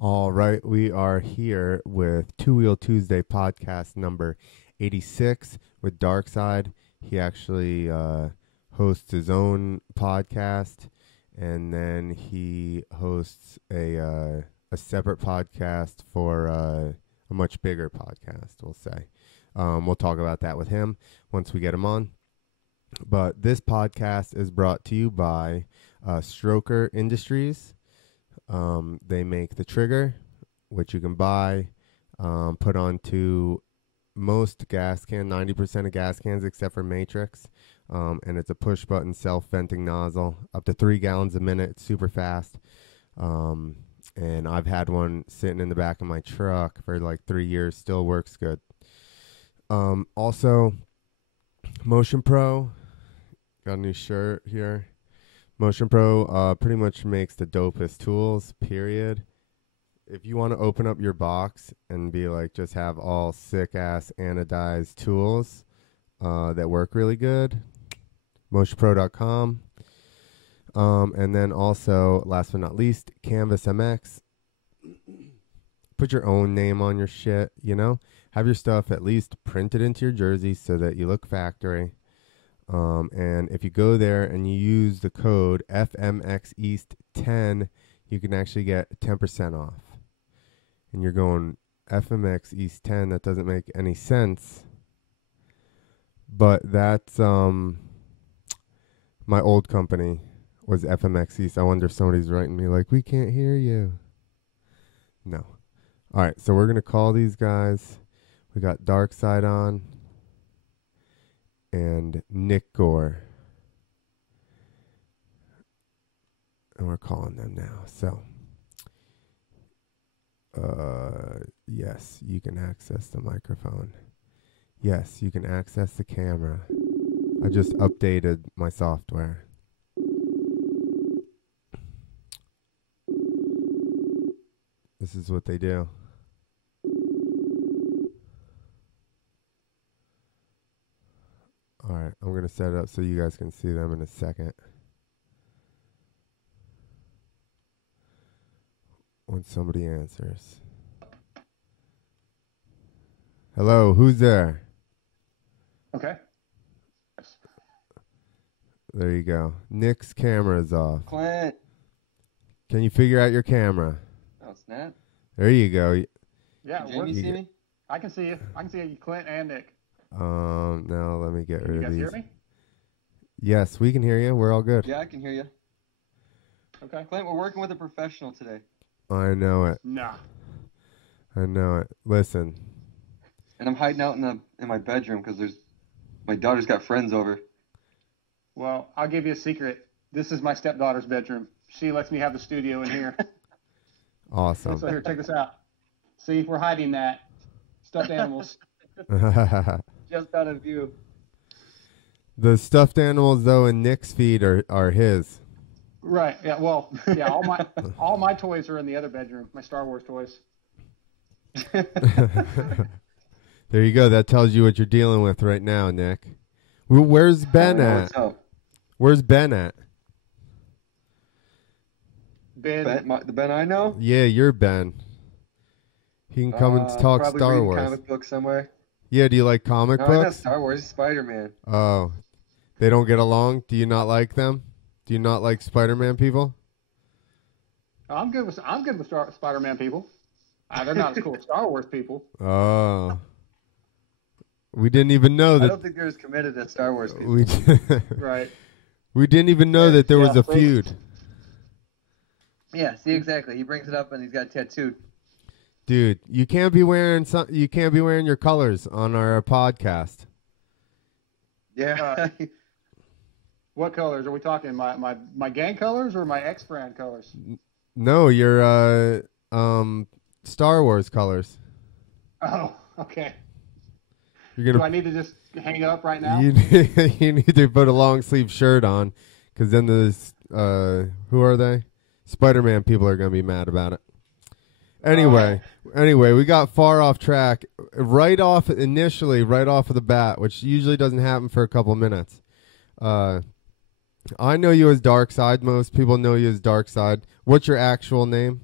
All right, we are here with Two Wheel Tuesday podcast number 86 with Darkside. He actually hosts his own podcast, and then he hosts a separate podcast for a much bigger podcast, we'll say. We'll talk about that with him once we get him on. But this podcast is brought to you by Stroker Industries. They make the trigger, which you can buy, put onto most gas can, 90% of gas cans except for Matrix. And it's a push button self-venting nozzle, up to 3 gallons a minute. It's super fast. And I've had one sitting in the back of my truck for like 3 years, still works good. Also, Motion Pro, got a new shirt here. Motion Pro pretty much makes the dopest tools, period. If you want to open up your box and be like, just have all sick-ass anodized tools that work really good, motionpro.com. And then also, last but not least, Canvas MX. Put your own name on your shit, you know? Have your stuff at least printed into your jersey so that you look factory. And if you go there and you use the code FMXEast10, you can actually get 10% off. And you're going, FMXEast10, that doesn't make any sense. But that's, my old company was FMX East. I wonder if somebody's writing me like, we can't hear you. No. All right, so we're going to call these guys. We got Darkside on. And Nick Gore. And we're calling them now. So, yes, you can access the microphone. Yes, you can access the camera. I just updated my software. This is what they do. All right, I'm going to set it up so you guys can see them in a second. When somebody answers. Hello, who's there? Okay. There you go. Nick's camera is off. Clint. Can you figure out your camera? Oh, snap. There you go. Yeah, Can Jamie see me? I can see you. I can see you, Clint and Nick. Now let me get rid of these. You guys hear me? Yes, we can hear you. We're all good. Yeah, I can hear you. Okay. Clint, we're working with a professional today. I know it. Nah. I know it. Listen. And I'm hiding out in my bedroom because my daughter's got friends over. Well, I'll give you a secret. This is my stepdaughter's bedroom. She lets me have the studio in here. Awesome. So here, check this out. See, we're hiding that. Stuffed animals. Just out of view. The stuffed animals, though, in Nick's feed are his. Right. Yeah. Well. Yeah. All my toys are in the other bedroom. My Star Wars toys. There you go. That tells you what you're dealing with right now, Nick. Where's Ben at? What's up? Where's Ben at? Ben. The Ben I know? Yeah, you're Ben. He can come and talk probably Star reading Wars. comic book somewhere. Yeah, do you like comic No, he's not books? Star Wars. He's Spider-Man. Oh, they don't get along? Do you not like them? Do you not like Spider-Man people? I'm good with Spider-Man people. They're not as cool as Star Wars people. Oh. We didn't even know that. I don't think they're as committed as Star Wars people. Right. We didn't even know that there was a feud. Yeah, see, exactly. He brings it up and he's got tattooed. Dude, you can't be wearing your colors on our podcast. Yeah. What colors are we talking? My gang colors or my ex-brand colors? No, your Star Wars colors. Oh, okay. Do I need to just hang up right now? You need to put a long sleeve shirt on, because then who are they? Spider-Man people are going to be mad about it. Anyway, we got far off track right off of the bat, which usually doesn't happen for a couple minutes. I know you as Darkside. Most people know you as Darkside. What's your actual name?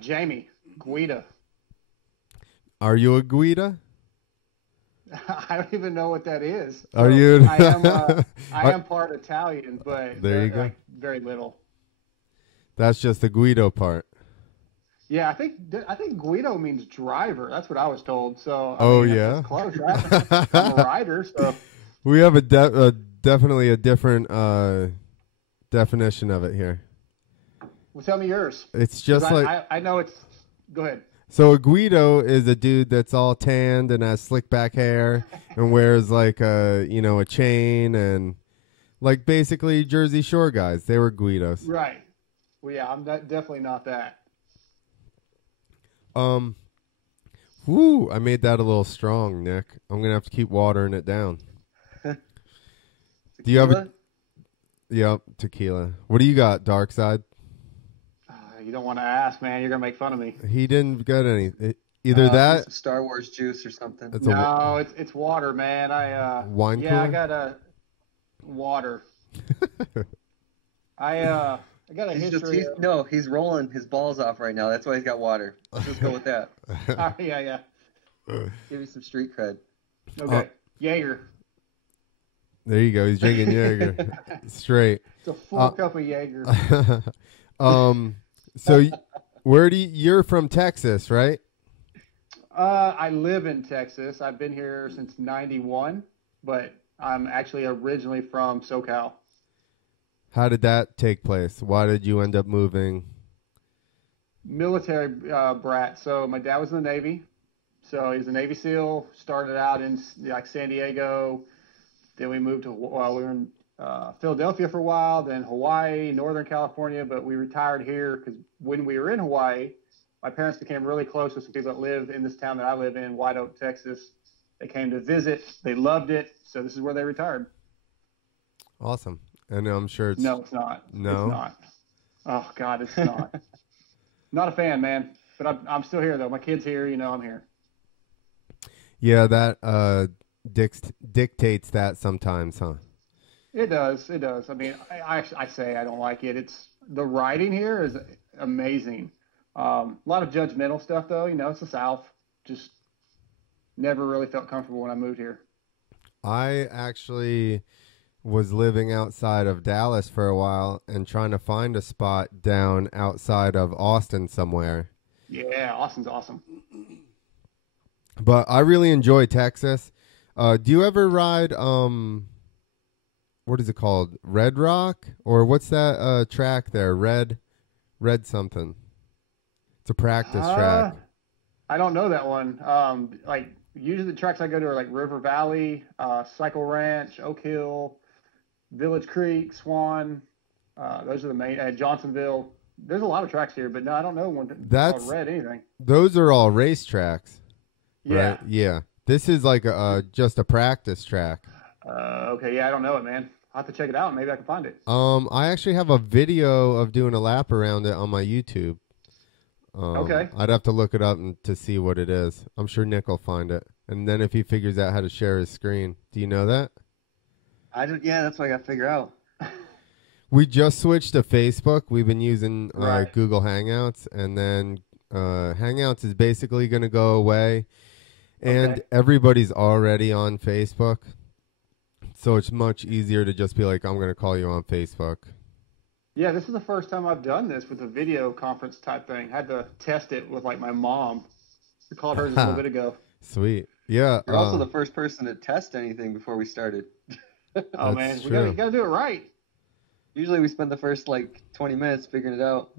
Jamie Guida. Are you a Guida? I don't even know what that is. Are So you? I am part Italian, but There you go. like very little. That's just the Guido part. Yeah, I think Guido means driver. That's what I was told. So Oh, mean, yeah? that's close, right? I'm a rider, so We have definitely a different definition of it here. well, tell me yours. It's just 'Cause like I know it's. Go ahead. so a Guido is a dude that's all tanned and has slick back hair and wears like a chain and like basically Jersey Shore guys. They were Guidos. Right. Well, yeah, I'm definitely not that. Woo! I made that a little strong, Nick. I'm gonna have to keep watering it down. Do you have a? Yep, tequila. What do you got, Darkside? You don't want to ask, man. You're gonna make fun of me. He didn't get any. Either that. Some Star Wars juice or something. No, it's water, man. Wine Yeah, cooler? I got a water. I got a history. He's rolling his balls off right now. That's why he's got water. Let's just go with that. Yeah. Give you some street cred. Okay, Jaeger. There you go. He's drinking Jaeger straight. It's a full cup of Jaeger. So you're from Texas, right? I live in Texas. I've been here since '91, but I'm actually originally from SoCal. How did that take place? Why did you end up moving? Military brat. So my dad was in the Navy. So he's a Navy SEAL. Started out in like San Diego. Then we moved to we were in Philadelphia for a while. Then Hawaii, Northern California. But we retired here because when we were in Hawaii, my parents became really close with some people that live in this town that I live in, White Oak, Texas. They came to visit. They loved it. So this is where they retired. Awesome. And I'm sure it's... No, it's not. No? It's not. Oh, God, it's not. Not a fan, man. But I'm still here, though. My kid's here. I'm here. Yeah, that dictates that sometimes, huh? It does. It does. I mean, I say I don't like it. The writing here is amazing. A lot of judgmental stuff, though. It's the South. Just never really felt comfortable when I moved here. I actually was living outside of Dallas for a while and trying to find a spot down outside of Austin somewhere. Yeah, Austin's awesome. But I really enjoy Texas. Do you ever ride, what is it called? Red Rock? Or what's that track there? Red something. It's a practice track. I don't know that one. Like usually the tracks I go to are like River Valley, Cycle Ranch, Oak Hill, Village Creek, Swan. Those are the main. Johnsonville. There's a lot of tracks here, but no, I don't know one called Red anything. Those are all race tracks. Yeah. Right? Yeah. This is like just a practice track. Okay. Yeah, I don't know it, man. I'll have to check it out. Maybe I can find it. I actually have a video of doing a lap around it on my YouTube. Okay. I'd have to look it up to see what it is. I'm sure Nick will find it. And then if he figures out how to share his screen. Do you know that? Yeah, that's what I got to figure out. We just switched to Facebook. We've been using Right. Google Hangouts. And then Hangouts is basically going to go away. And Okay. everybody's already on Facebook. So it's much easier to just be like, I'm going to call you on Facebook. Yeah, this is the first time I've done this with a video conference type thing. Had to test it with like my mom. We called her just a little bit ago. Sweet. Yeah. You're also the first person to test anything before we started. Oh man, you gotta do it right. Usually we spend the first like 20 minutes figuring it out.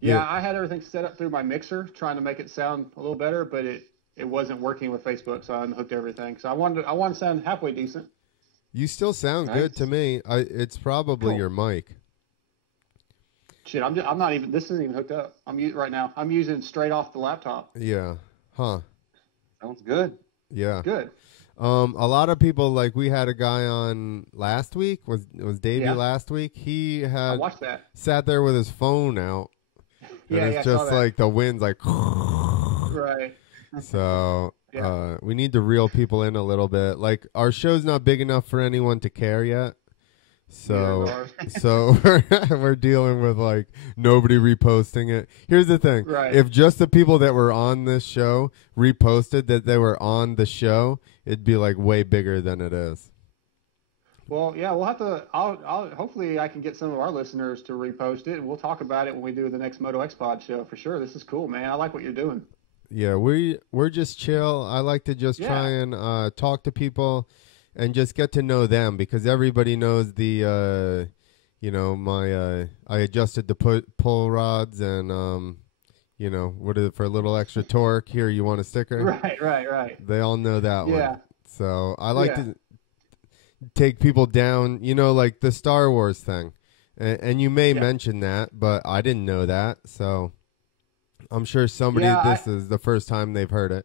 Yeah, I had everything set up through my mixer, trying to make it sound a little better, but it wasn't working with Facebook, so I unhooked everything. So I wanted to sound halfway decent. You still sound Nice. good to me. It's probably Cool. your mic. Shit, I'm not even. This isn't even hooked up. Right now. I'm using straight off the laptop. Yeah. Huh. Sounds good. Yeah. Good. A lot of people, like we had a guy on last week. Was Davey Yeah. last week? He I had watched that. sat there with his phone out. And Yeah, it's I saw just that. like the wind's like. Right. So Yeah. we need to reel people in a little bit. Like our show's not big enough for anyone to care yet. So so we're dealing with like nobody reposting it. Here's the thing. Right. If just the people that were on this show reposted that they were on the show, it'd be like way bigger than it is. Well, yeah, we'll have to. I'll hopefully I can get some of our listeners to repost it, and we'll talk about it when we do the next MotoX Pod Show for sure. This is cool, man. I like what you're doing. Yeah, we're just chill. I like to just try and talk to people and just get to know them, because everybody knows the my I adjusted the pull rods, and what is it for a little extra torque? Here, you want a sticker? Right. They all know that one. Yeah. So I like to take people down, like the Star Wars thing. And you may mention that, but I didn't know that. So I'm sure somebody, this is the first time they've heard it.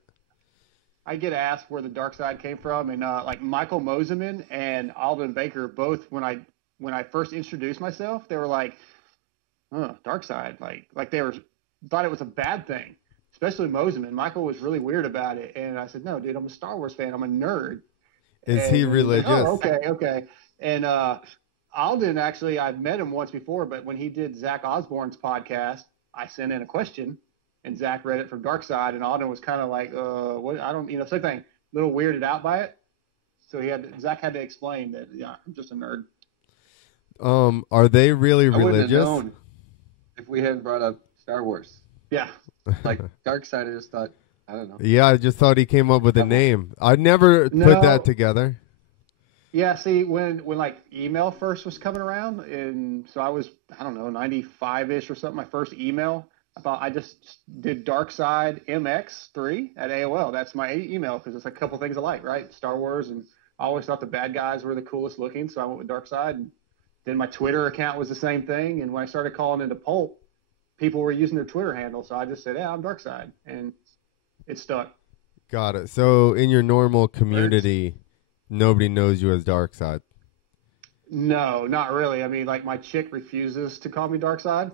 I get asked where the Darkside came from, and like Michael Moseman and Alden Baker, both when I first introduced myself, they were like, Darkside. Like they thought it was a bad thing, especially Moseman. Michael was really weird about it. And I said, no, dude, I'm a Star Wars fan. I'm a nerd. Is he religious? Like, oh, okay. And Alden, actually, I've met him once before, but when he did Zach Osborne's podcast, I sent in a question, and Zach read it from Darkside, and Alden was kind of like, what? I don't, same thing, a little weirded out by it. So Zach had to explain that, I'm just a nerd. Are they really I wouldn't religious? have known if we hadn't brought up Star Wars. Yeah. Like Darkside, I just thought, I don't know. Yeah, I just thought he came up with a name. I never put that together. Yeah, see, when like email first was coming around, and so I was, I don't know, 95-ish or something, my first email, I just did Darkside MX3 at AOL. That's my email, because it's like a couple things I like, right? Star Wars, and I always thought the bad guys were the coolest looking, so I went with Darkside. And then my Twitter account was the same thing, and when I started calling into Pulp, people were using their Twitter handle, so I just said, I'm Darkside, and it stuck. Got it. So in your normal community, nobody knows you as Darkside? No, not really. I mean, like, my chick refuses to call me Darkside.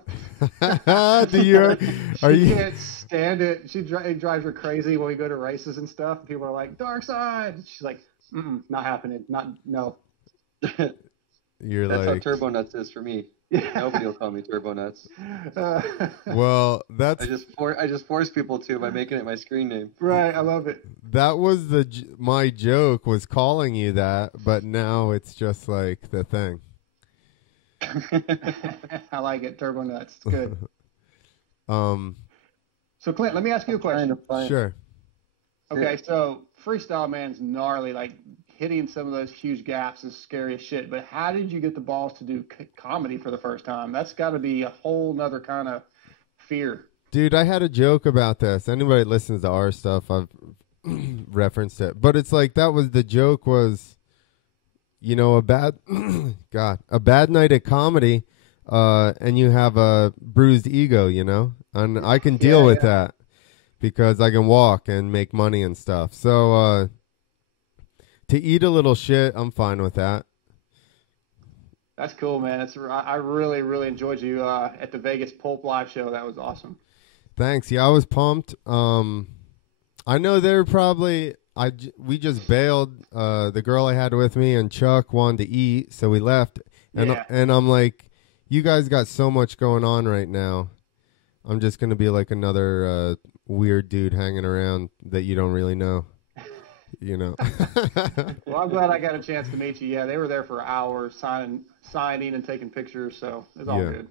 She can't stand it. It drives her crazy when we go to races and stuff. People are like, Darkside. She's like, not happening. No. That's how Turbo Nuts is for me. Nobody will call me Turbo Nuts. Well, that's I just force people to by making it my screen name. Right, I love it. That was my joke, was calling you that, but now it's just like the thing. I like it, Turbo Nuts. It's good. So Clint, let me ask you a question. Sure. Okay, so Freestyle Man's gnarly, like hitting some of those huge gaps is scary as shit. But how did you get the balls to do comedy for the first time? That's got to be a whole nother kind of fear. Dude, I had a joke about this. Anybody that listens to our stuff, I've referenced it. But it's like the joke was, a bad night at comedy, and you have a bruised ego, and I can deal with that because I can walk and make money and stuff. So to eat a little shit, I'm fine with that. That's cool, man. I really, really enjoyed you at the Vegas Pulp Live show. That was awesome. Thanks. Yeah, I was pumped. I know they were probably. We just bailed. The girl I had with me and Chuck wanted to eat, so we left. And I'm like, you guys got so much going on right now. I'm just gonna be like another weird dude hanging around that you don't really know. Well, I'm glad I got a chance to meet you. Yeah, they were there for hours signing and taking pictures, so it's all good.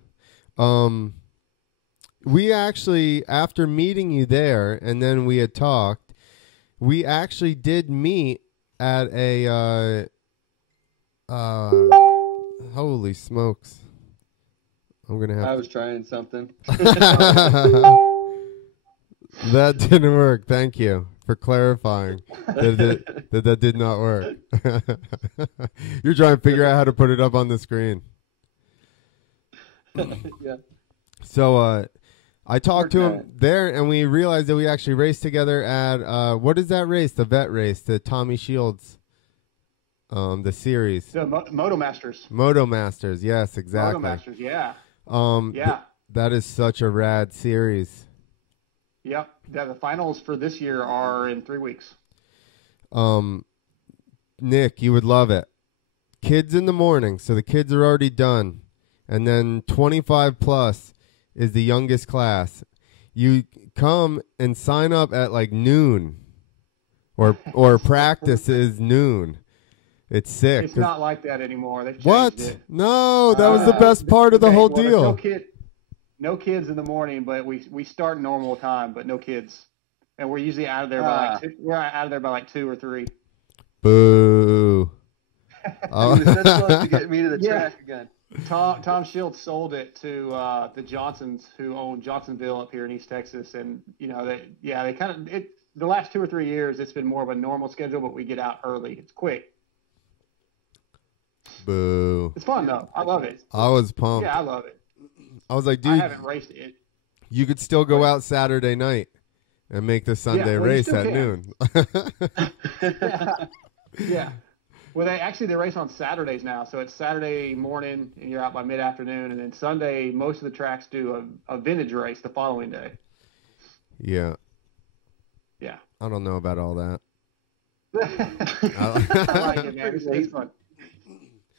We actually, after meeting you there, and then we had talked, we actually did meet at a holy smokes. I was trying something. That didn't work. Thank you for clarifying that did not work. You're trying to figure out how to put it up on the screen. Yeah. So I talked to him there, and we realized that we actually raced together at what is that race? The vet race, the Tommy Shields, the series. The Moto Masters. Moto Masters, yes, exactly. Moto Masters, yeah. That is such a rad series. Yep. The finals for this year are in 3 weeks. Nick, you would love it. kids in the morning, so the kids are already done, and then 25 plus is the youngest class. You come and sign up at like noon, or practice is noon. It's sick. It's not like that anymore. They've changed what? it. No, that was the best part of the whole deal. No kids in the morning, but we start normal time, but no kids, and we're usually out of there by like 2 or 3. Boo! He was so close to getting me to the track again. Tom Shields sold it to the Johnsons, who own Johnsonville up here in East Texas, and they kind of the last 2 or 3 years it's been more of a normal schedule, but we get out early. It's quick. Boo! It's fun though. I love it. I was pumped. Yeah, I love it. I was like, dude, I haven't raced it. You could still go out Saturday night and make the Sunday race at noon. Yeah. Well, they race on Saturdays now, so it's Saturday morning and you're out by mid-afternoon, and then Sunday most of the tracks do a vintage race the following day. Yeah. Yeah. I don't know about all that. I like it, man. It's fun.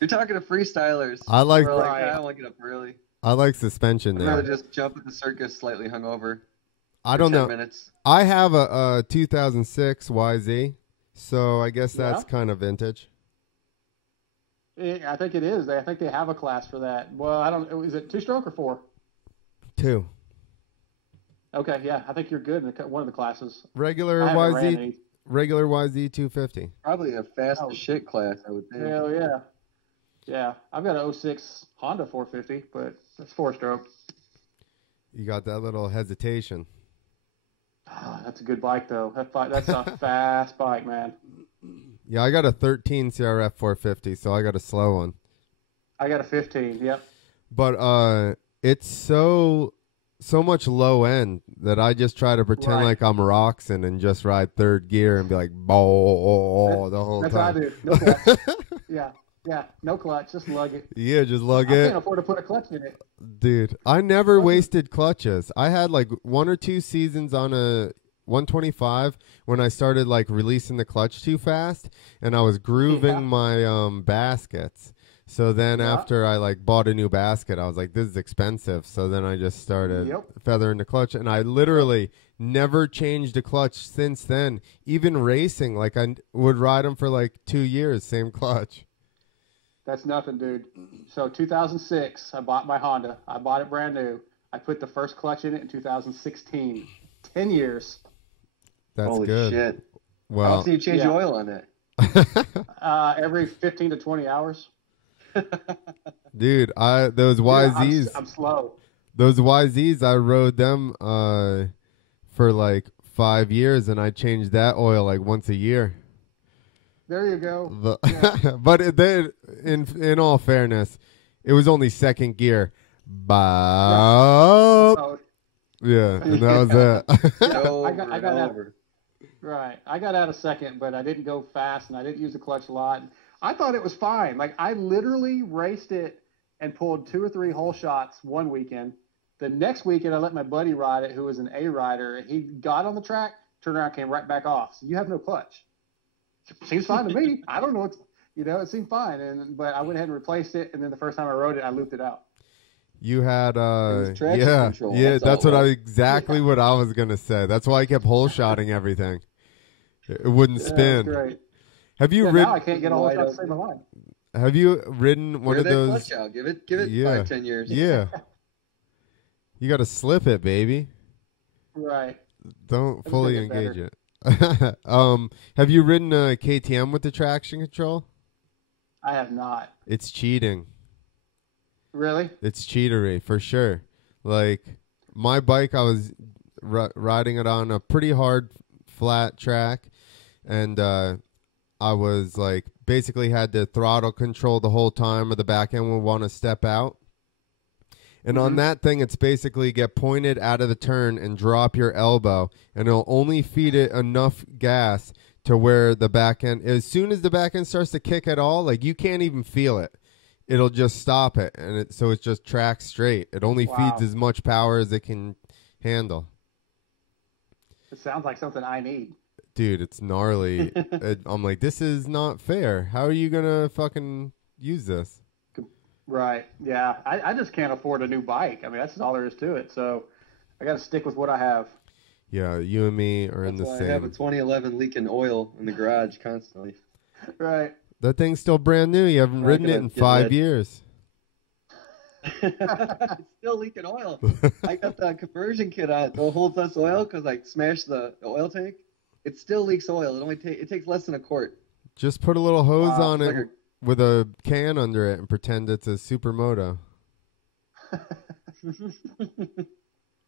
You're talking to freestylers. I like. I want to get up early. I like suspension there. I'd rather just jump at the circus slightly hungover. I don't know. 10 minutes. I have a 2006 YZ, so I guess that's kind of vintage. I think it is. I think they have a class for that. Well, I don't. Is it 2-stroke or 4? 2. Okay, yeah. I think you're good in one of the classes. Regular YZ 250. Probably a fast as shit class, I would think. Hell yeah. Yeah, I've got an 06 Honda 450, but that's 4-stroke. You got that little hesitation. Oh, that's a good bike, though. That's a fast bike, man. Yeah, I got a 13 CRF 450, so I got a slow one. I got a 15, yep. But it's so much low end that I just try to pretend like I'm Roxon and just ride third gear and be like, "Bow" the whole time. That's what I do. No clutch. Yeah, no clutch. Just lug it. Yeah, just lug it. I can't afford to put a clutch in it. Dude, I never wasted clutches. I had like 1 or 2 seasons on a 125 when I started like releasing the clutch too fast, and I was grooving my baskets. So then after I like bought a new basket, I was like, this is expensive. So then I just started feathering the clutch, and I literally never changed a clutch since then. Even racing, like I would ride them for like 2 years, same clutch. That's nothing, dude. So 2006, I bought my Honda. I bought it brand new. I put the first clutch in it in 2016. 10 years. That's Holy good. Shit. Well, how often do you change the oil on it? Every 15 to 20 hours. Dude, those YZs. I'm slow. Those YZs, I rode them for like 5 years, and I changed that oil like once a year. There you go. But in all fairness, it was only second gear. Yeah, and that was it. I got out. Right, I got out a second, but I didn't go fast, and I didn't use the clutch a lot. I thought it was fine. Like I literally raced it and pulled 2 or 3 hole shots one weekend. The next weekend, I let my buddy ride it, who was an A rider, and he got on the track, turned around, came right back off. So you have no clutch. Seems fine to me. I don't know. It seemed fine, but I went ahead and replaced it, and then the first time I rode it, I looped it out. You had control. That's exactly what I was gonna say. That's why I kept hole shotting everything. It wouldn't spin. That's great. Have you ridden? Now I can't get a hole shot to save my life. Have you ridden one of those? Clutch out. Give it 5-10 years. Yeah. You got to slip it, baby. Right. Don't fully engage it. Have you ridden a KTM with the traction control? I have not. It's cheating. Really? It's cheatery for sure. Like my bike, I was riding it on a pretty hard flat track, and I was like basically had to throttle control the whole time, or the back end would want to step out. And on that thing, it's basically get pointed out of the turn and drop your elbow, and it'll only feed it enough gas to where the back end, as soon as the back end starts to kick at all, like you can't even feel it. It'll just stop it, and so it just tracks straight. It only feeds as much power as it can handle. It sounds like something I need. Dude, it's gnarly. I'm like, this is not fair. How are you going to fucking use this. Right. Yeah. I just can't afford a new bike. I mean, that's all there is to it. So I got to stick with what I have. Yeah, you and me are in the That's same. why I have a 2011 leaking oil in the garage constantly. Right. That thing's still brand new. You haven't ridden it in 5 years. It's still leaking oil. I got the conversion kit on it that holds less oil because I smashed the oil tank. It still leaks oil. It takes less than a quart. Just put a little hose on it like with a can under it and pretend it's a supermoto.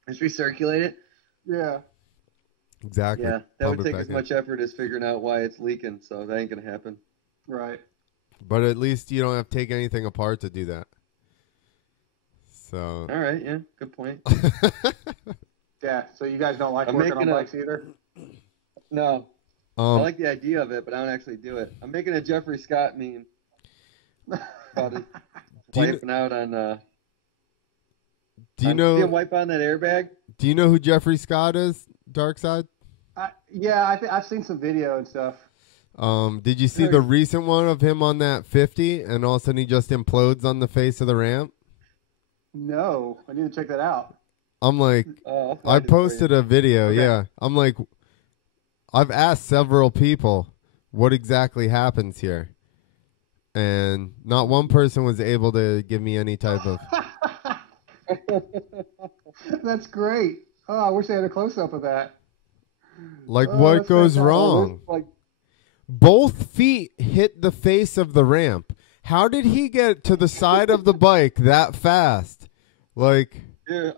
Just recirculate it. Yeah. Exactly. Yeah, that would take as much effort as figuring out why it's leaking, so that ain't gonna happen. Right. But at least you don't have to take anything apart to do that. So. All right. Yeah. Good point. Yeah. So you guys don't like working on bikes either? No. I like the idea of it, but I don't actually do it. I'm making a Jeffrey Scott meme about it wiping out on. Do you know? See him wipe on that airbag? Do you know who Jeffrey Scott is? Darkside. Yeah, I've seen some video and stuff. Did you see the recent one of him on that 50, and all of a sudden he just implodes on the face of the ramp? No, I need to check that out. I'm like, I posted a video. Okay. Yeah, I'm like, I've asked several people what exactly happens here, and not one person was able to give me any type of. That's great. Oh, I wish I had a close up of that. Like, what goes wrong? Like, both feet hit the face of the ramp. How did he get to the side of the bike that fast? Like, dude,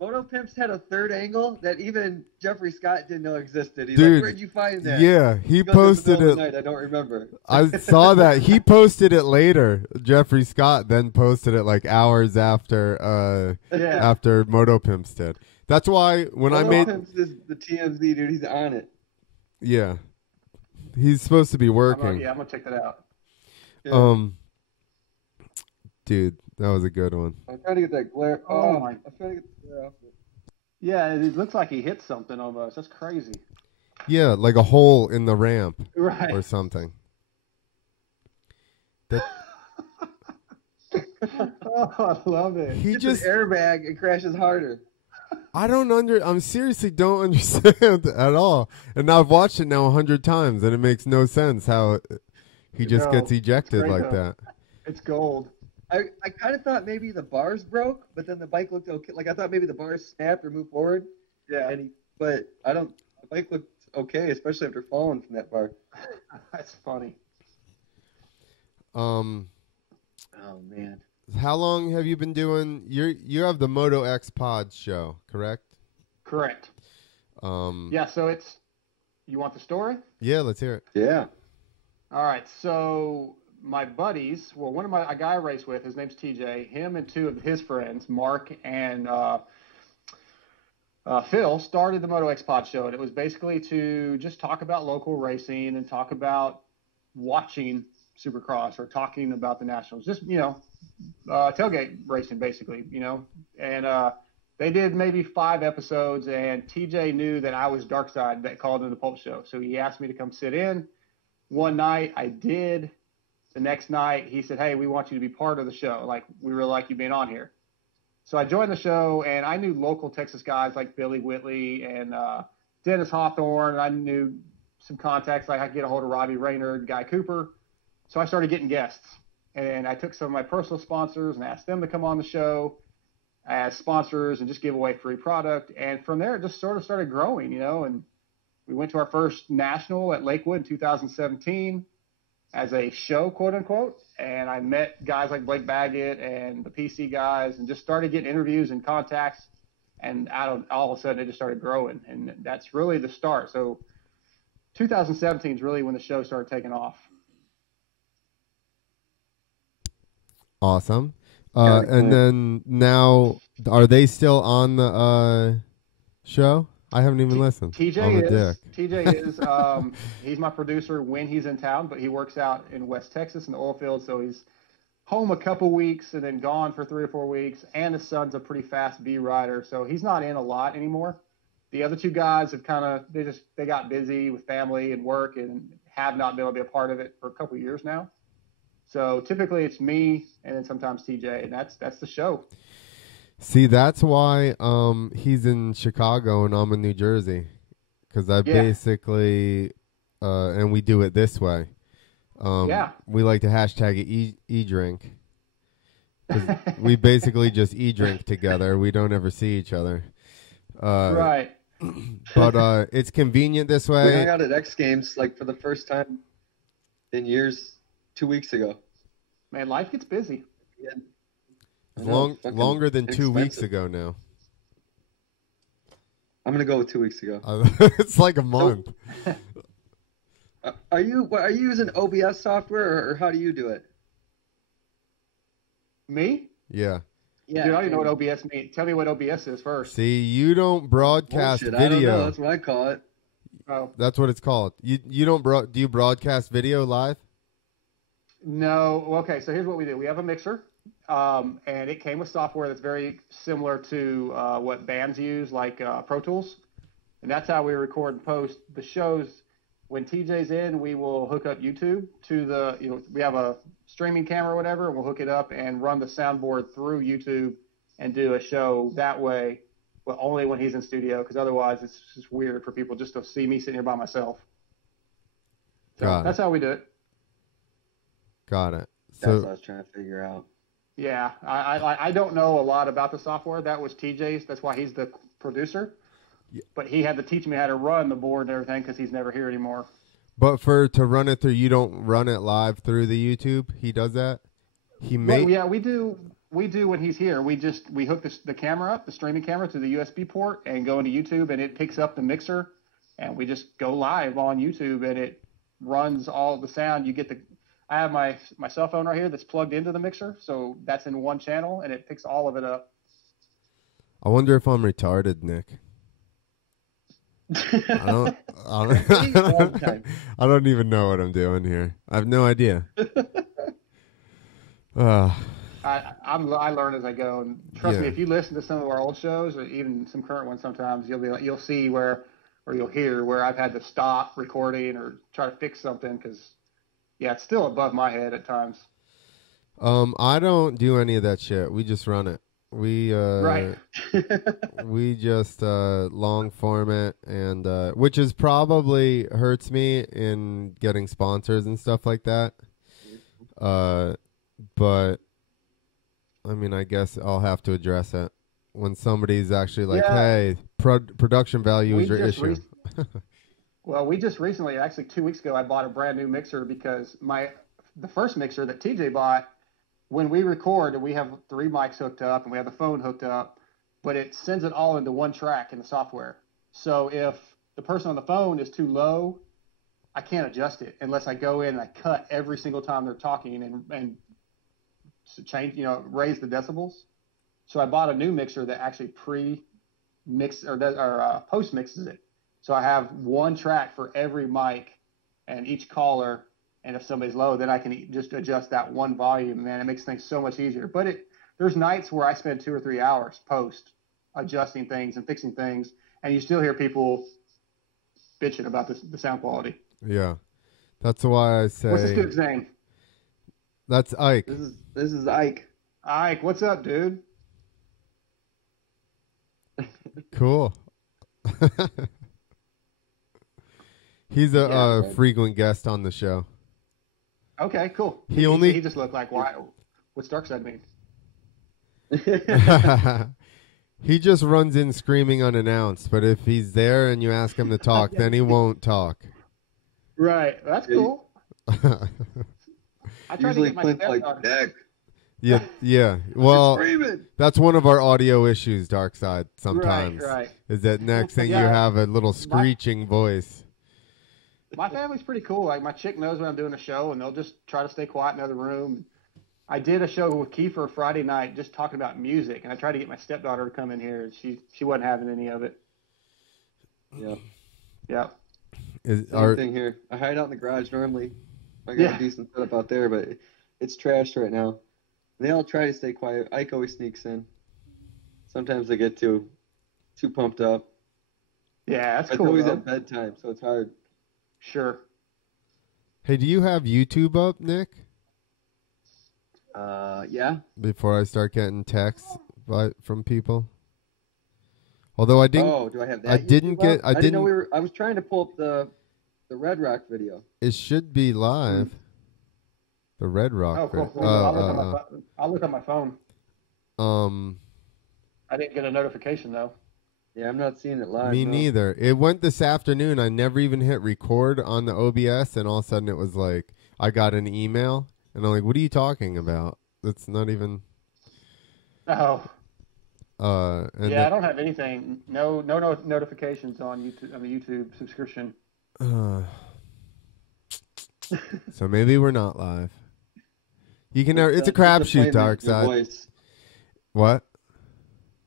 MotoPimps had a third angle that even Jeffrey Scott didn't know existed. He's like, where'd you find that? Yeah, he posted it. I don't remember. I saw that. He posted it later. Jeffrey Scott then posted it like hours after after MotoPimps did. That's why when MotoPimps is the TMZ dude. He's on it. Yeah, he's supposed to be working. I'm gonna check that out. Yeah. Dude, that was a good one. I'm trying to get that glare. Oh my! I'm trying to get the glare off it. Yeah, it looks like he hit something almost. That's crazy. Yeah, like a hole in the ramp, right, or something. Oh, I love it. He just an airbag and crashes harder. I'm seriously don't understand at all. And I've watched it now 100 times, and it makes no sense how he just gets ejected like that. It's gold. I kind of thought maybe the bars broke, but then the bike looked okay. Like I thought maybe the bars snapped or moved forward. Yeah. But I don't. The bike looked okay, especially after falling from that bar. That's funny. Oh man. How long have you been doing? You have the MotoX Pod Show, correct? Correct. Yeah. So it's. You want the story? Yeah, let's hear it. Yeah. All right. So my buddies, well, a guy I race with, his name's TJ. Him and two of his friends, Mark and Phil, started the MotoX Pod Show, and it was basically to just talk about local racing and talk about watching Supercross or talking about the Nationals, just tailgate racing basically, and they did maybe 5 episodes, and TJ knew that I was Darkside that called in the Pulp Show, so he asked me to come sit in. One night I did. The next night he said, "Hey, we want you to be part of the show. Like, we really like you being on here." So I joined the show, and I knew local Texas guys like Billy Whitley and Dennis Hawthorne. And I knew some contacts, like I could get a hold of Robbie Rayner, Guy Cooper. So I started getting guests, and I took some of my personal sponsors and asked them to come on the show as sponsors and just give away free product. And from there, it just sort of started growing, and we went to our first national at Lakewood in 2017 as a show, quote unquote. And I met guys like Blake Baggett and the PC guys and just started getting interviews and contacts. And all of a sudden it just started growing. And that's really the start. So 2017 is really when the show started taking off. Awesome. And then now, are they still on the show? I haven't even listened. TJ is. He's my producer when he's in town, but he works out in West Texas in the oil field, so he's home a couple weeks and then gone for 3 or 4 weeks. And his son's a pretty fast B rider, so he's not in a lot anymore. The other 2 guys have they got busy with family and work and have not been able to be a part of it for a couple of years now. So typically it's me and then sometimes TJ, and that's the show. See, that's why he's in Chicago and I'm in New Jersey, because I basically and we do it this way. We like to hashtag it e-drink. We basically just e-drink together. We don't ever see each other. Right. But it's convenient this way. We hung out at X Games like for the first time in years 2 weeks ago. Man, life gets busy. Yeah. Longer than 2 weeks ago now. I'm gonna go with 2 weeks ago. It's like a month. So, are you using OBS software or how do you do it? Me? Yeah. Yeah. Dude, I don't even know what OBS means. Tell me what OBS is first. See, you don't broadcast Bullshit, video. I don't know. That's what I call it. Oh. That's what it's called. You don't do you broadcast video live? No. Okay, so here's what we do. We have a mixer, and it came with software that's very similar to what bands use, like Pro Tools. And that's how we record and post the shows. When TJ's in, we will hook up YouTube to the, we have a streaming camera or whatever, and we'll hook it up and run the soundboard through YouTube and do a show that way, but only when he's in studio, because otherwise it's just weird for people just to see me sitting here by myself. So that's how we do it. Got it. That's what I was trying to figure out. Yeah, I don't know a lot about the software. That was TJ's. That's why he's the producer. Yeah. But he had to teach me how to run the board and everything because he's never here anymore. But to run it through, you don't run it live through the YouTube? He does that? Yeah, we do when he's here. We hook the camera up, the streaming camera, to the USB port and go into YouTube, and it picks up the mixer, and we just go live on YouTube, and it runs all the sound. I have my cell phone right here that's plugged into the mixer, so that's in one channel, and it picks all of it up. I wonder if I'm retarded, Nick. I don't even know what I'm doing here. I have no idea. I learn as I go, and trust me, if you listen to some of our old shows or even some current ones, sometimes you'll see where you'll hear where I've had to stop recording or try to fix something because it's still above my head at times. I don't do any of that shit. We just run it. We we just long form it, and which is probably hurts me in getting sponsors and stuff like that. But I mean, I guess I'll have to address it when somebody's actually like, "Hey, production value is your issue." Well, we just recently, actually 2 weeks ago, I bought a brand new mixer because the first mixer that TJ bought. When we record, we have 3 mics hooked up and we have the phone hooked up, but it sends it all into one track in the software. So if the person on the phone is too low, I can't adjust it unless I go in and I cut every single time they're talking and change, raise the decibels. So I bought a new mixer that actually pre-mix or post-mixes it. So I have one track for every mic and each caller. And if somebody's low, then I can just adjust that one volume. Man, it makes things so much easier. But there's nights where I spend 2 or 3 hours post adjusting things and fixing things, and you still hear people bitching about the sound quality. Yeah, that's why I say. What's this dude's name? That's Ike. This is Ike. Ike, what's up, dude? Cool. He's a frequent guest on the show. Okay, cool. He just looked like, why? What's Darkside mean? He just runs in screaming unannounced, but if he's there and you ask him to talk, then he won't talk. Right, that's cool. I try to get my stepdaughter. Yeah. Well, that's one of our audio issues, Darkside. Sometimes right. Is that next thing you have a little screeching voice. My family's pretty cool. Like, my chick knows when I'm doing a show, and they'll just try to stay quiet in the other room. I did a show with Kiefer Friday night just talking about music, and I tried to get my stepdaughter to come in here, and she wasn't having any of it. Yeah. Same thing here. I hide out in the garage normally. I got a decent setup out there, but it's trashed right now. They all try to stay quiet. Ike always sneaks in. Sometimes they get too pumped up. Yeah, that's cool. It's always at bedtime, so it's hard. Sure. Hey, do you have YouTube up, Nick? Yeah. Before I start getting texts from people. Although I didn't. Oh, do I have that? I didn't get. I didn't know we were. I was trying to pull up the Red Rock video. It should be live. The Red Rock. Oh, cool. I'll look on my phone. I didn't get a notification though. Yeah, I'm not seeing it live. Me neither. It went this afternoon. I never even hit record on the OBS, and all of a sudden it was like I got an email, and I'm like, "What are you talking about? That's not even." Oh. Yeah, I don't have anything. No notifications on YouTube. On the YouTube subscription. So maybe we're not live. You can. It's a crapshoot, Darkside. What?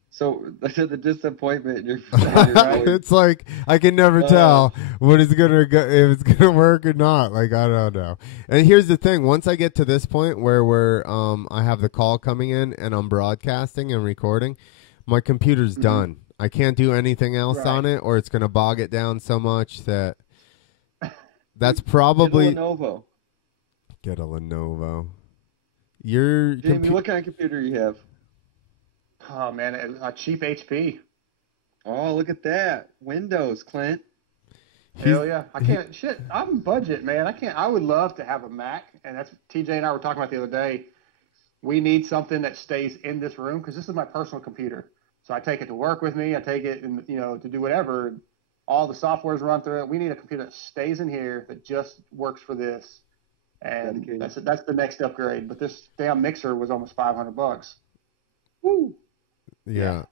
So I said the disappointment in your voice. It's like I can never tell what is gonna go, if it's gonna work or not. Like I don't know. And here's the thing: once I get to this point where I have the call coming in and I'm broadcasting and recording, my computer's done. I can't do anything else on it, or it's gonna bog it down so much that. That's probably. Get a Lenovo. Get a Lenovo. Jamie, what kind of computer you have? Oh man, a cheap HP. Oh, look at that. Windows, Clint. Hell yeah. I can't I'm budget, man. I would love to have a Mac, and that's TJ and I were talking about the other day. We need something that stays in this room because this is my personal computer. So I take it to work with me, I take it to do whatever. All the softwares run through it. We need a computer that stays in here that just works for this. And that's the next upgrade. But this damn mixer was almost $500. Woo. Yeah.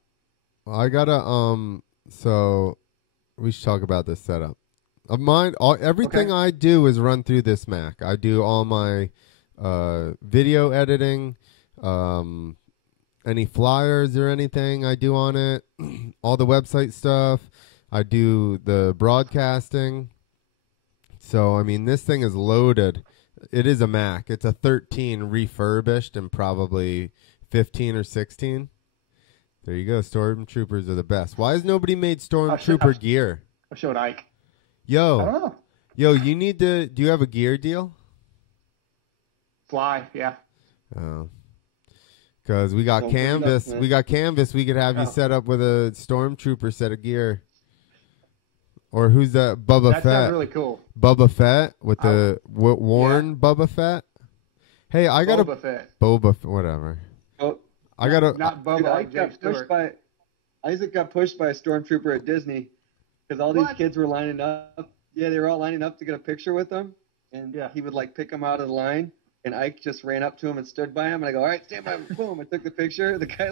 Well, I gotta so we should talk about this setup. Of mine, everything I do is run through this Mac. I do all my video editing, any flyers or anything I do on it, all the website stuff. I do the broadcasting. So, I mean, this thing is loaded. It is a Mac. It's a 13 refurbished and probably 15 or 16. There you go. Stormtroopers are the best. Why has nobody made Stormtrooper gear? I showed Ike. Yo. I don't know. Yo, you need to... Do you have a gear deal? Fly, yeah. Oh. Because we got Canvas. We got Canvas. We could have you set up with a Stormtrooper set of gear. Or who's that? Boba Fett. That's really cool. Boba Fett with the worn Boba Fett. Hey, I got Boba Fett. Whatever. Oh, I got a. Not Boba like James Stewart. Isaac got pushed by a stormtrooper at Disney because all these kids were lining up. Yeah, they were all lining up to get a picture with him, and he would like pick them out of the line. And Ike just ran up to him and stood by him. And I go, all right, stand by him. Boom! I took the picture. The guy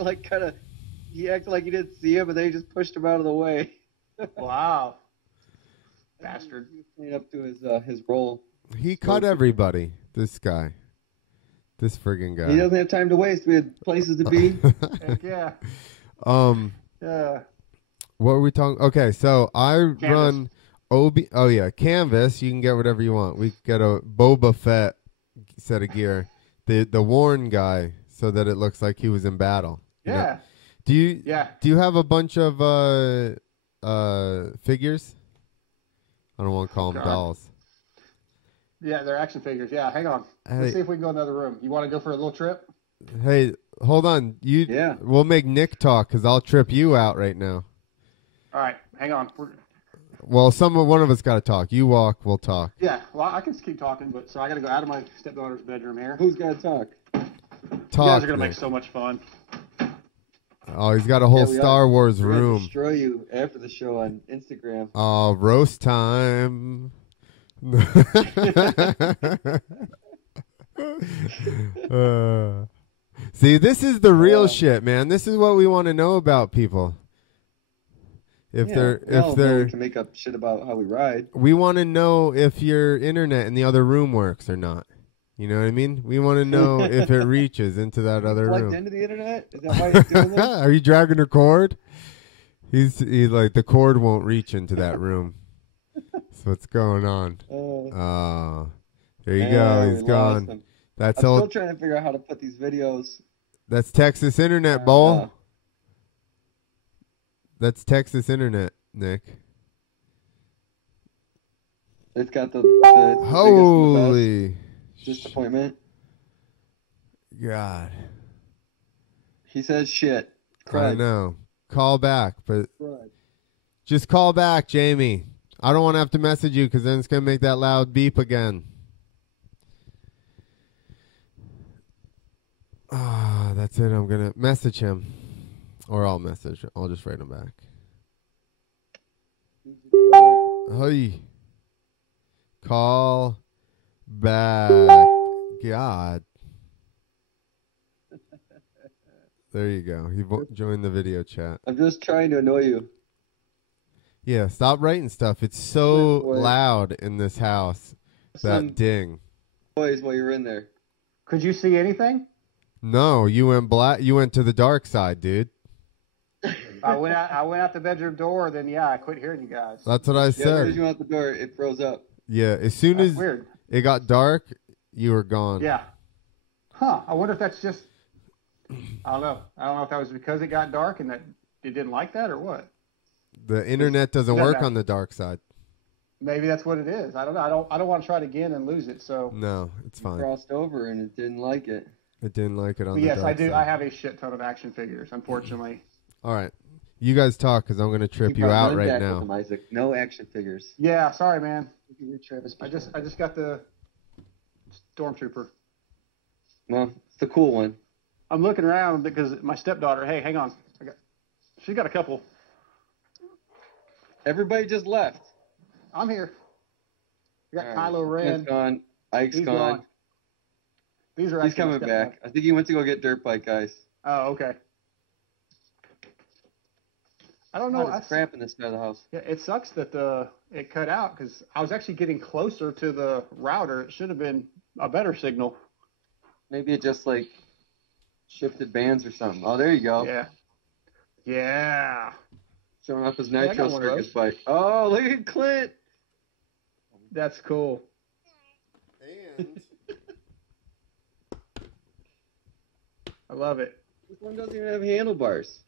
he acted like he didn't see him, but then he just pushed him out of the way. Wow. Bastard. He was playing up to his role. He cut everybody. This guy. This friggin' guy. He doesn't have time to waste. We have places to be. Heck yeah. Yeah. What were we talking? Okay, so I run Canvas. You can get whatever you want. We get a Boba Fett set of gear. The worn guy, so that it looks like he was in battle. Yeah. Do you have a bunch of figures? I don't want to call them dolls. Yeah, they're action figures. Yeah, hang on. Let's see if we can go in another room. You want to go for a little trip? Hey, hold on. We'll make Nick talk because I'll trip you out right now. All right, hang on. Well, one of us got to talk. You walk, we'll talk. Yeah, well, I can just keep talking, but so I got to go out of my stepdaughter's bedroom here. Who's got to talk? You guys are going to make so much fun. Oh, he's got a whole Star Wars room. I'll destroy you after the show on Instagram. Oh, roast time. See, this is the real shit, man. This is what we want to know about people. We can make up shit about how we ride. We want to know if your internet in the other room works or not. You know what I mean? We want to know if it reaches into that other room. Plugged into the internet? Is that why he's doing this? Are you dragging a cord? He's like, the cord won't reach into that room. That's what's going on. There you go. He's gone. I'm still trying to figure out how to put these videos. That's Texas internet, Bull. That's Texas internet, Nick. It's got the holy disappointment. God. He says shit. I know. Call back, but Crud. just call back, Jamie. I don't want to have to message you because then it's going to make that loud beep again. Ah, that's it. I'm going to message him. Or I'll message. I'll just write him back. Hey. Call back. God. There you go. He joined the video chat. I'm just trying to annoy you. Yeah, stop writing stuff. It's so loud in this house. That ding. Boys, while you're in there. Could you see anything? No, you went black. You went to the dark side, dude. I went out the bedroom door. Then I quit hearing you guys. That's what I said. As soon as you went out the door, it froze up. Yeah, as soon as it got dark, you were gone. Yeah. Huh. I wonder if that's just. I don't know. I don't know if that was because it got dark and that it didn't like that or what. The internet doesn't work on the dark side. Maybe that's what it is. I don't know. I don't want to try it again and lose it. So no, it's fine. It crossed over and it didn't like it. It didn't like it on the dark side. Yes, I do. I have a shit ton of action figures, unfortunately. All right. You guys talk because I'm going to trip you out right now. Isaac. No action figures. Yeah, sorry, man. I just got the Stormtrooper. Well, it's the cool one. I'm looking around because my stepdaughter. Hey, hang on. She got a couple. Everybody just left. I'm here. We got Kylo Ren. He's gone. Ike's gone. These are. He's coming back. I think he went to go get dirt bike guys. Oh, okay. I don't know. It's crap in this side of the house. Yeah, it sucks that it cut out because I was actually getting closer to the router. It should have been a better signal. Maybe it just like shifted bands or something. Oh, there you go. Yeah. Yeah. Showing off his nitro circus bike. Oh, look at Clint. That's cool. And I love it. This one doesn't even have handlebars.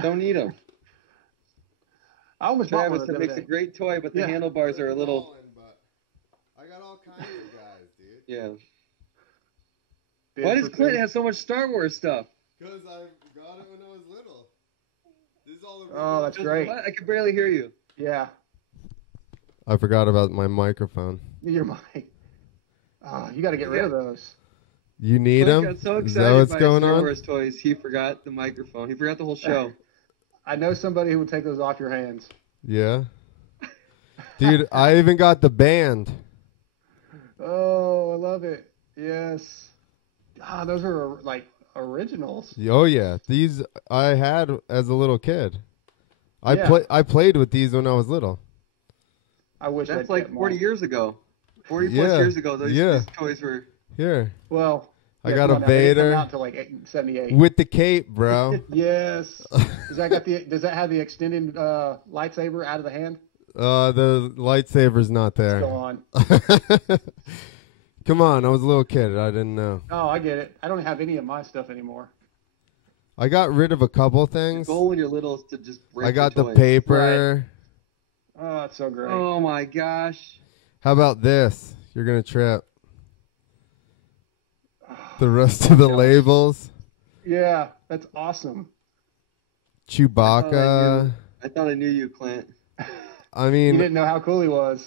Don't need them. I almost bought one. Travis, it makes a great toy, but the handlebars are a little. I got all kinds of guys, dude. Yeah. Why does Clint have so much Star Wars stuff? Because I got it when I was little. This is all the Oh, that's great. What? I can barely hear you. Yeah. I forgot about my microphone. Your mic. Oh, you got to get rid of those. You need them? Got so excited is that what's by going Star on? Wars toys, he forgot the microphone. He forgot the whole show. I know somebody who would take those off your hands. Yeah. Dude, I even got the band. Oh, I love it. Yes. Ah, those are like originals. Oh yeah, these I had as a little kid. I played with these when I was little. I wish that's like 40 years ago. 40 plus years ago, those toys were here. Well, I got a Vader out to like 78 with the cape, bro. Yes. Does that have the extended lightsaber out of the hand? The lightsaber's not there. Go on. Come on, I was a little kid. I didn't know. Oh, I get it. I don't have any of my stuff anymore. I got rid of a couple things. The goal when you're little is to just break I got the the paper. Right. Oh, that's so great. Oh my gosh. How about this? You're gonna trip. The rest of the labels. Yeah, that's awesome. Chewbacca. I thought I knew you, Clint. I mean, you didn't know how cool he was.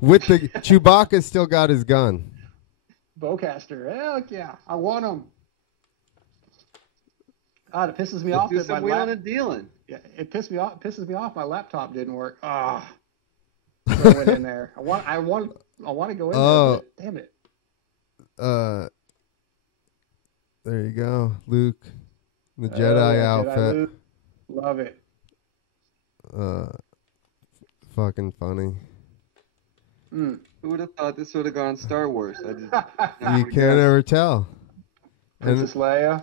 With the Chewbacca still got his gun. Bowcaster, heck yeah, I want him. God, it pisses me off that my wheeling and dealing. Yeah, it pisses me off. My laptop didn't work. Ah, so I went in there. I want to go in there. But damn it. There you go, Luke, the Jedi outfit. Jedi Luke. Love it. Fucking funny. Who would have thought this would have gone Star Wars? You can't ever tell. Princess Leia.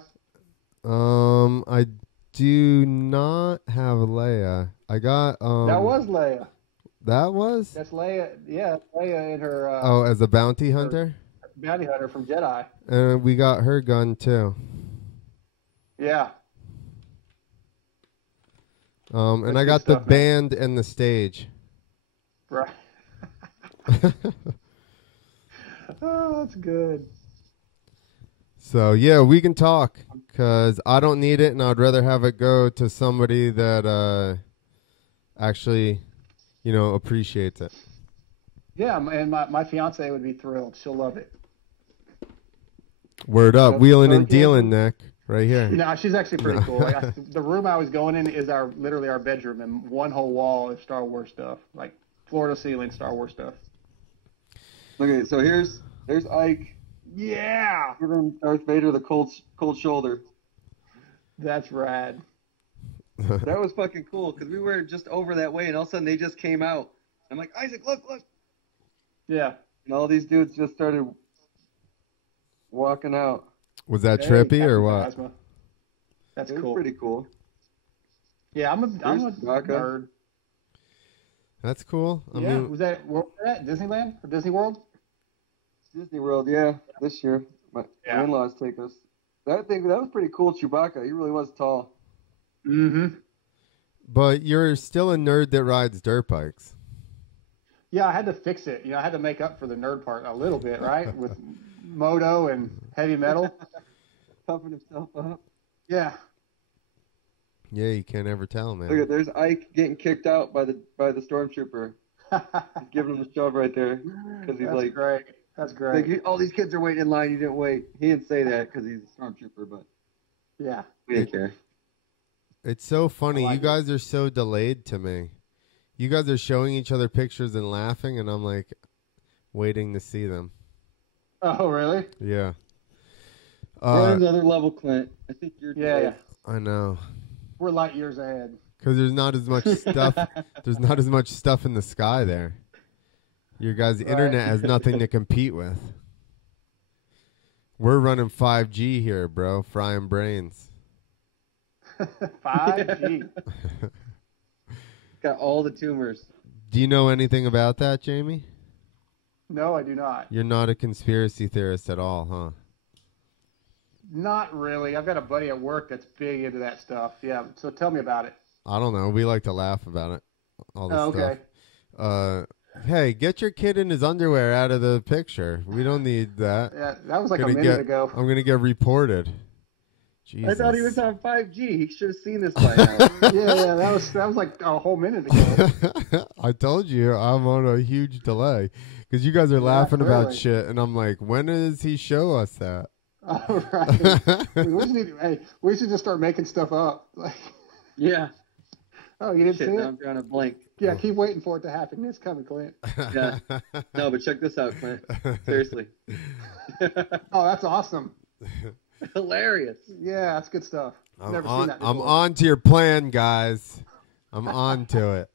I do not have Leia. I got That was Leia. That was? That's Leia. Yeah, Leia in her. As a bounty hunter. Bounty hunter from Jedi. And we got her gun too. Yeah. And I got the band and the stage. Right. Oh, that's good. So, yeah, we can talk because I don't need it, and I'd rather have it go to somebody that actually, appreciates it. Yeah, and my fiance would be thrilled. She'll love it. Word up. So Wheeling and dealing, Nick. Right here. No, she's actually pretty cool. Like the room I was going in is literally our bedroom, and one whole wall is Star Wars stuff, like floor to ceiling Star Wars stuff. Okay, so there's Ike. Yeah, Giving Darth Vader the cold shoulder. That's rad. That was fucking cool because we were just over that way, and all of a sudden they just came out. I'm like, Isaac, look. Yeah. And all these dudes just started walking out. Was that trippy or what? Plasma. That's it was cool. Pretty cool. Yeah, I'm a nerd. That's cool. I Yeah, mean, was that Disneyland or Disney World? Disney World, yeah, this year. My in-laws take us. That was pretty cool. Chewbacca, he really was tall. Mm-hmm. But you're still a nerd that rides dirt bikes. Yeah, I had to fix it. I had to make up for the nerd part a little bit, right? With moto and heavy metal. Pumping himself up. Yeah. Yeah, you can't ever tell, man. Look at there's Ike getting kicked out by the stormtrooper. He's giving him a shove right there because he's That's great. That's great. Like, all these kids are waiting in line. You didn't wait. He didn't say that because he's a stormtrooper, but yeah, we didn't care. It's so funny. Like you guys are so delayed to me. You guys are showing each other pictures and laughing, and I'm like waiting to see them. Oh, really? Yeah. We're another level, Clint. I think you're. Yeah. I know. We're light years ahead. Because there's not as much stuff. There's not as much stuff in the sky there. Your guys' internet has nothing to compete with. We're running 5G here, bro. Frying brains. 5G. Got all the tumors. Do you know anything about that, Jamie? No, I do not. You're not a conspiracy theorist at all, huh? Not really. I've got a buddy at work that's big into that stuff. Yeah, so tell me about it. I don't know. We like to laugh about it. All this okay. stuff. Hey, get your kid in his underwear out of the picture. We don't need that. Yeah, that was like a minute ago. I'm going to get reported. Jesus. I thought he was on 5G. He should have seen this by now. yeah, that was like a whole minute ago. I told you I'm on a huge delay because you guys are laughing about shit, and I'm like, when does he show us that? All right. We should just start making stuff up. Like, yeah. Oh, you didn't see it? I'm trying to blink. Yeah, keep waiting for it to happen. It's coming, Clint. Yeah. No, but check this out, Clint. Seriously. Oh, that's awesome. Hilarious. Yeah, that's good stuff. Never seen that before. I'm on to your plan, guys. I'm on to it.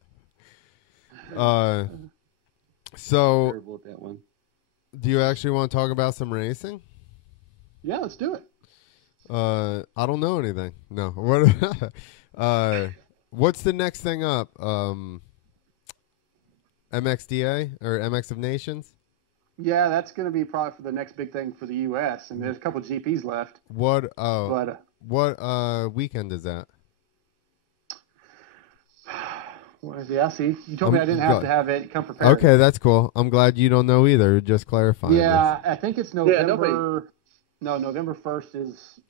So, terrible at that one. Do you actually want to talk about some racing? Yeah, let's do it. I don't know anything. No. What? What's the next thing up? MXDA or MX of Nations? Yeah, that's going to be probably for the next big thing for the U.S. And there's a couple of GPs left. What? What weekend is that? Yeah, see, you told me I didn't have to have it. Come prepared. Okay, that's cool. I'm glad you don't know either. Just clarifying. Yeah, I think it's November. No, November 1st is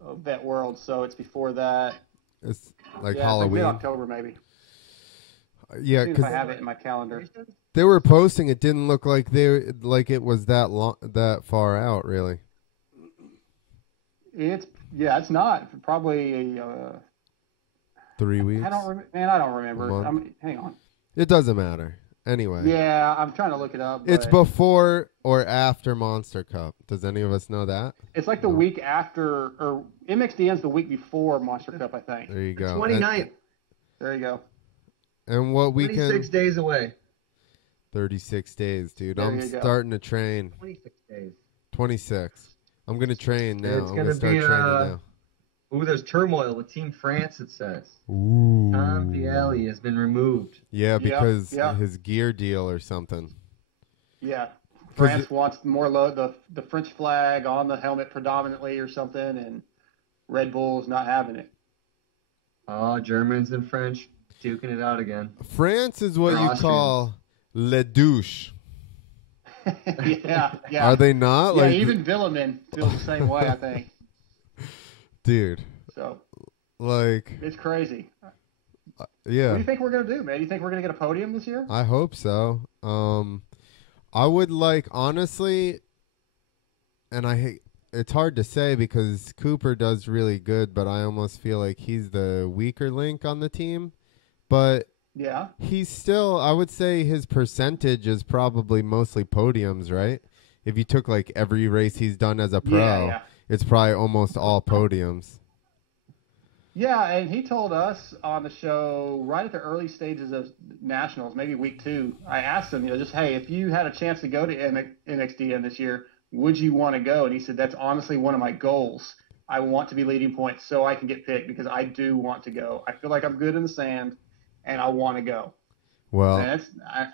Vet World, so it's before that. It's like Halloween. Like October maybe. Yeah, because I have it in my calendar. They were posting. It didn't look like it was that far out, really. It's not probably 3 weeks. I don't remember. Hang on. It doesn't matter. Anyway. Yeah, I'm trying to look it up. It's before or after Monster Cup. Does any of us know that? It's like the week after, or MXDN's the week before Monster Cup, I think. There you go. 29th. There you go. And what weekend? 26 days away. 36 days, dude. There I'm starting to train. 26 days. 26. I'm going to train now. It's going to be now. Ooh, there's turmoil with Team France, it says. Ooh. Tom Vialli has been removed. Yeah, because his gear deal or something. Yeah. France wants more the French flag on the helmet predominantly or something, and Red Bull's not having it. Oh, Germans and French duking it out again. France is what you call le douche. Yeah. Are they not? Yeah, Like, even Villeman feels the same way, I think. dude. So, like, it's crazy. yeah. What do you think we're going to do, man? Do you think we're going to get a podium this year? I hope so. I would like, honestly, and I hate, it's hard to say because Cooper does really good, but I almost feel like he's the weaker link on the team. But yeah, he's still, I would say his percentage is probably mostly podiums, right? If you took like every race he's done as a pro, it's probably almost all podiums. Yeah, and he told us on the show right at the early stages of Nationals, maybe week 2, I asked him, just, hey, if you had a chance to go to NXDN this year, would you want to go? And he said, that's honestly one of my goals. I want to be leading points so I can get picked because I do want to go. I feel like I'm good in the sand, and I want to go. Well, and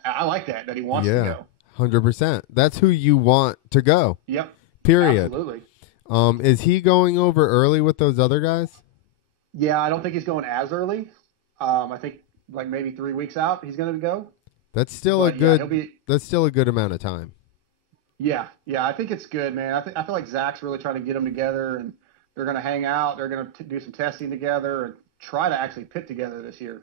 I like that he wants to go. 100%. That's who you want to go. Yep. Period. Absolutely. Is he going over early with those other guys? Yeah, I don't think he's going as early. I think like maybe 3 weeks out he's going to go. That's still that's still a good amount of time. Yeah, I think it's good, man. I feel like Zach's really trying to get them together, and they're going to hang out. They're going to do some testing together and try to actually pit together this year.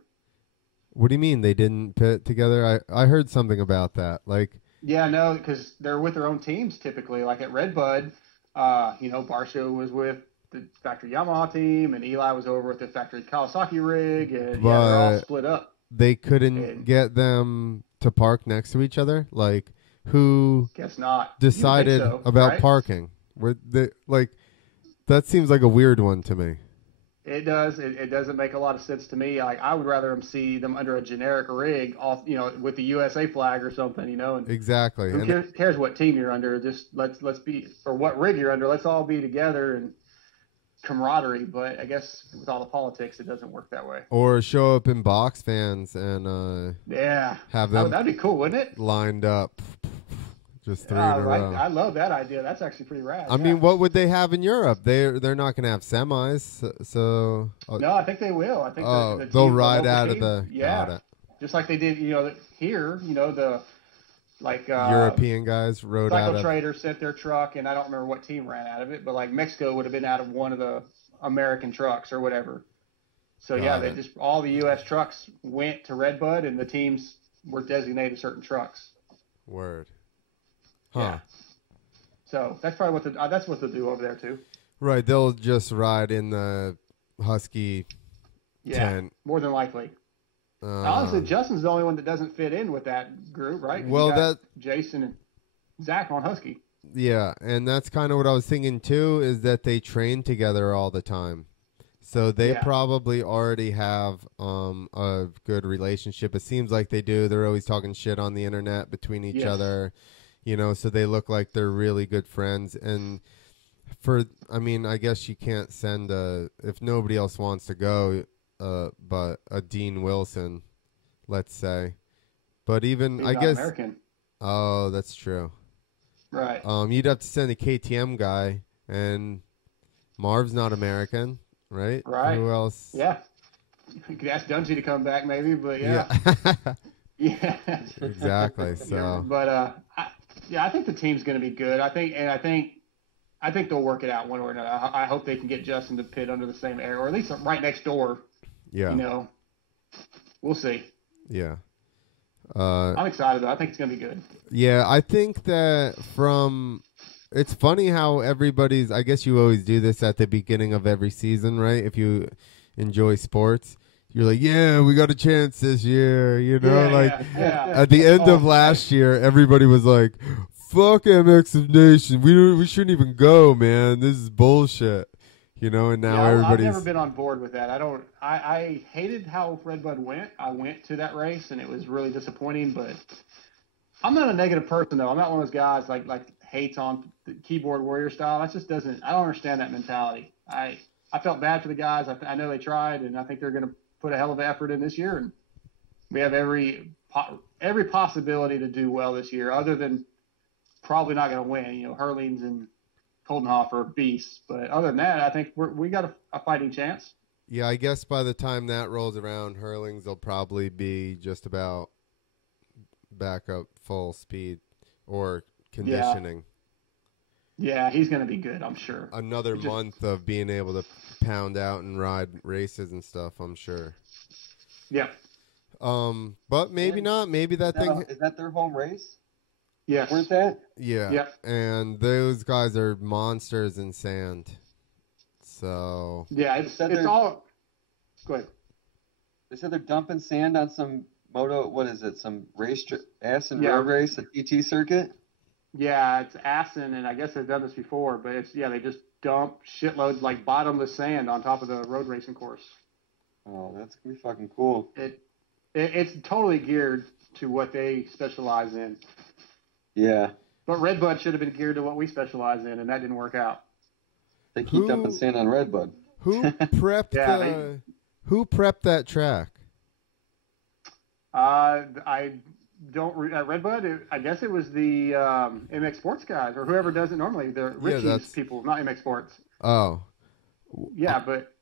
What do you mean they didn't pit together? I heard something about that. Like, yeah, no, because they're with their own teams typically. Like at Redbud, Barsha was with the factory Yamaha team, and Eli was over with the factory Kawasaki rig, and they're all split up. They couldn't get them to park next to each other. Like, who? Guess not. Decided about parking? That seems like a weird one to me. It does. It doesn't make a lot of sense to me. Like I would rather see them under a generic rig, off with the USA flag or something, And exactly. Who cares what team you're under? Just let's be, or what rig you're under. Let's all be together and camaraderie. But I guess with all the politics, it doesn't work that way. Or show up in box fans and have them. That'd be cool, wouldn't it? Lined up. Just 3 in a row. I love that idea. That's actually pretty rad. I mean, what would they have in Europe? They're not going to have semis, so. No, I think they will. I think they'll ride out of the. Just like they did, here, the European guys rode out of. Cycle Trader sent their truck, and I don't remember what team ran out of it, but like Mexico would have been out of one of the American trucks or whatever. So they just all the U.S. trucks went to Redbud, and the teams were designated certain trucks. Word. Huh. Yeah. So that's probably what they'll do over there too. Right, they'll just ride in the Husky tent. More than likely. Honestly, Justin's the only one that doesn't fit in with that group, right? Well, that Jason and Zach on Husky. Yeah, and that's kind of what I was thinking too. Is that they train together all the time, so they probably already have a good relationship. It seems like they do. They're always talking shit on the internet between each other. So they look like they're really good friends. And I guess you can't send if nobody else wants to go, but a Dean Wilson, let's say. But even, he's I guess. American. Oh, that's true. Right. You'd have to send a KTM guy, and Marv's not American, right? Right. Who else? Yeah. You could ask Dungy to come back maybe, but yeah. Exactly. So. But, I think the team's going to be good. I think they'll work it out one way or another. I hope they can get Justin to pit under the same area, or at least right next door. Yeah. We'll see. Yeah. I'm excited though. I think it's going to be good. Yeah, I think that it's funny how everybody's. I guess you always do this at the beginning of every season, right? If you enjoy sports. You're like, yeah, we got a chance this year, At the end of last year, everybody was like, fuck MX Nation. We shouldn't even go, man. This is bullshit. And now everybody's. I've never been on board with that. I hated how Redbud went. I went to that race, and it was really disappointing, but I'm not a negative person, though. I'm not one of those guys like hates on the keyboard warrior style. That just doesn't, I don't understand that mentality. I felt bad for the guys. I know they tried, and I think they're going to put a hell of an effort in this year, and we have every possibility to do well this year, other than probably not going to win. Hurlings and Koldenhoff are beasts, but other than that, I think we got a fighting chance. Yeah, I guess by the time that rolls around, Hurlings will probably be just about back up full speed or conditioning. Yeah, he's going to be good, I'm sure. Another month of being able to pound out and ride races and stuff, I'm sure. Yeah. But maybe not. Maybe that thing... Is that their home race? Yes. Where's that? Yeah. Yep. And those guys are monsters in sand. So... Yeah, it's all... Go ahead. They said they're dumping sand on some some race, Assen road race, a TT circuit? Yeah, it's Assen, and I guess they've done this before, but they just dump shitloads, like bottomless sand on top of the road racing course. Oh, that's going to be fucking cool. It's totally geared to what they specialize in. Yeah. But Redbud should have been geared to what we specialize in, and that didn't work out. They keep dumping sand on Redbud. Who prepped Who prepped that track? I don't Redbud. I guess it was the MX Sports guys or whoever does it normally. The Richie's people, not MX Sports. Oh. Yeah, but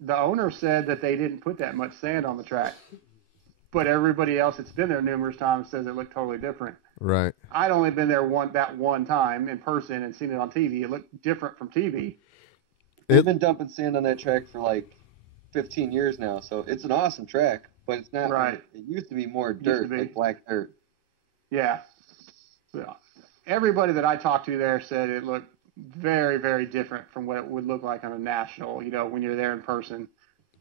the owner said that they didn't put that much sand on the track. But everybody else that's been there numerous times says it looked totally different. Right. I'd only been there one time in person and seen it on TV. It looked different from TV. They've been dumping sand on that track for like 15 years now, so it's an awesome track, but it's not right. It used to be more dirt, like black dirt. Yeah. Everybody that I talked to there said it looked very, very different from what it would look like on a national, when you're there in person.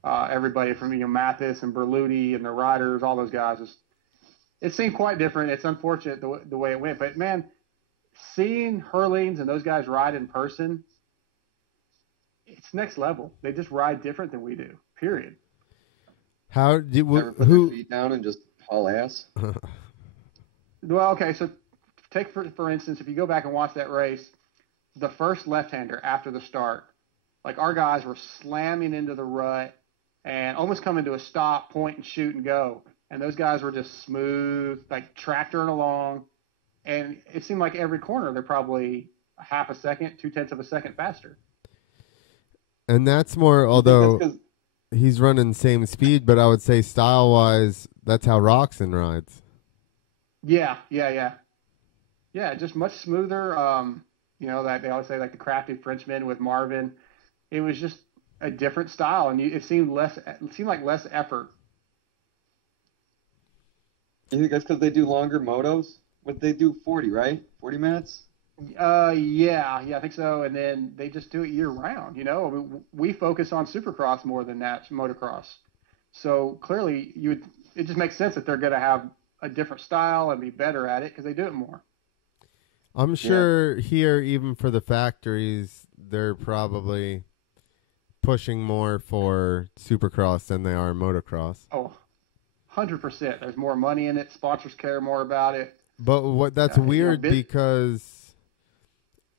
Everybody from, Mathis and Berluti and the riders, all those guys, it seemed quite different. It's unfortunate the way it went, but man, seeing Hurlings and those guys ride in person, it's next level. They just ride different than we do. Period. How did put their feet down and just haul ass? Well, okay. So take for instance, if you go back and watch that race, the first left-hander after the start, like our guys were slamming into the rut and almost coming to a stop, point and shoot and go, and those guys were just smooth, like tractoring along, and it seemed like every corner they're probably a half a second, 0.2 of a second faster. And that's more, although he's running same speed, but I would say style-wise, that's how Roxon rides. Yeah, just much smoother. That they always say like the crafty Frenchman with Marvin. It was just a different style, and it seemed like less effort. You think that's because they do longer motos? But they do 40, right? 40 minutes? Yeah, I think so. And then they just do it year round. We focus on Supercross more than that motocross. So clearly, it just makes sense that they're going to have a different style and be better at it because they do it more. I'm sure here, even for the factories, they're probably pushing more for Supercross than they are motocross. Oh, 100%. There's more money in it. Sponsors care more about it. But that's weird because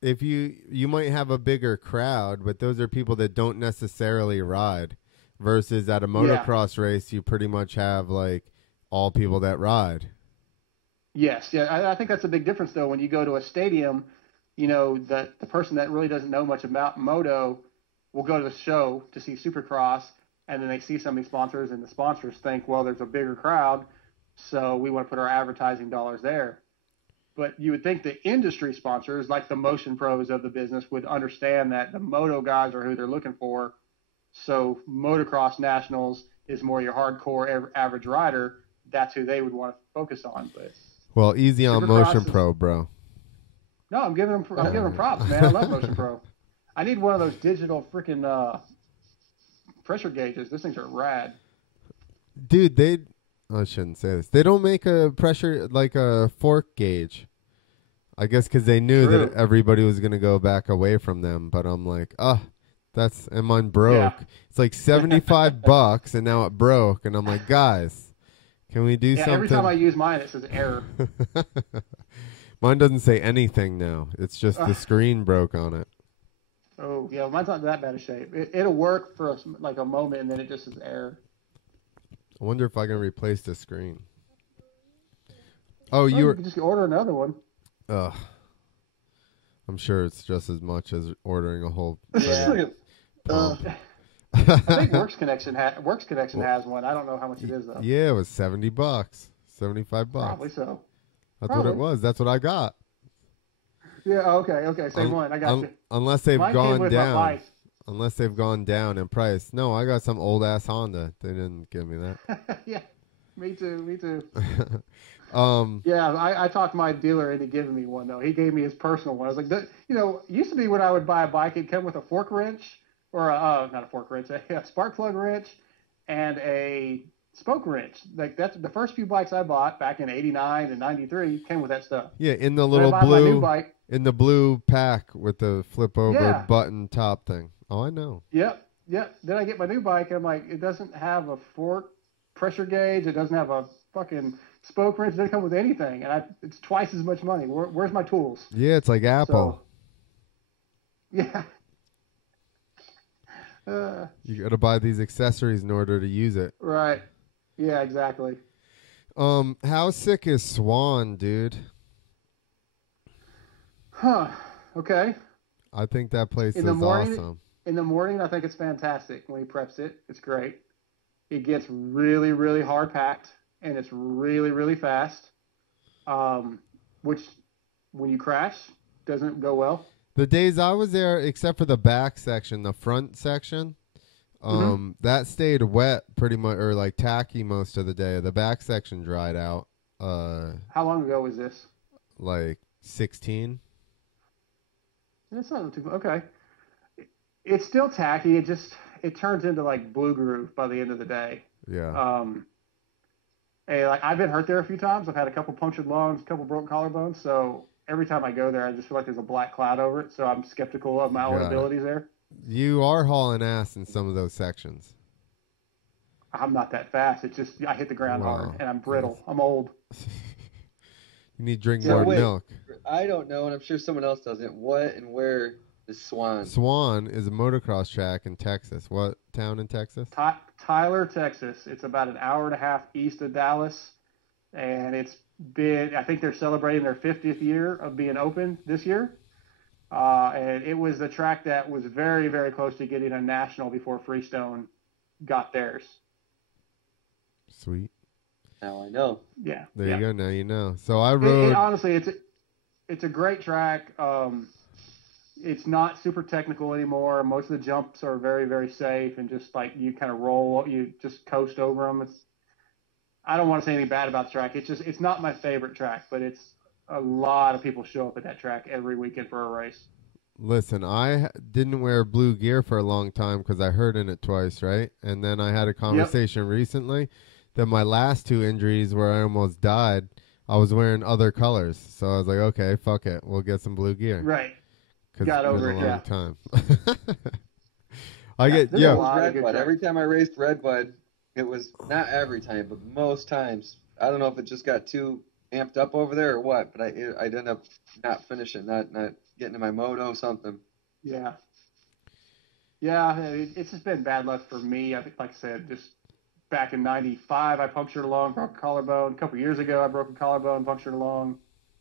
if you might have a bigger crowd, but those are people that don't necessarily ride, versus at a motocross race, you pretty much have like all people that ride. Yes, I think that's a big difference though. When you go to a stadium, the person that really doesn't know much about moto will go to the show to see Supercross, and then they see some of these sponsors, and the sponsors think, well, there's a bigger crowd, so we want to put our advertising dollars there. But you would think the industry sponsors, like the motion pros of the business, would understand that the moto guys are who they're looking for. So motocross nationals is more your hardcore average rider. That's who they would want to focus on. But well, easy on Motion Pro, bro. No, I'm giving them props, man. I love Motion Pro. I need one of those digital freaking pressure gauges. Those things are rad. Dude, I shouldn't say this. They don't make a pressure like a fork gauge. I guess because they knew that everybody was going to go back away from them. But I'm like, and mine broke. Yeah. It's like $75 and now it broke. And I'm like, guys, can we do something? Every time I use mine, it says error. Mine doesn't say anything now. It's just the screen broke on it. Oh, yeah, mine's not that bad of shape. It'll work for a moment, and then it just says error. I wonder if I can replace the screen. You can just order another one. Ugh. I'm sure it's just as much as ordering a whole. Yeah. I think Works Connection has one. I don't know how much it is though. Yeah, it was $70, $75. Probably so. That's what it was. That's what I got. Yeah. Okay. Same one. I got you. Unless they've Mine came gone with my down. bike. Unless they've gone down in price. No, I got some old ass Honda. They didn't give me that. Yeah. Me too. Um, Yeah, I talked my dealer into giving me one though. He gave me his personal one. I was like, used to be when I would buy a bike, it'd come with a fork wrench or not a fork wrench, a spark plug wrench and a spoke wrench. Like that's the first few bikes I bought back in '89 and '93 came with that stuff. yeah, in the When I little buy my new bike, in the blue pack with the flip over Yeah. button top thing. Oh, I know. Yep. Then I get my new bike and I'm like, it doesn't have a fork pressure gauge. It doesn't have a fucking spoke wrench. It doesn't come with anything. And it's twice as much money. Where's my tools? Yeah, it's like Apple. So, yeah. You got to buy these accessories in order to use it. Right. Yeah, exactly. How sick is Swan, dude? Huh. Okay. I think that place is awesome. In the morning, I think it's fantastic when he preps it. It's great. It gets really, really hard packed, and it's really, really fast, which when you crash, doesn't go well. The days I was there, except for the back section, the front section, that stayed wet pretty much, or like tacky most of the day. The back section dried out. How long ago was this? Like 16. It's not too okay. It's still tacky. It turns into like blue groove by the end of the day. Yeah. And like I've been hurt there a few times. I've had a couple punctured lungs, a couple broken collarbones. So every time I go there, I just feel like there's a black cloud over it. So I'm skeptical of my own abilities there. You are hauling ass in some of those sections. I'm not that fast. It's just I hit the ground hard and I'm brittle. I'm old. You need to drink more milk. I don't know, and I'm sure someone else doesn't. What and where is Swan? Swan is a motocross track in Texas. What town in Texas? Tyler, Texas. It's about an hour and a half east of Dallas, and it's been. I think they're celebrating their 50th year of being open this year. And it was a track that was very, very close to getting a national before Freestone got theirs. Sweet. Now I know. Yeah. There you go. Now you know. So I rode. Honestly, it's a great track. It's not super technical anymore. Most of the jumps are very, very safe and just like you kind of roll, you just coast over them. I don't want to say anything bad about the track. It's not my favorite track, but it's a lot of people show up at that track every weekend for a race. Listen, I didn't wear blue gear for a long time because I hurt in it twice, right? And then I had a conversation recently that my last two injuries where I almost died, I was wearing other colors. So I was like, okay, fuck it. We'll get some blue gear. Right. Got over it, a long time. Every time I raced Redbud, it was not every time, but most times. I don't know if it just got too amped up over there or what, but I ended up not finishing, not getting to my moto something. Yeah. Yeah, it's just been bad luck for me. I think, like I said, just back in '95, I punctured a lung, broke a collarbone. A couple years ago, I broke a collarbone, punctured a lung.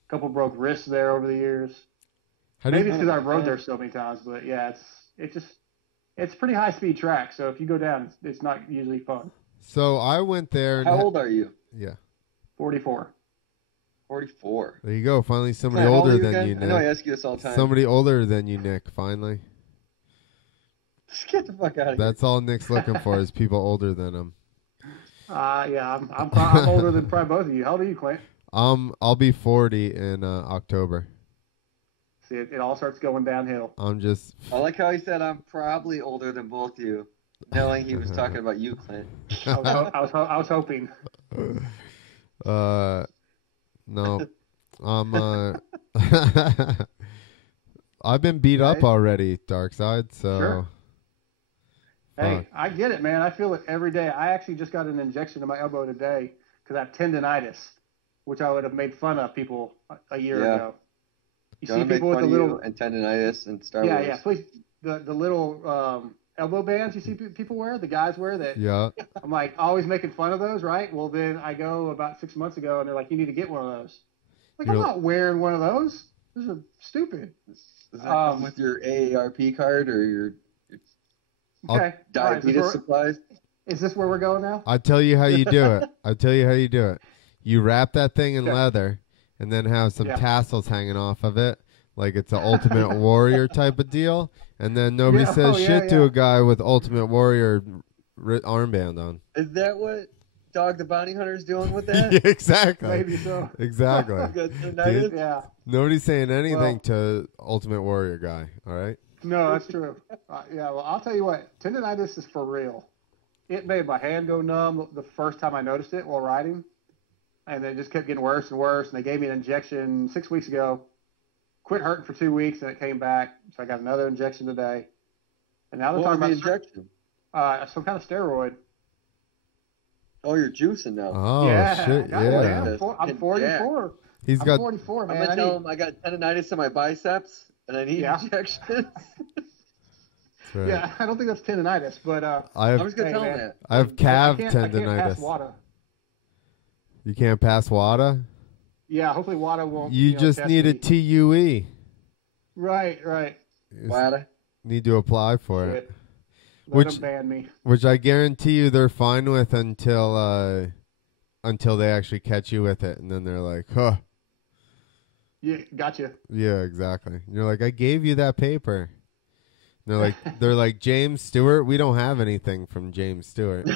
A couple broke wrists there over the years. Maybe it's because I rode there so many times, but yeah, it's a pretty high speed track. So if you go down, it's not usually fun. So I went there. How old are you? Yeah. 44. 44. There you go. Finally, somebody older than you, Nick. I know I ask you this all the time. Somebody older than you, Nick. Finally. Just get the fuck out of here. That's all Nick's looking for is people older than him. Yeah, I'm older than probably both of you. How old are you, Clint? I'll be 40 in October. See, it all starts going downhill. I like how he said I'm probably older than both of you, knowing he was talking about you, Clint. I was hoping. No, I've been beat up already, Darkside. So. Sure. Hey, I get it, man. I feel it every day. I actually just got an injection in my elbow today because I have tendonitis, which I would have made fun of people a year ago. You see people with the little and tendonitis and Star Wars. Yeah. Please, the little elbow bands you see people wear, the guys wear that. Yeah. I'm like always making fun of those, right? Well, then I go about 6 months ago, and they're like, "You need to get one of those." Like, I'm not wearing one of those. Those are stupid. Does that come with your AARP card or your diabetes supplies? Is this where we're going now? I'll tell you how you do it. You wrap that thing in leather and then have some tassels hanging off of it, like it's an Ultimate Warrior type of deal, and then nobody says shit to yeah. a guy with Ultimate Warrior armband on. Is that what Dog the Bounty Hunter is doing with that? Yeah, exactly. Maybe so. Exactly. Dude, Yeah. Nobody's saying anything to Ultimate Warrior guy. All right. No, that's true. Yeah, well, I'll tell you what. Tendonitis is for real. It made my hand go numb the first time I noticed it while riding, and it just kept getting worse and worse. And they gave me an injection 6 weeks ago. Quit hurting for 2 weeks, and it came back. So I got another injection today. And now they're talking about injection? Some kind of steroid. Oh, you're juicing now. Oh yeah, shit! Yeah. I'm 44. He's I'm got 44, man. I'm gonna tell him I got tendonitis in my biceps and I need injections. Right. Yeah, I don't think that's tendonitis, but I'm just gonna tell him that. I have calf I tendonitis. can't pass WADA. You can't pass WADA? Yeah, hopefully WADA won't. You just need a TUE. Right. WADA. Need to apply for it. Let them ban me. Which I guarantee you they're fine with until they actually catch you with it, and then they're like, huh. Yeah, gotcha. Yeah, exactly. And you're like, I gave you that paper. And they're like James Stewart. We don't have anything from James Stewart.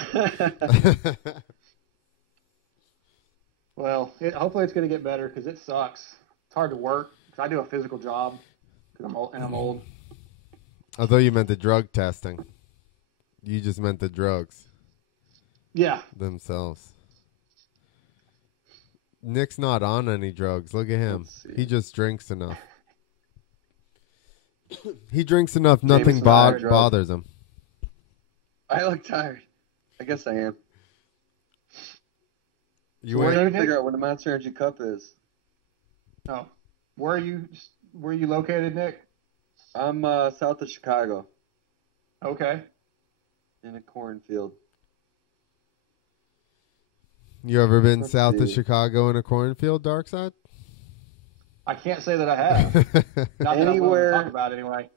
Well, hopefully it's going to get better because it sucks. It's hard to work. I do a physical job because I'm old. I thought you meant the drug testing. You just meant the drugs. Yeah. Themselves. Nick's not on any drugs. Look at him. He just drinks enough. He drinks enough, nothing bothers him. I look tired. I guess I am. You ain't trying to figure out where the Monster Energy Cup is. Oh. Where are you located, Nick? I'm south of Chicago. Okay. In a cornfield. You ever been south of Chicago in a cornfield, Darkside? I can't say that I have. Not anywhere, that I'm talk about anyway.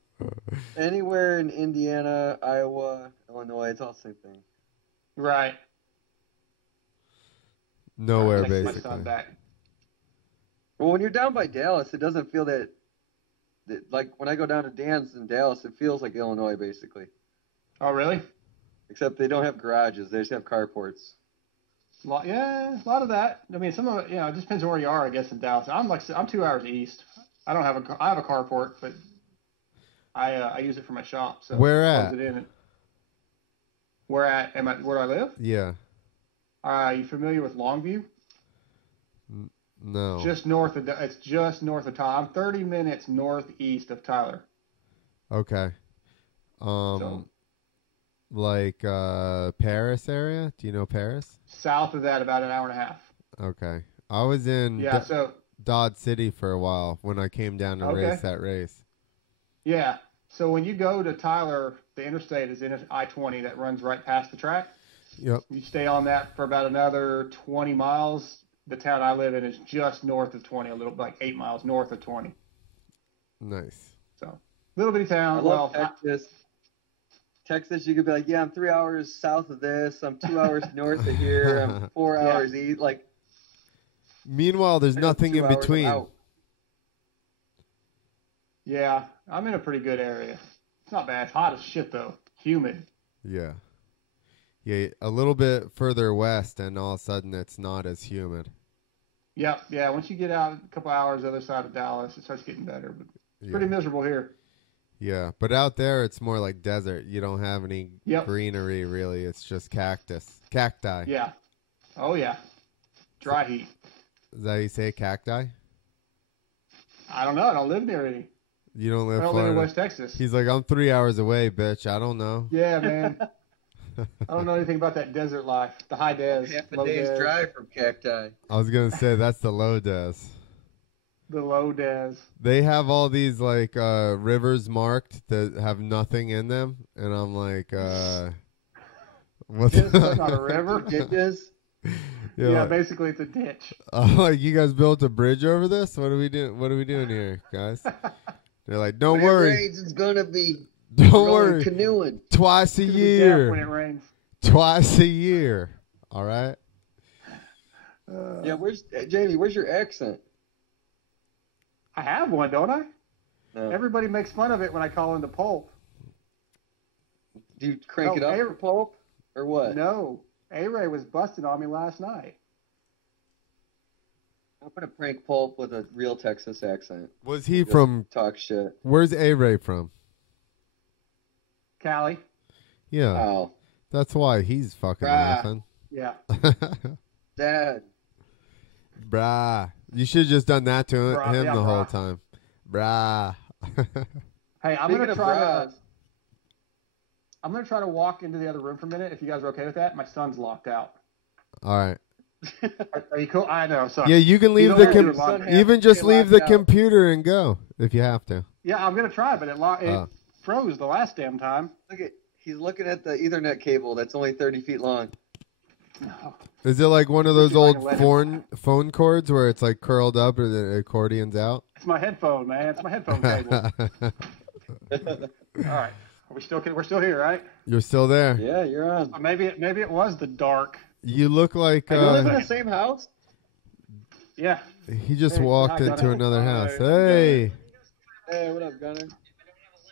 Anywhere in Indiana, Iowa, Illinois, it's all the same thing. Right. Nowhere, basically. Well, when you're down by Dallas, it doesn't feel that like when I go down to Dan's in Dallas, it feels like Illinois, basically. Oh, really? Except they don't have garages; they just have carports. Yeah, a lot of that. I mean, some of it, it just depends on where you are, I guess, in Dallas. I'm 2 hours east. I have a carport, but I use it for my shop. So where at? Where do I live? Yeah. Are you familiar with Longview? No. It's just north of Tyler. I'm 30 minutes northeast of Tyler. Okay. Like Paris area? Do you know Paris? South of that, about an hour and a half. Okay. I was in Dodge City for a while when I came down to race that race. Yeah. So when you go to Tyler, the interstate is in I-20 that runs right past the track. Yep. You stay on that for about another 20 miles. The town I live in is just north of 20, a little like 8 miles north of 20. Nice. So little bitty town. I love Texas. Texas, you could be like, yeah, I'm 3 hours south of this. I'm 2 hours north of here. I'm 4 hours east. Like. Meanwhile, there's nothing in between. Yeah, I'm in a pretty good area. It's not bad. It's hot as shit though. Humid. Yeah. Yeah, a little bit further west, and all of a sudden it's not as humid. Yep. Yeah. Once you get out a couple hours the other side of Dallas, it starts getting better. But it's pretty miserable here. Yeah, but out there it's more like desert. You don't have any greenery really. It's just cacti. Yeah. Oh yeah. Dry heat. Is that how you say cacti? I don't know. I don't live near any. You don't live. I don't live in West Texas. He's like, I'm 3 hours away, bitch. I don't know. Yeah, man. I don't know anything about that desert life. The high des. Half a day's drive from cacti. I was gonna say that's the low des. The low des. They have all these like rivers marked that have nothing in them, and I'm like, what's that's not a river? Ditches? Yeah, basically it's a ditch. Like, you guys built a bridge over this? What are we doing? What are we doing here, guys? They're like, don't worry. It rains, it's gonna be. Don't worry. Canoeing. Twice a year. When it rains. Twice a year. All right. Yeah, Jamie? Where's your accent? I have one, don't I? No. Everybody makes fun of it when I call into Pulp. Do you crank it up for Pulp or what? No. A-Ray was busting on me last night. I'm going to prank Pulp with a real Texas accent. Was he from... Talk shit. Where's A-Ray from? Cali. Yeah. Oh. That's why he's fucking laughing. Yeah. Dad. Brah. You should have just done that to him the whole time. Brah. Hey, I'm going to try to walk into the other room for a minute if you guys are okay with that. My son's locked out. All right. Are you cool? I know. So yeah, you can leave even just leave the computer and go if you have to. Yeah, I'm going to try, but it froze the last damn time. He's looking at the Ethernet cable that's only 30 feet long. No. Is it like one of those old phone cords where it's like curled up or the accordion's out? It's my headphone, man. It's my headphone cable. All right. We're still here, right? You're still there. Yeah, you're on. Maybe it was the dark. You look like... you live in the same house? Yeah. He just walked into another house. Hey. Hey, what up, Gunner?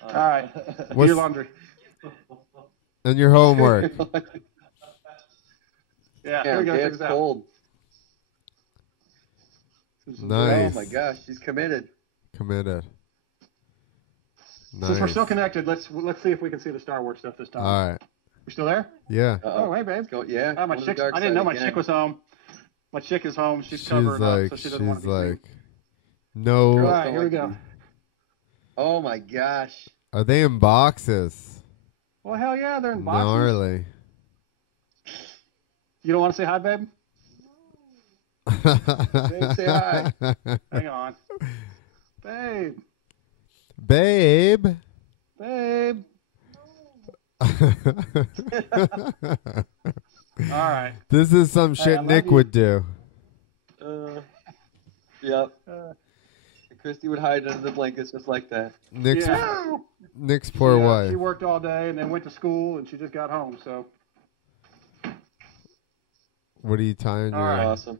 All right. What's your laundry? And your homework. Yeah, here we go. It's cold. Nice. Oh my gosh, she's committed. Committed. Nice. Since we're still connected, let's see if we can see the Star Wars stuff this time. All right. We still there? Yeah. Oh, hey, babe. Yeah. Oh, my chick. I didn't know my chick was home. My chick is home. She's covered up, so she doesn't want to be seen. No. All right, here we go. Oh my gosh. Are they in boxes? Well, hell yeah, they're in boxes. Gnarly. You don't want to say hi, babe? Babe, say hi. Hang on. Babe. Babe. Babe. All right. This is some shit Nick would do. Yep. Christy would hide under the blankets just like that. Nick's poor wife. She worked all day and then went to school and she just got home, so. What are you tying your... Awesome.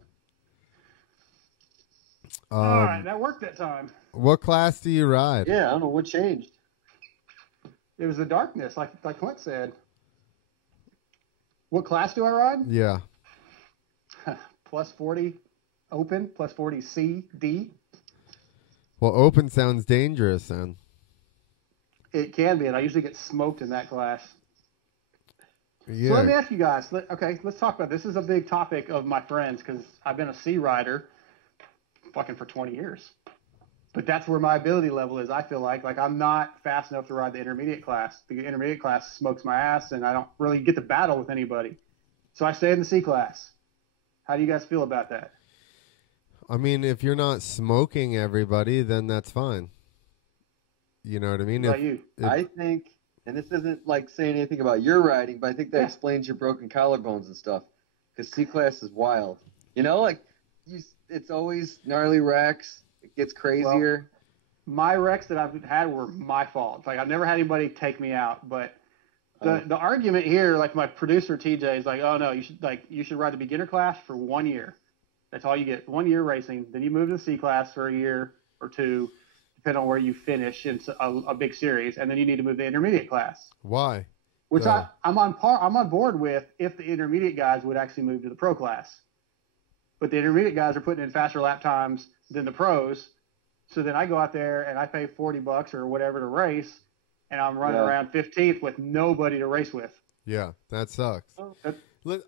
All right, that worked that time. What class do you ride? Yeah, I don't know what changed. It was the darkness, like Clint said. What class do I ride? Yeah. Plus 40 open, plus 40 C, D. Well, open sounds dangerous then. It can be, and I usually get smoked in that class. Yeah. So let me ask you guys. Let's talk about this. This is a big topic of my friends because I've been a C rider fucking for 20 years. But that's where my ability level is, I feel like. Like, I'm not fast enough to ride the intermediate class. The intermediate class smokes my ass, and I don't really get to battle with anybody. So I stay in the C class. How do you guys feel about that? I mean, if you're not smoking everybody, then that's fine. You know what I mean? What about you? I think, and this isn't like saying anything about your riding, but I think that explains your broken collarbones and stuff. Because C class is wild. You know, like, it's always gnarly wrecks. It gets crazier. Well, my wrecks that I've had were my fault. Like, I've never had anybody take me out. But the argument here, like my producer TJ is like, oh no, you should ride the beginner class for 1 year. That's all you get. 1 year racing. Then you move to the C class for a year or two, depending on where you finish in a big series, and then you need to move to the intermediate class. Why? Which I'm on board with if the intermediate guys would actually move to the pro class. But the intermediate guys are putting in faster lap times than the pros. So then I go out there and I pay $40 or whatever to race, and I'm running around 15th with nobody to race with. Yeah, that sucks. Clint,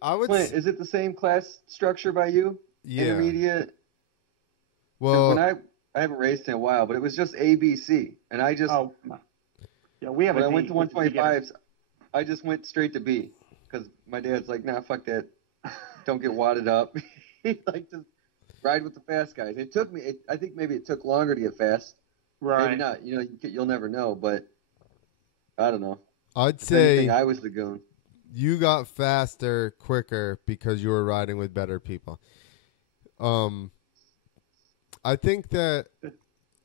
is it the same class structure by you? Yeah. Intermediate? Well, when I haven't raced in a while, but it was just ABC, and I just we have. When I went to 125s, I just went straight to B because my dad's like, nah, fuck that, don't get wadded up. He like to ride with the fast guys. It took me. I think maybe it took longer to get fast. Right. Maybe not. You know, you'll never know. But I don't know. I'd say I was the goon. You got faster, quicker because you were riding with better people. I think that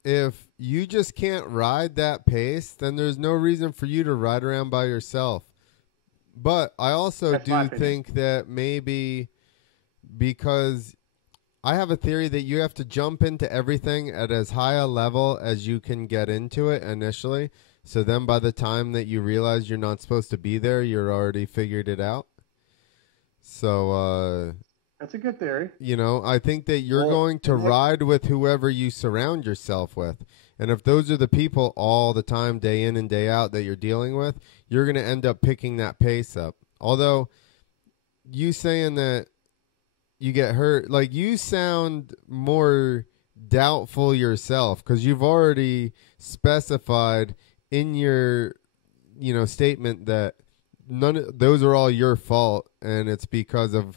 if you just can't ride that pace, then there's no reason for you to ride around by yourself. But I also do think that maybe because I have a theory that you have to jump into everything at as high a level as you can get into it initially. So then by the time that you realize you're not supposed to be there, you're already figured it out. So, that's a good theory. you know, I think that you're going to ride with whoever you surround yourself with. And if those are the people all the time, day in and day out, that you're dealing with, you're going to end up picking that pace up. Although you saying that you get hurt, like, you sound more doubtful yourself because you've already specified in your, you know, statement that those are all your fault and it's because of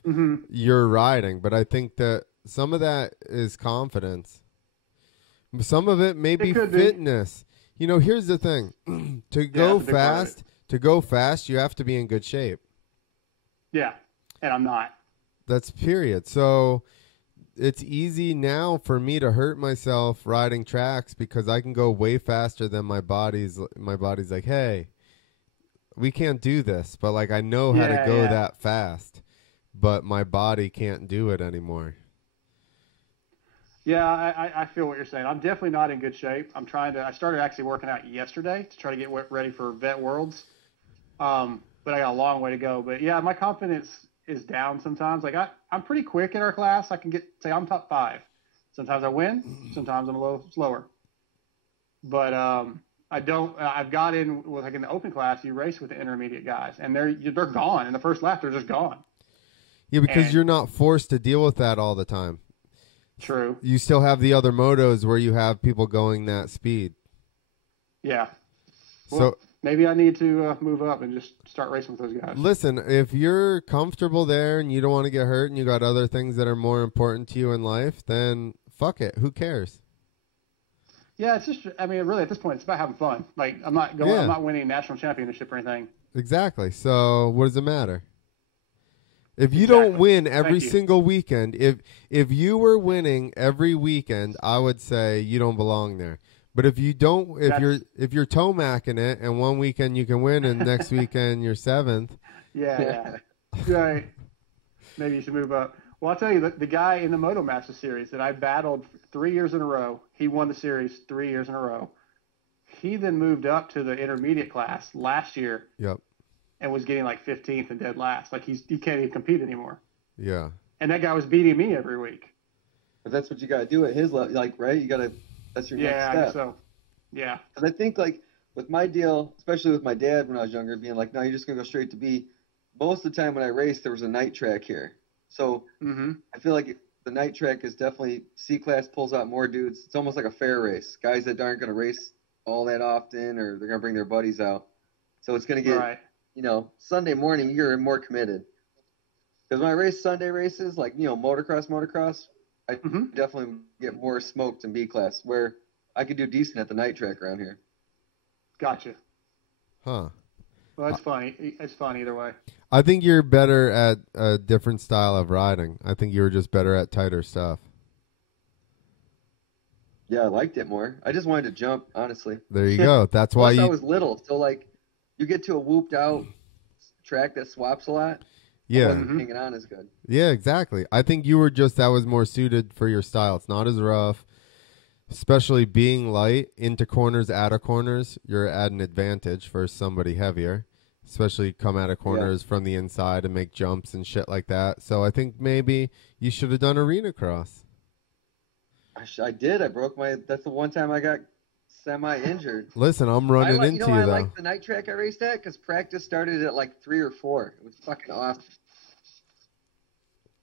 your riding. But I think that some of that is confidence. Some of it may be fitness. You know, here's the thing. To go fast, you have to be in good shape. Yeah, and I'm not. That's period. So it's easy now for me to hurt myself riding tracks because I can go way faster than my body's like, hey, we can't do this. But like, I know how to go that fast, but my body can't do it anymore. Yeah, I feel what you're saying. I'm definitely not in good shape. I started actually working out yesterday to try to get ready for Vet Worlds. But I got a long way to go. But yeah, my confidence is down sometimes. Like I'm pretty quick in our class. I can say I'm top 5. Sometimes I win. Sometimes I'm a little slower. But I've got in with like in the open class. You race with the intermediate guys, and they're gone in the first lap. They're just gone. Yeah, because you're not forced to deal with that all the time. True. You still have the other motos where you have people going that speed. Yeah. Well, so maybe I need to move up and just start racing with those guys. Listen, if you're comfortable there and you don't want to get hurt and you got other things that are more important to you in life, then fuck it. Who cares? Yeah, it's just, I mean, really at this point, it's about having fun. Like, I'm not winning a national championship or anything. Exactly. So what does it matter? If you don't win every single weekend, if you were winning every weekend, I would say you don't belong there. But if you don't, if you're toe-macking it, and one weekend you can win, and next weekend you're 7th. Yeah. Right. Maybe you should move up. Well, I'll tell you, the guy in the Moto Master Series that I battled 3 years in a row, he won the series 3 years in a row. He then moved up to the intermediate class last year. Yep. And was getting like 15th and dead last. Like he can't even compete anymore. Yeah. And that guy was beating me every week. But that's what you got to do at his level, like, right? That's your next step. Yeah, I guess so. Yeah. And I think, like, with my deal, especially with my dad when I was younger, being like, no, you're just going to go straight to B. Most of the time when I raced, there was a night track here. So I feel like the night track is definitely, C-Class pulls out more dudes. It's almost like a fair race. Guys that aren't going to race all that often, or they're going to bring their buddies out. So it's going to get... Right. You know, Sunday morning, you're more committed. Because when I race Sunday races, like, you know, motocross, I definitely get more smoked in B class, where I could do decent at the night track around here. Gotcha. Huh. Well, that's funny. It's fun either way. I think you're better at a different style of riding. I think you were just better at tighter stuff. Yeah, I liked it more. I just wanted to jump, honestly. There you go. That's why I was little, so, like, you get to a whooped out track that swaps a lot. Yeah. I wasn't hanging on as good. Yeah, exactly. I think you were that was more suited for your style. It's not as rough, especially being light into corners, out of corners. You're at an advantage for somebody heavier, especially come out of corners from the inside and make jumps and shit like that. So I think maybe you should have done arena cross. I did. That's the one time I got semi-injured. Listen, I'm running into you, I though. like the night track I raced at because practice started at like 3 or 4. It was fucking awesome.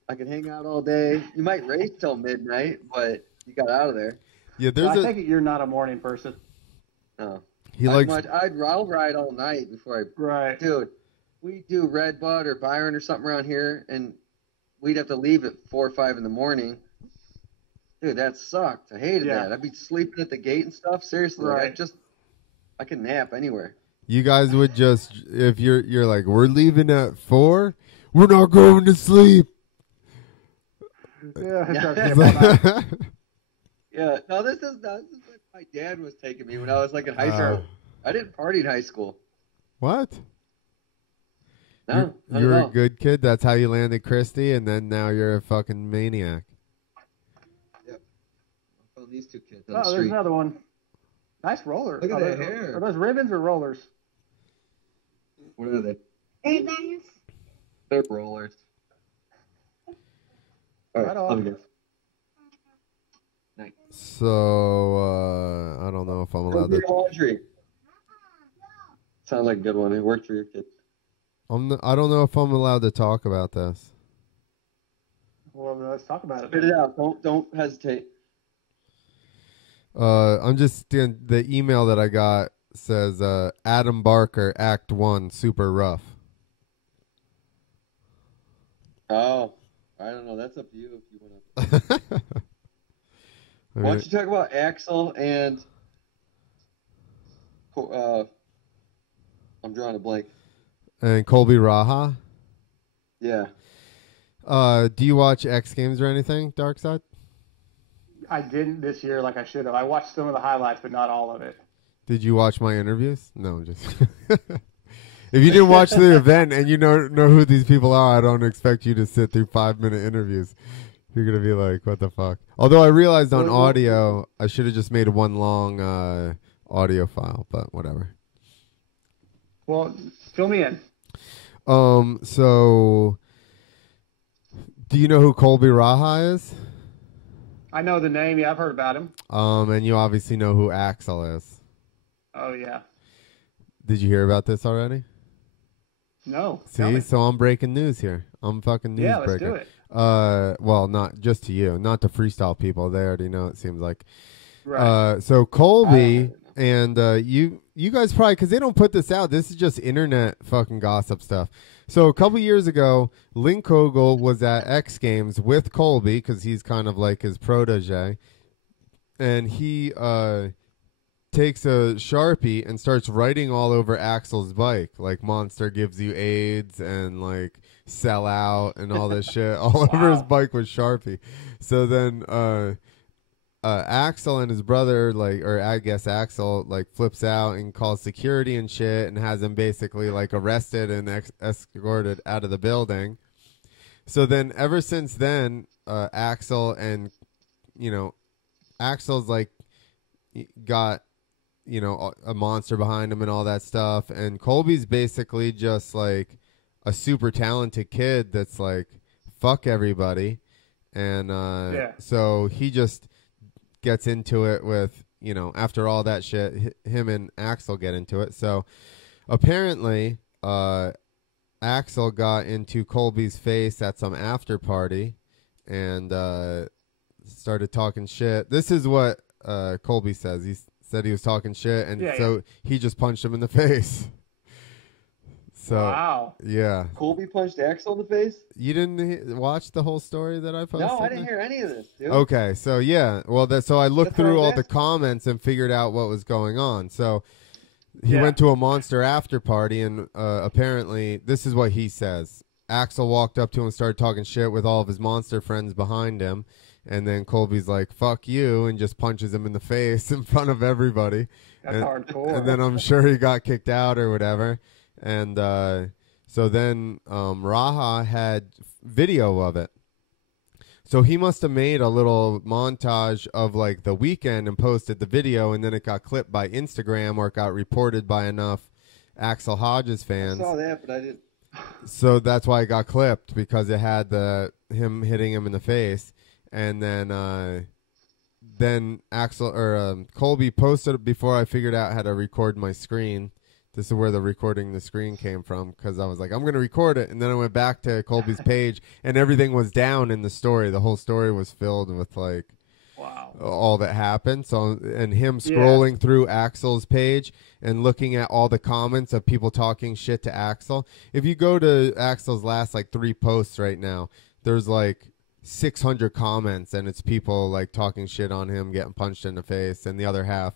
I could hang out all day. You might race till midnight, but you got out of there. Yeah, I take it you're not a morning person. No. I'll ride all night before I... Right. Dude, we do Red Bud or Byron or something around here, and we'd have to leave at 4 or 5 in the morning. Dude, that sucked. I hated that. I'd be sleeping at the gate and stuff. Seriously, right. I could nap anywhere. You guys would just, if you're like, we're leaving at 4, we're not going to sleep. Yeah. Yeah. No, this is like my dad was taking me when I was like in high school. I didn't party in high school. What? No, you're a good kid. That's how you landed Christy, and then now you're a fucking maniac. these two kids on the there's street. another one. Nice roller. Look at that hair. Are those ribbons or rollers? What are they? Ribbons. They're rollers. All right, let me guess. Nice. So, I don't know if I'm allowed to. Laundry. Sounds like a good one. It worked for your kid. I don't know if I'm allowed to talk about this. Well, let's talk about it. Spit it out. Don't hesitate. I'm just the email that I got says Adam Barker Act 1 super rough. Oh, I don't know. That's up to you if you want to. Why don't you talk about Axel and I'm drawing a blank. And Colby Raha? Yeah. Do you watch X Games or anything, Darkside? I didn't this year like I should have. I watched some of the highlights, but not all of it. Did you watch my interviews? No, I'm just... If you didn't watch the event and you know who these people are, I don't expect you to sit through 5-minute interviews. You're going to be like, what the fuck? Although I realized on audio, I should have just made one long audio file, but whatever. Well, fill me in. So, do you know who Colby Raha is? I know the name. Yeah, I've heard about him. And you obviously know who Axel is. Oh, yeah. Did you hear about this already? No. See, so I'm breaking news here. I'm fucking news breaker. Yeah, let's do it. Well, not just to you, not to freestyle people. They already know, it seems like. Right. So Colby and you guys probably, because they don't put this out. This is just internet fucking gossip stuff. So a couple years ago, Link Kogel was at X Games with Colby because he's kind of like his protege, and he takes a Sharpie and starts writing all over Axel's bike, like Monster gives you AIDS and like sell out and all this shit all over his bike with Sharpie. So then Axel and his brother, like, or I guess Axel, like, flips out and calls security and shit and has him basically like arrested and escorted out of the building. So then ever since then, Axel and, Axel's like got, a monster behind him and all that stuff. And Colby's basically just like a super talented kid that's like, fuck everybody. And so he just gets into it with, after all that shit, him and Axel get into it. So apparently Axel got into Colby's face at some after party and started talking shit. This is what Colby says. He said he was talking shit, and he just punched him in the face. So, wow. Yeah. Colby punched Axel in the face? You didn't watch the whole story that I posted? No, I didn't hear any of this, dude. Okay, so yeah. Well, so I looked through all the comments and figured out what was going on. So he went to a Monster after party, and apparently, this is what he says. Axel walked up to him and started talking shit with all of his Monster friends behind him. And then Colby's like, fuck you, and just punches him in the face in front of everybody. That's hardcore. And then I'm sure he got kicked out or whatever. And so then Raha had video of it. So he must have made a little montage of like the weekend and posted the video, and then it got clipped by Instagram or it got reported by enough Axel Hodges fans. I saw that, but I didn't. So that's why it got clipped, because it had him hitting him in the face. And then Axel or Colby posted it before I figured out how to record my screen. This is where the recording the screen came from, because I was like, I'm going to record it. And then I went back to Colby's page, and everything was down in the story. The whole story was filled with, like, all that happened. So, and him scrolling through Axel's page and looking at all the comments of people talking shit to Axel. If you go to Axel's last, like, 3 posts right now, there's, like, 600 comments, and it's people, like, talking shit on him, getting punched in the face, and the other half,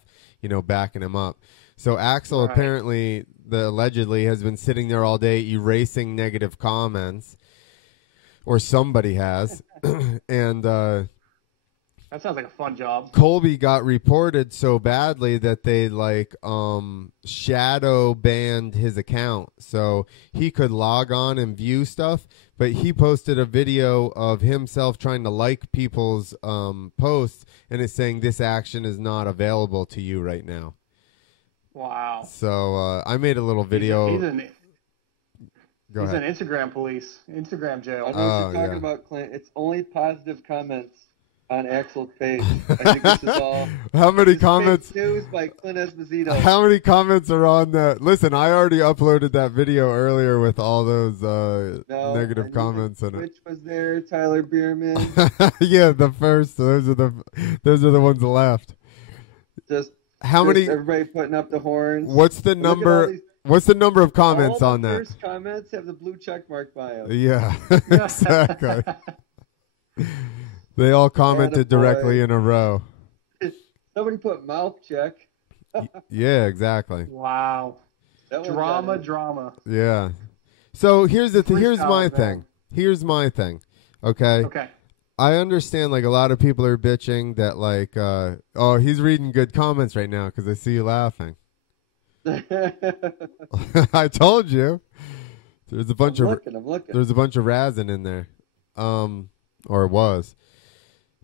backing him up. So Axel apparently, allegedly, has been sitting there all day erasing negative comments, or somebody has, and that sounds like a fun job. Colby got reported so badly that they like shadow banned his account, so he could log on and view stuff, but he posted a video of himself trying to like people's posts, and it's saying this action is not available to you right now. Wow. So I made a little video. He's an Instagram police, Instagram jail. I know what you're talking about, Clint. It's only positive comments on Axel's page. I think this is all. How many comments? News by Clint Esposito. How many comments are on that? Listen, I already uploaded that video earlier with all those negative comments in it. Which was there? Tyler Bierman. Yeah, the first. Those are the ones left. Just how many? Everybody putting up the horns. What's the number? What's the number of comments on that? All the first comments have the blue check mark by them. Yeah, exactly. They all commented directly in a row. Somebody put mouth check. Yeah, exactly. Wow. Drama. Yeah. So here's my thing. Here's my thing. Okay. Okay. I understand, like, a lot of people are bitching that, like, oh, he's reading good comments right now because I see you laughing. I told you. There's a bunch I'm looking. There's a bunch of razzing in there. Or it was.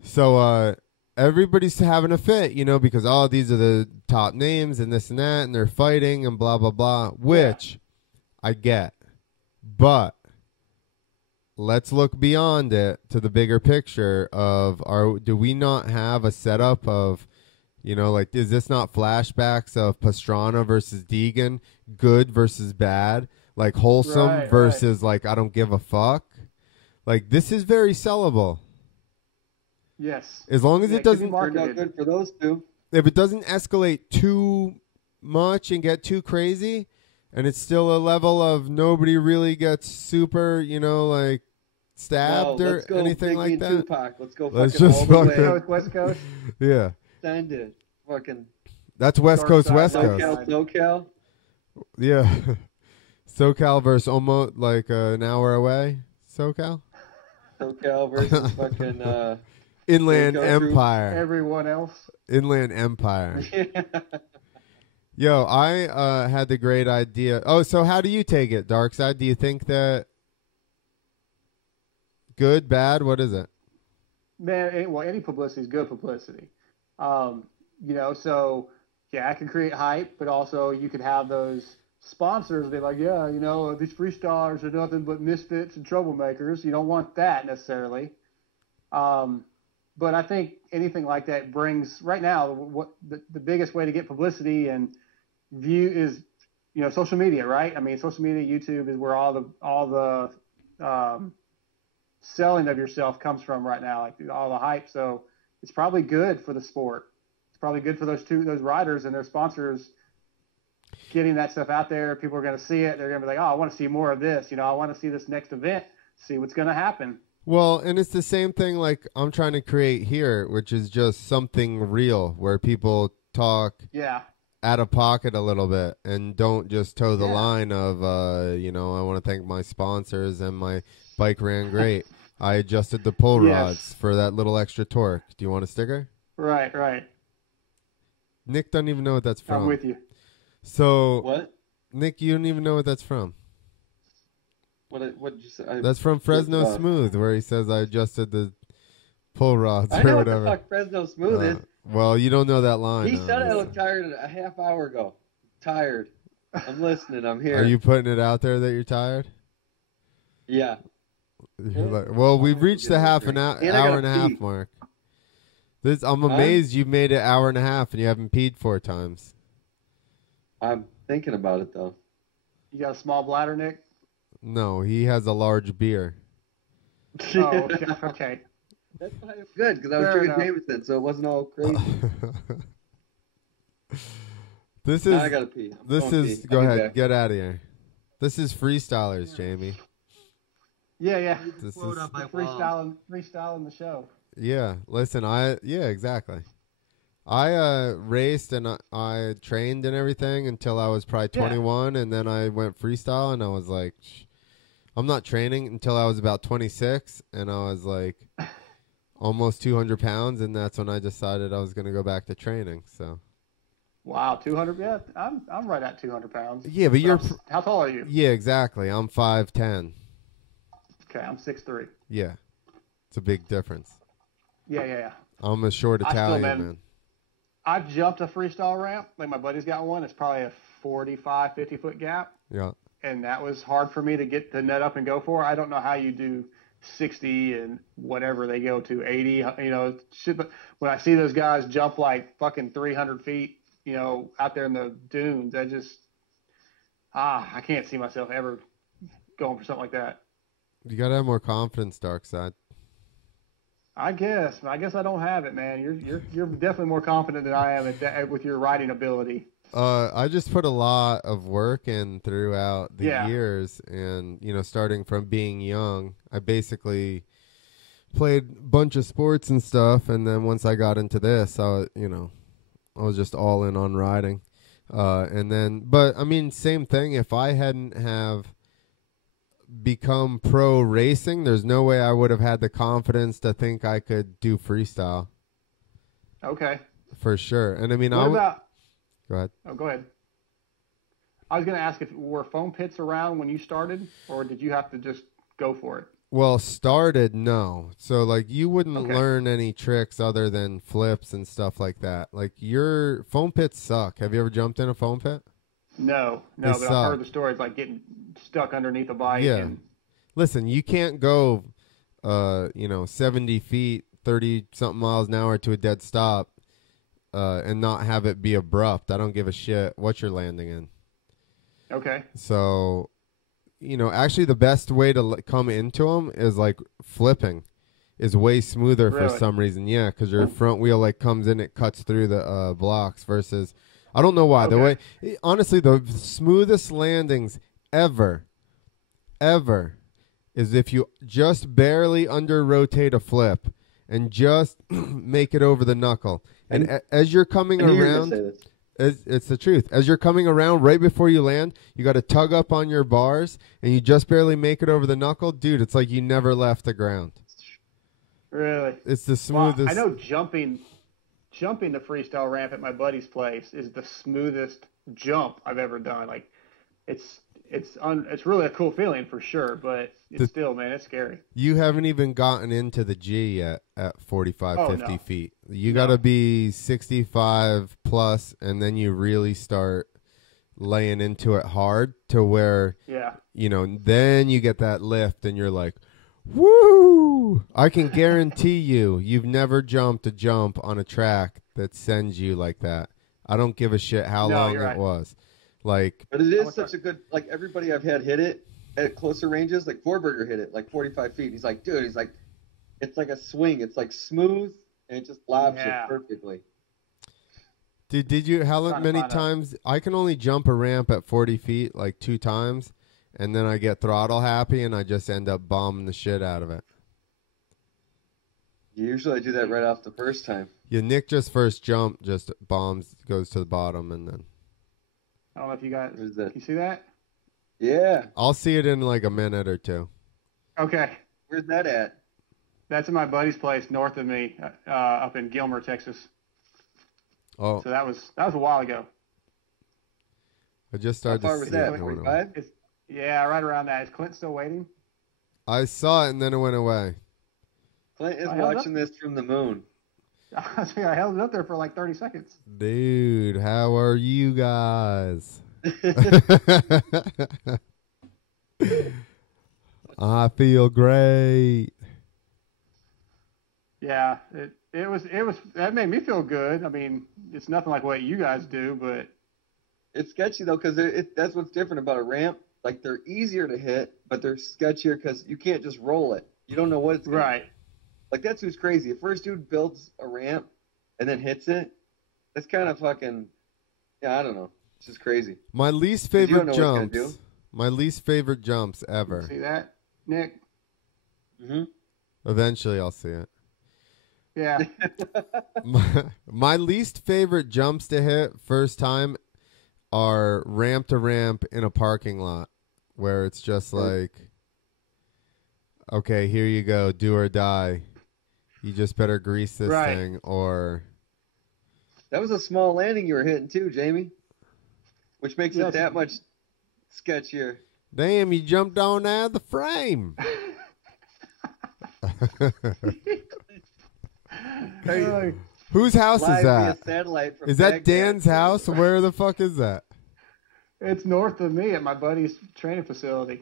So everybody's having a fit, because these are the top names and this and that, and they're fighting and blah blah blah, which I get. But let's look beyond it to the bigger picture of do we not have a setup of, like, is this not flashbacks of Pastrana versus Deegan, good versus bad, like wholesome versus like I don't give a fuck? Like, this is very sellable. Yes. As long as it doesn't turn out good for those two. If it doesn't escalate too much and get too crazy, and it's still a level of nobody really gets super, like stabbed or anything like that. Tupac. Let's go Let's fucking just all the way. West Coast. Yeah. Send it. Fucking. That's West Coast, Darkside, West Coast. SoCal. Yeah. SoCal versus almost like an hour away. SoCal versus fucking Inland Empire. Everyone else. Inland Empire. Yo, I had the great idea. Oh, so how do you take it, Darkside? Do you think that good, bad? What is it? Man, any publicity is good publicity. So yeah, I can create hype, but also you could have those sponsors be like, yeah, these freestylers are nothing but misfits and troublemakers. You don't want that necessarily. But I think anything like that brings, right now, what the biggest way to get publicity and view is, social media, right? I mean, social media, YouTube is where all the selling of yourself comes from right now, like all the hype. So it's probably good for the sport. It's probably good for those riders and their sponsors getting that stuff out there. People are going to see it. They're going to be like, oh, I want to see more of this. I want to see this next event, see what's going to happen. Well, and it's the same thing like I'm trying to create here, which is just something real where people talk out of pocket a little bit and don't just toe the line of, I want to thank my sponsors and my bike ran great. I adjusted the pull rods for that little extra torque. Do you want a sticker? Right. Nick doesn't even know what that's from. I'm with you. So, what? Nick, you don't even know what that's from. What did you say? That's from Fresno Smooth, where he says I adjusted the pull rods I or know whatever. What the fuck Fresno Smooth is. Well, you don't know that line. He said I looked tired a half hour ago. Tired. I'm listening. I'm here. Are you putting it out there that you're tired? Yeah. You're like, well, we've reached the hour and a half mark. I'm amazed you made it hour and a half and you haven't peed 4 times. I'm thinking about it though. You got a small bladder, Nick? No, he has a large beer. Oh, okay. That's why it's good, because I was drinking Jameson, so it wasn't all crazy. I gotta pee. Go ahead, get out of here. This is Freestylers, Jamie. Yeah. This is freestyling the show. Yeah, listen, exactly. I raced and I trained and everything until I was probably 21, and then I went freestyle, and I was like, I'm not training until I was about 26, and I was like almost 200 pounds, and that's when I decided I was going to go back to training. So. Wow, 200? Yeah, I'm right at 200 pounds. Yeah, but how tall are you? Yeah, exactly. I'm 5'10". Okay, I'm 6'3". Yeah, it's a big difference. Yeah. I'm a short Italian, man. I've jumped a freestyle ramp. Like my buddy's got one. It's probably a 45, 50-foot gap. Yeah. And that was hard for me to get the net up and go for. I don't know how you do 60 and whatever they go to, 80. You know, shit. But when I see those guys jump like fucking 300 feet, you know, out there in the dunes, I can't see myself ever going for something like that. You gotta have more confidence, Darkside. I guess I don't have it, man. You're definitely more confident than I am with your riding ability. I just put a lot of work in throughout the years, and you know, starting from being young, I basically played a bunch of sports and stuff, and then once I got into this, I was just all in on riding, but I mean, same thing. If I hadn't have become pro racing, there's no way I would have had the confidence to think I could do freestyle. Okay. For sure. And I mean, Go ahead. Oh, go ahead. I was going to ask if were foam pits around when you started, or did you have to just go for it? Well, started, no. So, like, you wouldn't learn any tricks other than flips and stuff like that. Like, your foam pits suck. Have you ever jumped in a foam pit? No, but I've heard the stories, like getting stuck underneath a bike. Yeah. And... Listen, you can't go, 70 feet, 30-something miles an hour to a dead stop and not have it be abrupt. I don't give a shit what you're landing in. Okay. So, you know, actually the best way to come into them is, like, flipping is way smoother for some reason. Yeah, because your front wheel, like, comes in, it cuts through the blocks versus... I don't know why. Okay. Honestly, the smoothest landings ever is if you just barely under rotate a flip and just make it over the knuckle. And as you're coming around, it's the truth. As you're coming around, right before you land, you got to tug up on your bars and you just barely make it over the knuckle. Dude, it's like you never left the ground. Really? It's the smoothest. Well, I know jumping the freestyle ramp at my buddy's place is the smoothest jump I've ever done. Like, it's really a cool feeling for sure, but still, man, it's scary. You haven't even gotten into the G yet at 45, 50 feet. You got to be 65 plus, and then you really start laying into it hard to where, you know, then you get that lift and you're like, woo! I can guarantee you've never jumped a jump on a track that sends you like that. I don't give a shit how long it was. Like, but it is such a good, like, everybody I've had hit it at closer ranges, like Forberger hit it like 45 feet. He's like, dude, it's like a swing. It's like smooth and it just lobs it perfectly. Dude, did you, how many times? I can only jump a ramp at 40 feet like 2 times. And then I get throttle happy, and I just end up bombing the shit out of it. Usually I do that right off the first time. Yeah, Nick just first jump, just bombs, goes to the bottom, and then... I don't know if you guys... Can you see that? Yeah. I'll see it in like a minute or two. Okay. Where's that at? That's at my buddy's place north of me, up in Gilmer, Texas. Oh. So that was a while ago. I just started to see it. How far was that, 45? Yeah, right around that. Is Clint still waiting? I saw it, and then it went away. Clint is watching this from the moon. I held it up there for like 30 seconds. Dude, how are you guys? I feel great. Yeah, it was that made me feel good. I mean, it's nothing like what you guys do, but it's sketchy though, because that's what's different about a ramp. Like, they're easier to hit, but they're sketchier because you can't just roll it. You don't know what it's gonna be. Like, that's who's crazy. If first dude builds a ramp and then hits it, that's kind of fucking, I don't know. It's just crazy. My least favorite jumps. My least favorite jumps ever. See that, Nick? Mm-hmm. Eventually, I'll see it. Yeah. My least favorite jumps to hit first time are ramp to ramp in a parking lot, where it's just like, okay, here you go, do or die. You just better grease this thing, or... That was a small landing you were hitting too, Jamie, which makes it that much sketchier. Damn, you jumped on out of the frame. Hey, Whose house is live via that? satellite from Is that Baghdad. Dan's house? Where the fuck is that? It's north of me at my buddy's training facility.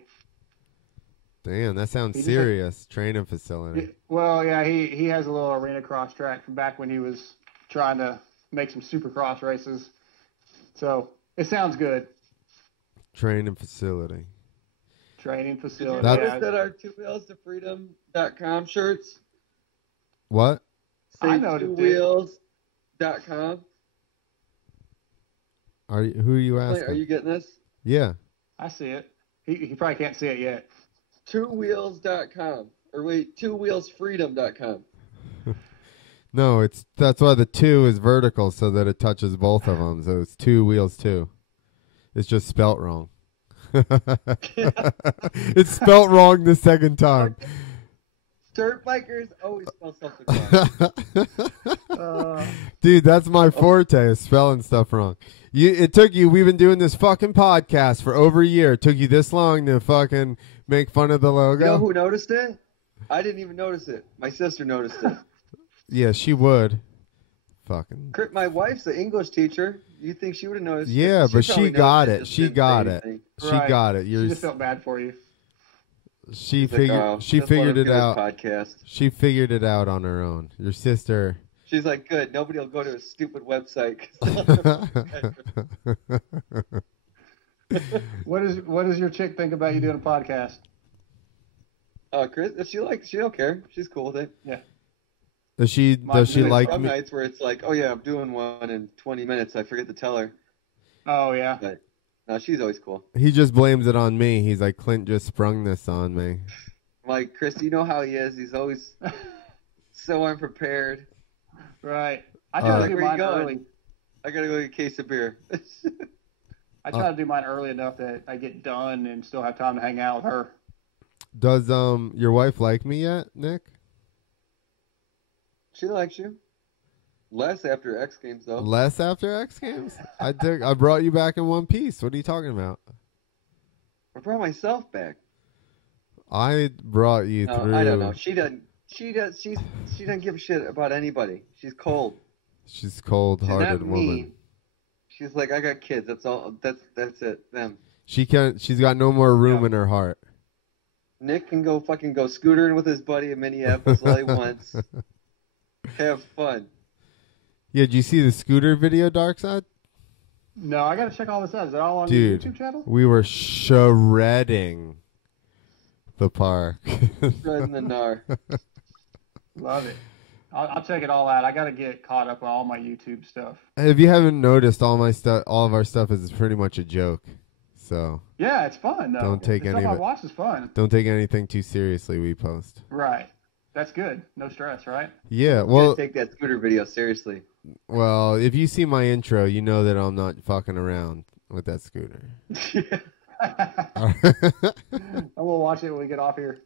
Damn, that sounds He just serious. Training facility. Well, yeah, he has a little arena cross track from back when he was trying to make some supercross races. So it sounds good. Training facility. Training Did you facility. notice Yeah. that our twowheelstofreedom.com shirts What? say I noticed twowheels.com? Who are you asking? Are you getting this? Yeah. I see it. He probably can't see it yet. Twowheels.com. Or wait, twowheelsfreedom.com. No, that's why the 2 is vertical so that it touches both of them. So it's 2 wheels 2. It's just spelt wrong. It's spelt wrong the second time. Dirt bikers always spell something wrong. Dude, that's my forte, is spelling stuff wrong. We've been doing this fucking podcast for over a year. It took you this long to fucking make fun of the logo? You know who noticed it? I didn't even notice it. My sister noticed it. Yeah, she would. Fucking. My wife's an English teacher. You think she would have noticed? Yeah, but she got it. She got it. She Right. got it. She just felt bad for you. She She's like, figured. "Oh, she just let figured him it do his out. Podcast. She figured it out on her own. Your sister. She's like, good. Nobody will go to a stupid website. What does your chick think about you doing a podcast? Chris, she don't care. She's cool with it. Yeah. Does she There's like some me? nights where it's like, oh yeah, I'm doing one in 20 minutes. I forget to tell her. Oh yeah. But no, she's always cool. He just blames it on me. He's like, Clint just sprung this on me. I'm like, Chris, you know how he is. He's always so unprepared. Right. I try to do where you mine going? early. I gotta go get a case of beer. I try to do mine early enough that I get done and still have time to hang out with her. Does your wife like me yet, Nick? She likes you. Less after X Games though. Less after X Games? I brought you back in one piece. What are you talking about? I brought myself back. I brought you No, through. I don't know. She doesn't give a shit about anybody. She's cold. She's She's cold-hearted not woman. mean. She's like, I got kids. That's all. That's it. Them. She's got no more room in her heart. Nick can go scootering with his buddy in Minneapolis all he wants. Have fun. Yeah, did you see the scooter video, Darkside? No, I gotta check all this out. Is it all on Dude, your YouTube channel? we were shredding the park. Shredding the gnar. Love it. I'll check it all out. I gotta get caught up on all my YouTube stuff. If you haven't noticed, all of our stuff is pretty much a joke. So Yeah, it's fun though. Don't take the any stuff of I it. watch is fun. don't take anything too seriously we post. Right. That's good. No stress, right? Yeah, Well, well, take that scooter video seriously. if you see my intro, you know that I'm not fucking around with that scooter. And we'll watch it when we get off here.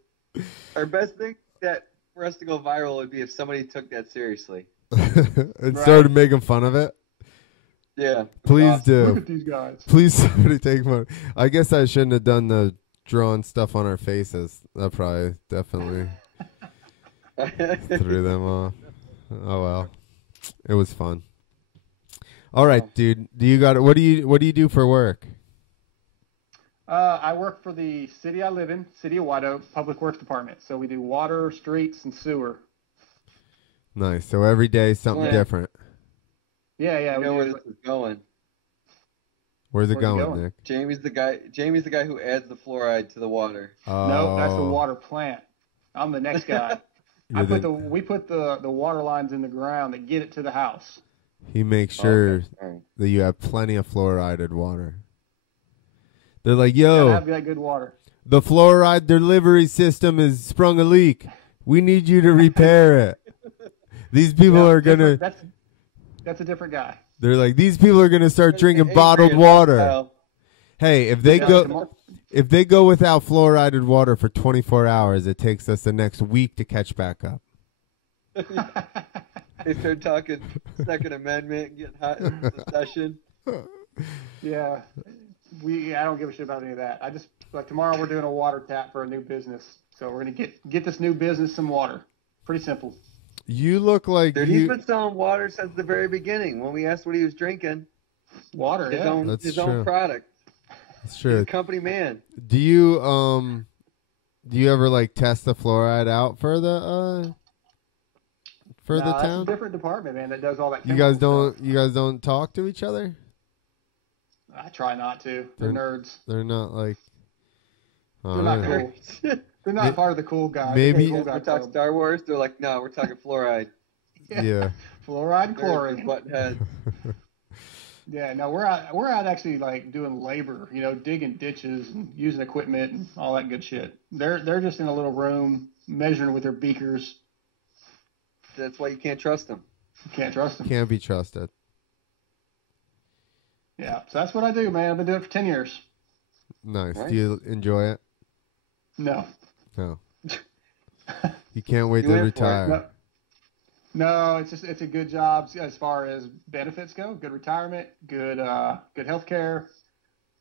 Our best thing that for us to go viral would be if somebody took that seriously. And started making fun of it. Yeah. Please Look do. at these guys. Please somebody take one. I guess I shouldn't have done the drawing stuff on our faces. That probably definitely threw them off. Oh well. It was fun. All right, dude. What do you do for work? I work for the city I live in, City of White Oak, Public Works Department. So we do water, streets, and sewer. Nice. So every day something different. Yeah. You know where this is going. Where's it Where's it going, going? Nick? Jamie's the guy who adds the fluoride to the water. No, that's the water plant. I'm the next guy. We put the water lines in the ground that get it to the house. He makes sure Right. that you have plenty of fluoridated water. They're like, Gotta yo, have that good water. the fluoride delivery system has sprung a leak. We need you to repair it. These people are gonna. That's a different guy. They're like, these people are gonna start drinking bottled water. Hey, if they go without fluoridated water for 24 hours, it takes us the next week to catch back up. They start talking Second Amendment and getting hot in the session. Yeah. I don't give a shit about any of that. like tomorrow we're doing a water tap for a new business. So we're gonna get this new business some water. Pretty simple. You look like Dude, he's been selling water since the very beginning. When we asked what he was drinking, water, his That's true. own product. That's true. He's a company man. Do you ever like test the fluoride out for the town? That's a different department, man, that does all that. You guys chemical don't. You guys don't talk to each other. stuff. I try not to. They're nerds. They're not like. They're not cool. They're not part of the cool guys. Maybe we talk Star Wars. They're like, no, we're talking fluoride. Yeah. Fluoride and chlorine. Butthead. Yeah, no, we're out actually like doing labor, digging ditches and using equipment and all that good shit. They're just in a little room measuring with their beakers. That's why you can't trust them. You can't trust them. Can't be trusted. Yeah, so that's what I do, man. I've been doing it for 10 years. Nice. Right. Do you enjoy it? No. No. You can't wait You to went for it. retire. No, it's a good job as far as benefits go. Good retirement, good health care,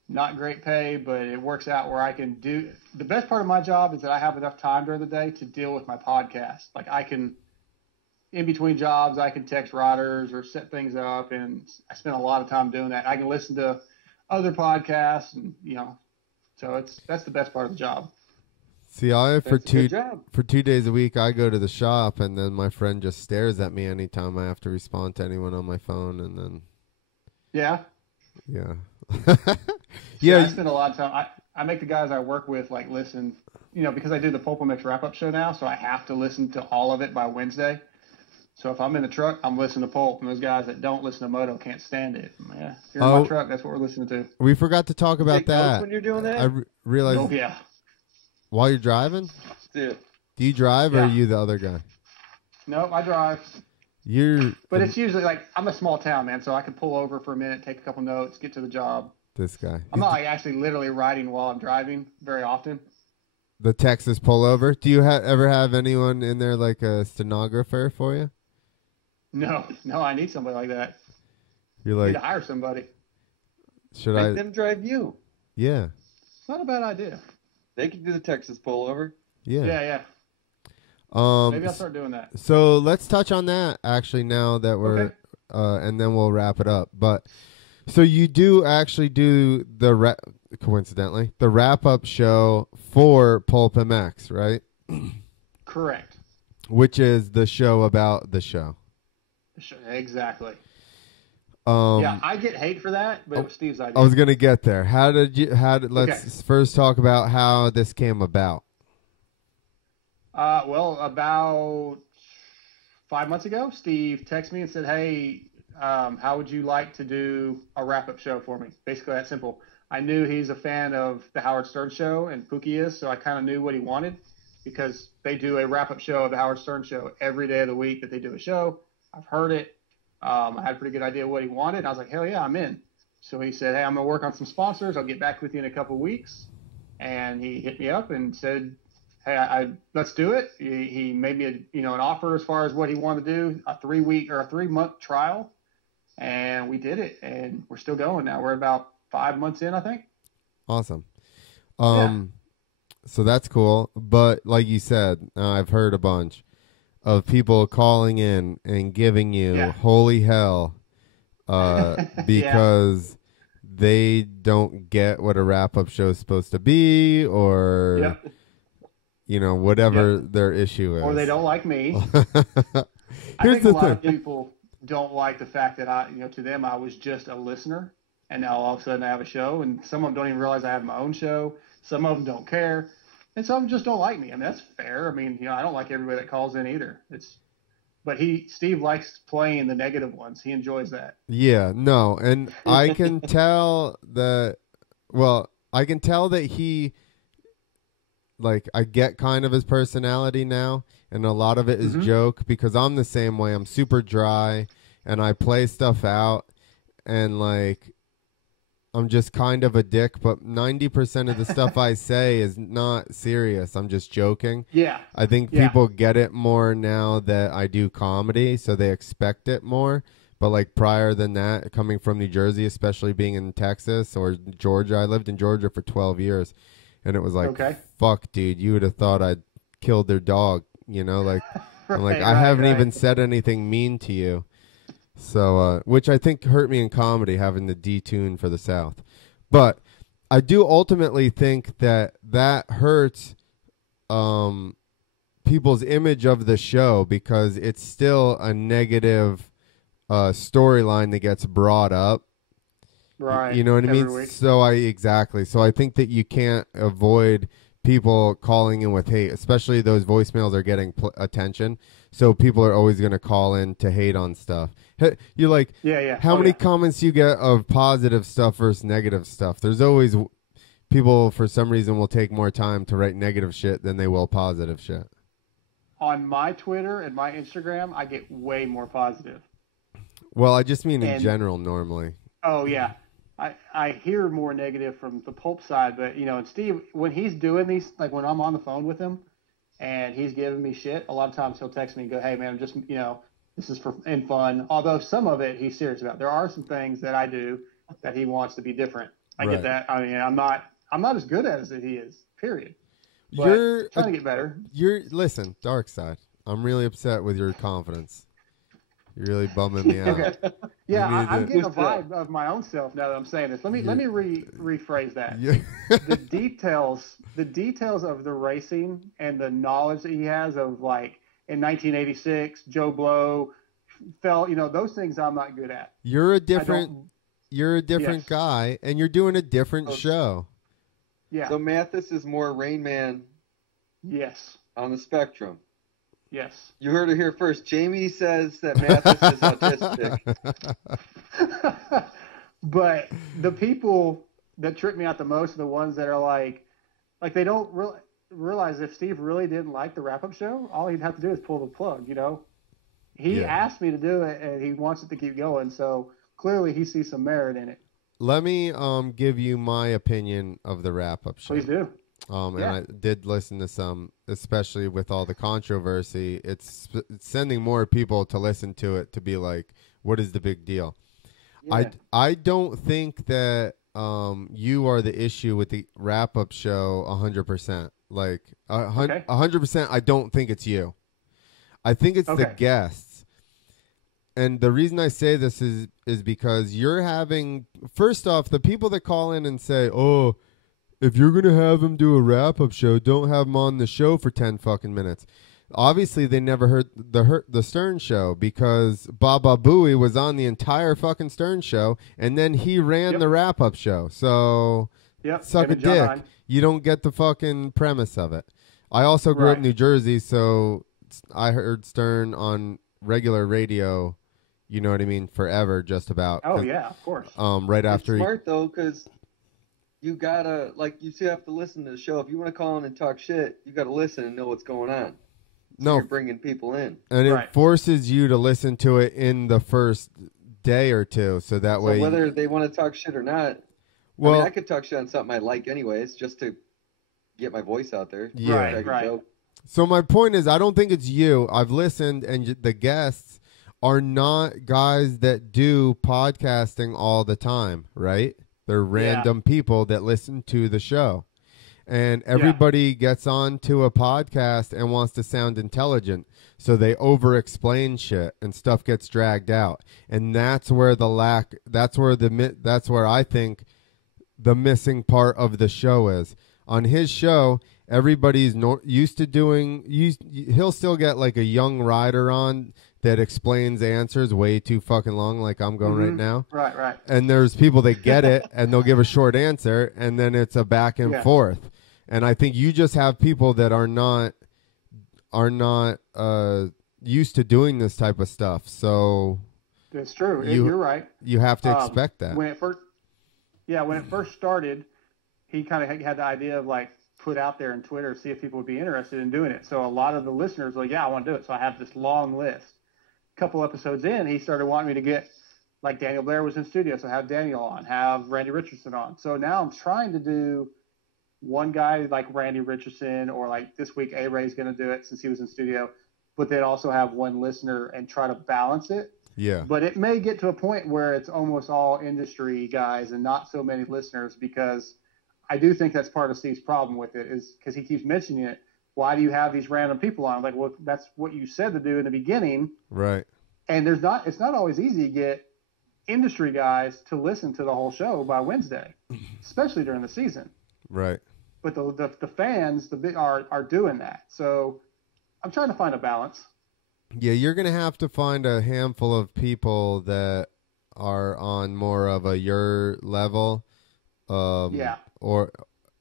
not great pay, but it works out where I can do. The best part of my job is that I have enough time during the day to deal with my podcast. Like I can, in between jobs, I can text riders or set things up, and I spend a lot of time doing that. I can listen to other podcasts, and so that's the best part of the job. See, for That's a good job. 2 days a week, I go to the shop, and then my friend just stares at me anytime I have to respond to anyone on my phone, and then Yeah. yeah, I spend a lot of time. I make the guys I work with like listen, because I do the PulpMX Wrap Show now, so I have to listen to all of it by Wednesday. So if I'm in the truck, I'm listening to Pulp, and those guys that don't listen to Moto can't stand it. Yeah, if you're in my truck, that's what we're listening to. We forgot to talk about Take notes that. when you're doing that? I realized Oh yeah. while you're driving. Yeah. Do you drive or Yeah. are you the other guy? Nope, I drive. But it's usually like I'm a small town, man, so I can pull over for a minute, take a couple notes, get to the job. This guy. I'm not like actually literally riding while I'm driving very often. The Texas pullover. Do you ever have anyone in there like a stenographer for you? No, I need somebody like that. You're I need like, to hire somebody. should Make I? them drive you. Yeah. It's not a bad idea. They can do the Texas pullover. Yeah. Yeah. Maybe I'll start doing that. So let's touch on that actually now that we're, Okay. and then we'll wrap it up. But so you do actually do coincidentally the wrap up show for PulpMX, right? Correct. Which is the show about the show. Exactly. Um, Yeah, I get hate for that, but it was Steve's idea. I was gonna get there. Let's first talk about how this came about. Well, about 5 months ago, Steve texted me and said, "Hey, how would you like to do a wrap-up show for me?" Basically, that simple. I knew he's a fan of the Howard Stern Show, and Pookie is, so I kind of knew what he wanted because they do a wrap-up show of the Howard Stern Show every day of the week that they do a show. I've heard it. I had a pretty good idea what he wanted. And I was like, hell yeah, I'm in. So he said, hey, I'm going to work on some sponsors. I'll get back with you in a couple of weeks. And he hit me up and said, hey, let's do it. He made me an offer as far as what he wanted to do, a 3-month trial. And we did it. And we're still going now. We're about 5 months in, I think. Awesome. So that's cool. But like you said, I've heard a bunch of people calling in and giving you holy hell because they don't get what a wrap-up show is supposed to be or, whatever their issue is. Or they don't like me. I Here's think the a lot thing. of people don't like the fact that to them, I was just a listener. And now all of a sudden I have a show. And some of them don't even realize I have my own show. Some of them don't care. And some just don't like me. I mean, that's fair. I mean, I don't like everybody that calls in either. But Steve likes playing the negative ones. He enjoys that. Yeah, no. And I can tell that, he, I get kind of his personality now. And a lot of it is joke because I'm the same way. I'm super dry and I play stuff out and I'm just kind of a dick, but 90% of the stuff I say is not serious. I'm just joking. Yeah. I think people get it more now that I do comedy, so they expect it more. But prior than that, coming from New Jersey, especially being in Texas or Georgia, I lived in Georgia for 12 years. And it was like, Okay. fuck, dude, you would have thought I'd killed their dog, you know, like, I'm like, I right, haven't right. even said anything mean to you. So, which I think hurt me in comedy, having to detune for the South. But I do ultimately think that hurts people's image of the show, because it's still a negative storyline that gets brought up. Right. You know what I mean? Week. So I think that you can't avoid people calling in with hate, especially those voicemails are getting attention. So people are always going to call in to hate on stuff. You're like, Yeah. How many comments you get of positive stuff versus negative stuff? There's always people, for some reason, will take more time to write negative shit than they will positive shit. On my Twitter and my Instagram, I get way more positive. Well, I just mean in general normally. Oh, yeah. I hear more negative from the pulp side, but, you know, and Steve, when he's doing these, like when I'm on the phone with him and he's giving me shit, a lot of times he'll text me and go, hey, man, just, you know, this is for in fun. Although some of it he's serious about. There are some things that I do that he wants to be different. I get that. I mean, I'm not as good as he is, period. But you're trying to get better. Listen, Darkside, I'm really upset with your confidence. You're really bumming me out. Okay. Yeah, I'm getting a vibe of my own self now that I'm saying this. Let me rephrase that. Yeah. the details of the racing and the knowledge that he has of, like, in 1986, Joe Blow fell, you know, those things I'm not good at. You're a different guy, and you're doing a different show. Yeah. So Mathis is more Rain Man. Yes. On the spectrum. Yes. You heard it here first. Jamie says that Mathis is autistic. But the people that trip me out the most are the ones that are like they don't realize if Steve really didn't like the wrap-up show, all he'd have to do is pull the plug, you know? He asked me to do it, and he wants it to keep going, so clearly he sees some merit in it. Let me give you my opinion of the wrap-up show. Please do. And I did listen to some, especially with all the controversy. It's sending more people to listen to it to be like, what is the big deal? Yeah. I don't think that you are the issue with the wrap-up show 100%. Like, 100%, I don't think it's you. I think it's the guests. And the reason I say this is because you're having, first off, the people that call in and say, oh, if you're going to have him do a wrap-up show, don't have him on the show for 10 fucking minutes. Obviously, they never heard the Stern show, because Baba Booey was on the entire fucking Stern show, and then he ran the wrap-up show. So, suck a dick. You don't get the fucking premise of it. I also grew up in New Jersey, so I heard Stern on regular radio, you know what I mean, forever, just about. Oh, yeah, of course. Right after. It's smart, though, because you gotta, like, you still have to listen to the show. If you want to call in and talk shit, you gotta listen and know what's going on. So you're bringing people in. And it forces you to listen to it in the first day or two, so that way. Whether they want to talk shit or not, well, I mean, I could talk shit on something I like anyways, just to get my voice out there. Yeah. Right. So my point is, I don't think it's you. I've listened, and the guests are not guys that do podcasting all the time, right? They're random people that listen to the show. And everybody gets on to a podcast and wants to sound intelligent. So they over-explain shit and stuff gets dragged out. And that's where that's where I think the missing part of the show is. On his show, everybody's used to doing, he'll still get like a young rider on that explains answers way too fucking long, like I'm going right now. Right. And there's people that get it, and they'll give a short answer, and then it's a back and forth. And I think you just have people that are not used to doing this type of stuff. So it's true. You're right. You have to expect that. When it first started, he kind of had the idea of like put out there on Twitter, see if people would be interested in doing it. So a lot of the listeners were like, yeah, I want to do it. So I have this long list. A couple episodes in, he started wanting me to get, like, Daniel Blair was in studio, so have Daniel on, have Randy Richardson on. So now I'm trying to do one guy like Randy Richardson, or like this week A-Ray's going to do it since he was in studio, but then also have one listener and try to balance it. Yeah. But it may get to a point where it's almost all industry guys and not so many listeners, because I do think that's part of Steve's problem with it, is because he keeps mentioning it. Why do you have these random people on? Like, well, that's what you said to do in the beginning. Right. And it's not always easy to get industry guys to listen to the whole show by Wednesday, especially during the season. Right. But the fans are doing that. So I'm trying to find a balance. Yeah, you're going to have to find a handful of people that are on more of your level. Yeah. Or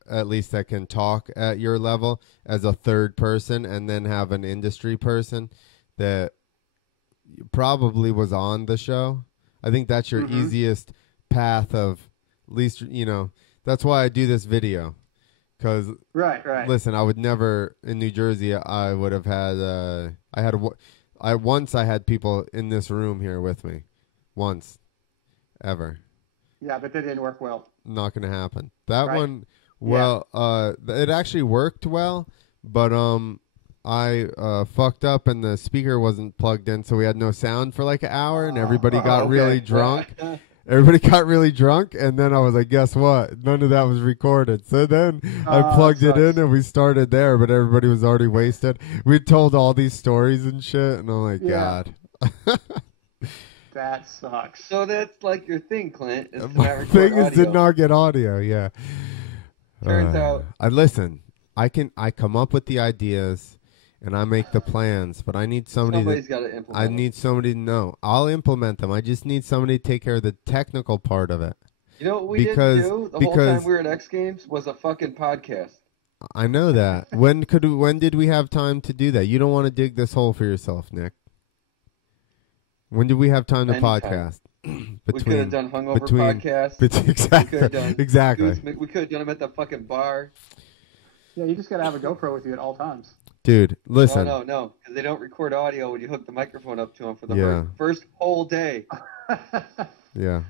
at least that can talk at your level as a third person, and then have an industry person that probably was on the show. I think that's your easiest path of least, that's why I do this video. Because, right. Listen, I would never, in New Jersey, I would have had, once I had people in this room here with me. Once. Ever. Yeah, but that didn't work well. Not going to happen. That right. one, well, it actually worked well, but I fucked up and the speaker wasn't plugged in, so we had no sound for like an hour, and everybody got really drunk. Everybody got really drunk, and then I was like, guess what? None of that was recorded. So then I plugged it in, and we started there, but everybody was already wasted. We told all these stories and shit, and I'm like, God. That sucks. So that's like your thing, Clint. My thing is to not get audio, yeah. Turns out. I come up with the ideas, and I make the plans, but I need Somebody's got to implement. I need somebody to know. I'll implement them. I just need somebody to take care of the technical part of it. You know what we didn't do the whole time we were at X Games was a fucking podcast. I know that. When did we have time to do that? You don't want to dig this hole for yourself, Nick. When did we have time to podcast? We could have done hungover podcasts. Exactly. We could have done them at the fucking bar. Yeah, you just got to have a GoPro with you at all times. Dude, listen. No, because they don't record audio when you hook the microphone up to them for the first whole day. Yeah.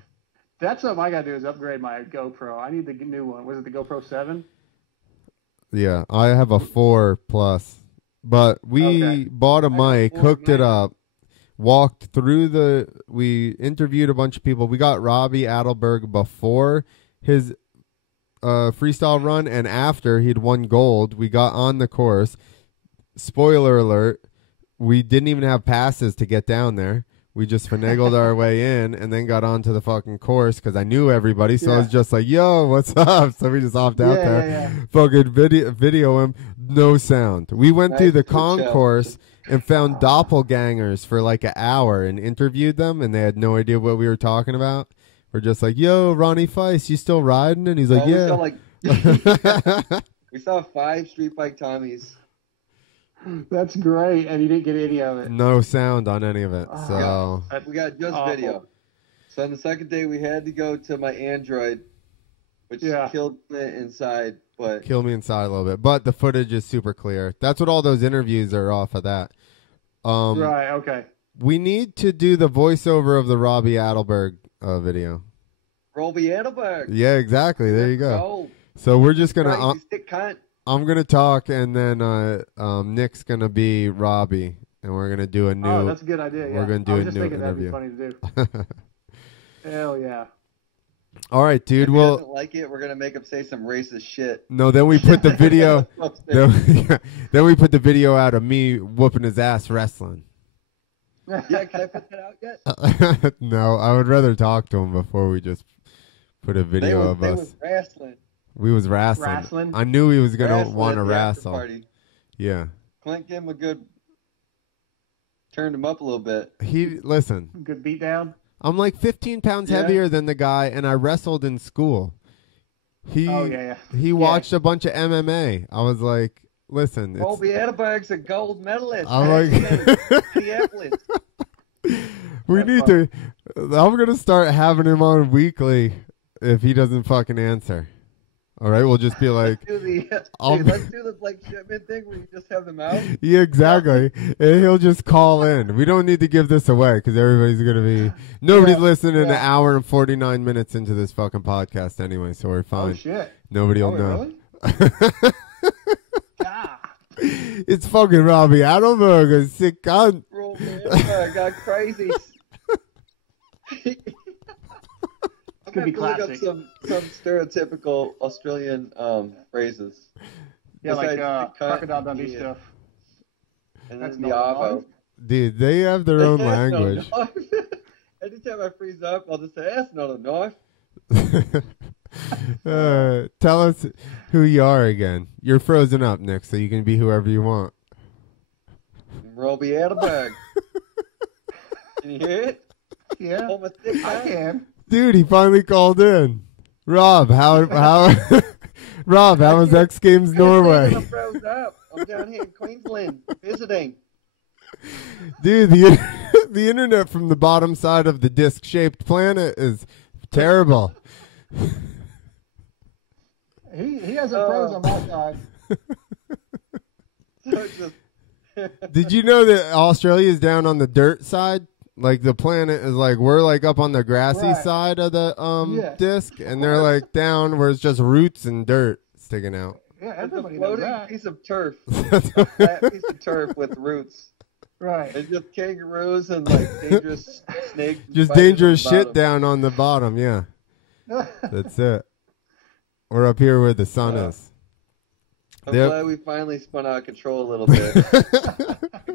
That's something I got to do is upgrade my GoPro. I need the new one. Was it the GoPro 7? Yeah, I have a 4 Plus. But we bought a mic, hooked it up, walked through we interviewed a bunch of people. We got Robbie Adelberg before his freestyle run, and after he'd won gold. We got on the course. Spoiler alert, we didn't even have passes to get down there. We just finagled our way in and then got onto the fucking course because I knew everybody. So I was just like, yo, what's up? So we just hopped out there. Fucking video him. No sound. We went through the concourse and found doppelgangers for like an hour and interviewed them, and they had no idea what we were talking about. We're just like, yo, Ronnie Feist, you still riding? And he's like, yeah. We saw 5 street bike Tommies. That's great, and you didn't get any of it. No sound on any of it. So we got just video. So on the second day, we had to go to my Android, which killed it inside. But killed me inside a little bit. But the footage is super clear. That's what all those interviews are off of that. Right, okay. We need to do the voiceover of the Robbie Adelberg video. Robbie Adelberg. Yeah, exactly. There you go. So we're just going to... I'm going to talk, and then Nick's going to be Robbie, and we're going to do a new... Oh, that's a good idea, yeah. We're going to do a new That'd interview. be funny to do. Hell yeah. All right, dude. If he doesn't like it, we're going to make him say some racist shit. No, then we put the video... then we put the video out of me whooping his ass wrestling. Yeah, can I put that out yet? No, I would rather talk to him before we just put a video of us. Was wrestling. We was wrestling. I knew he was going to want to wrestle. Party. Yeah. Clint gave him a good... Turned him up a little bit. Listen. Good beat down. I'm like 15 pounds heavier than the guy, and I wrestled in school. He watched a bunch of MMA. I was like, listen. Robbie Adelberg's a gold medalist. I'm like... We need to... I'm going to start having him on weekly if he doesn't fucking answer. All right, we'll just be like... let's do the Blake Shipman thing where you just have them out. Yeah, exactly. And he'll just call in. We don't need to give this away because everybody's going to be... Nobody's listening an hour and 49 minutes into this fucking podcast anyway, so we're fine. Oh, shit. Nobody will know. Really? It's fucking Robbie Adelberg, a sick cunt. Robbie Adelberg got crazy. could be look up classic. some stereotypical Australian phrases. Yeah, like Besides the cunt Crocodile Dundee and- stuff. And That's then the no Avo. life. Dude, they have their own language. No, anytime I freeze up, I'll just say, "That's not a knife." Tell us who you are again. You're frozen up, Nick, so you can be whoever you want. Robbie out of bag. Can you hear it? Yeah, Oh, my thick I man. can. Dude, he finally called in. Rob, how Rob, how was X Games Norway? I'm frozen up. I'm down here in Queensland visiting. Dude, the internet from the bottom side of the disc-shaped planet is terrible. He hasn't froze on my side. So it's just Did you know that Australia is down on the dirt side? Like the planet is like we're like up on the grassy Right. side of the Yes. disc, and they're like down where it's just roots and dirt sticking out. Yeah, it's a everybody knows floating that. piece of turf. A flat piece of turf with roots. Right. It's just kangaroos and like dangerous snakes. and Just spiders dangerous on the shit down on the bottom. Yeah, that's it. We're up here where the sun Yeah. is. I'm Yep. glad we finally spun out of control a little bit.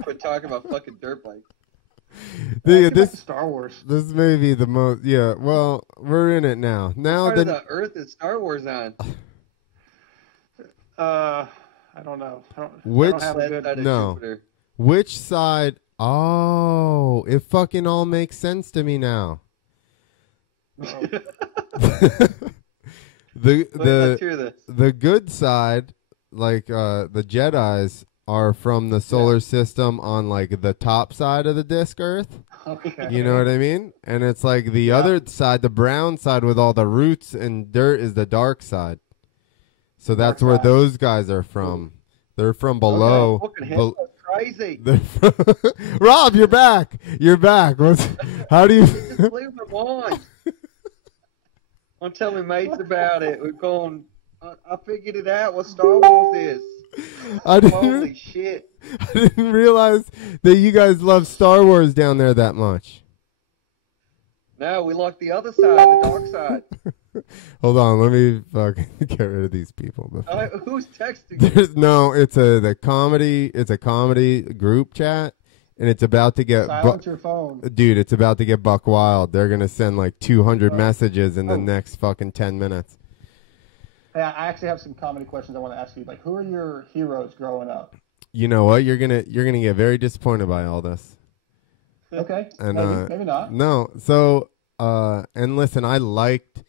We're talking about fucking dirt bikes. Dude, This this Star Wars. this may be the most. Yeah, well, we're in it now. Now Part of that the Earth is Star Wars on. I don't know. I Which- don't have a That good. side of No. Jupiter. which side? Oh, it fucking all makes sense to me now. Let's hear this. The good side, like the Jedis, are from the solar system on like the top side of the disk Earth. Okay. You know what I mean? And it's like the other side, the brown side with all the roots and dirt, is the dark side. So that's Dark where side. those guys are from. They're from below. Fucking hell, that's crazy. They're from Rob, you're back. You're back. How do you? Just blew my mind. I'm telling mates about it. We're going. I figured it out. What Star Wars is. I Holy shit! I didn't realize that you guys love Star Wars down there that much. No, we like the other side, the dark side. Hold on, let me fucking get rid of these people. Who's texting you? There's no, it's a comedy group chat, and it's about to get Silence your phone. dude, it's about to get buck wild. They're gonna send like 200 messages in the next fucking 10 minutes. Hey, I actually have some comedy questions I want to ask you. Like, who are your heroes growing up? You know what? You're gonna get very disappointed by all this. Okay. And maybe not. no, so and listen, I liked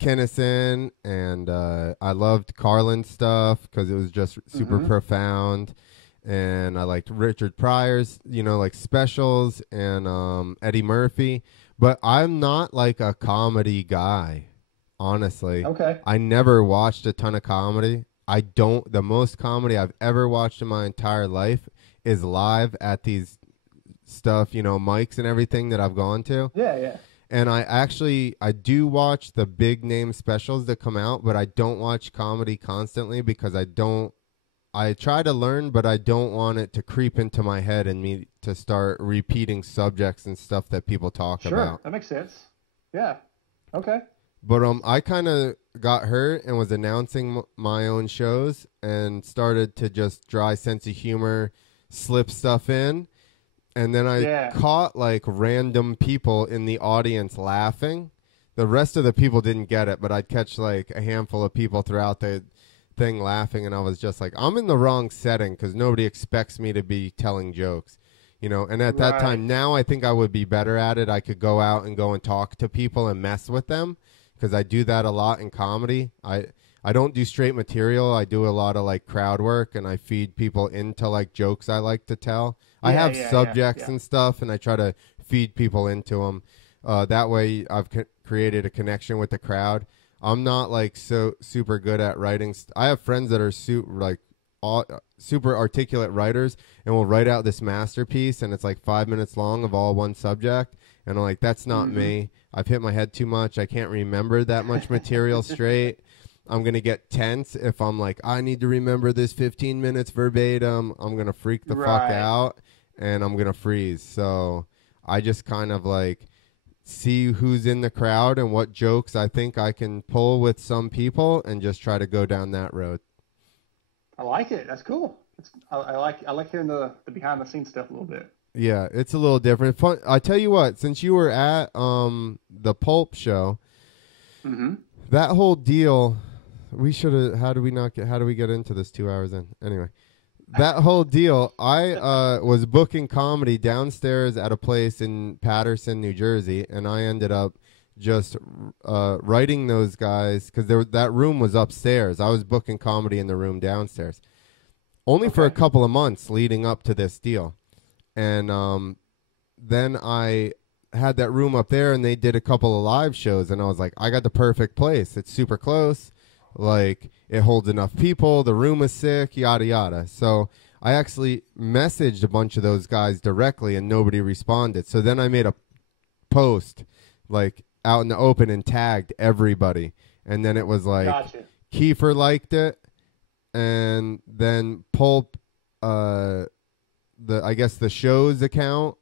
Kennison, and I loved Carlin's stuff because it was just super profound, and I liked Richard Pryor's, like specials, and Eddie Murphy, but I'm not like a comedy guy, honestly. Okay. I never watched a ton of comedy. The most comedy I've ever watched in my entire life is live at these stuff, mics and everything that I've gone to. Yeah, yeah. And I do watch the big name specials that come out, but I don't watch comedy constantly because I try to learn, but I don't want it to creep into my head and me to start repeating subjects and stuff that people talk Sure. about. That makes sense. Yeah. Okay. But I kind of got hurt and was announcing my own shows and started to just dry sense of humor, slip stuff in. And then I caught like random people in the audience laughing. The rest of the people didn't get it, but I'd catch like a handful of people throughout the thing laughing. And I was just like, I'm in the wrong setting because nobody expects me to be telling jokes, And at that time, now I think I would be better at it. I could go out and talk to people and mess with them because I do that a lot in comedy. I don't do straight material. I do a lot of like crowd work, and I feed people into like jokes I like to tell. I have subjects and stuff, and I try to feed people into them. That way, I've created a connection with the crowd. I'm not like so super good at writing. I have friends that are super articulate writers, and will write out this masterpiece, and it's like 5 minutes long of all one subject. And I'm like, that's not me. I've hit my head too much. I can't remember that much material straight. I'm going to get tense if I'm like, I need to remember this 15 minutes verbatim. I'm going to freak the fuck out, and I'm going to freeze. So I just kind of like see who's in the crowd and what jokes I think I can pull with some people and just try to go down that road. I like it. That's cool. I like hearing the behind the scenes stuff a little bit. Yeah, it's a little different. Fun. I tell you what, since you were at the Pulp show, that whole deal, we should have. How do we get into this 2 hours in? Anyway, that whole deal, I was booking comedy downstairs at a place in Paterson, New Jersey, and I ended up just writing those guys because that room was upstairs. I was booking comedy in the room downstairs, only for a couple of months leading up to this deal. And then I had that room up there, and they did a couple of live shows, and I was like, I got the perfect place. It's super close. Like, it holds enough people. The room is sick, yada, yada. So I actually messaged a bunch of those guys directly, and nobody responded. So then I made a post, like, out in the open and tagged everybody. And then it was like, gotcha. Kiefer liked it, and then Pulp, I guess the show's account,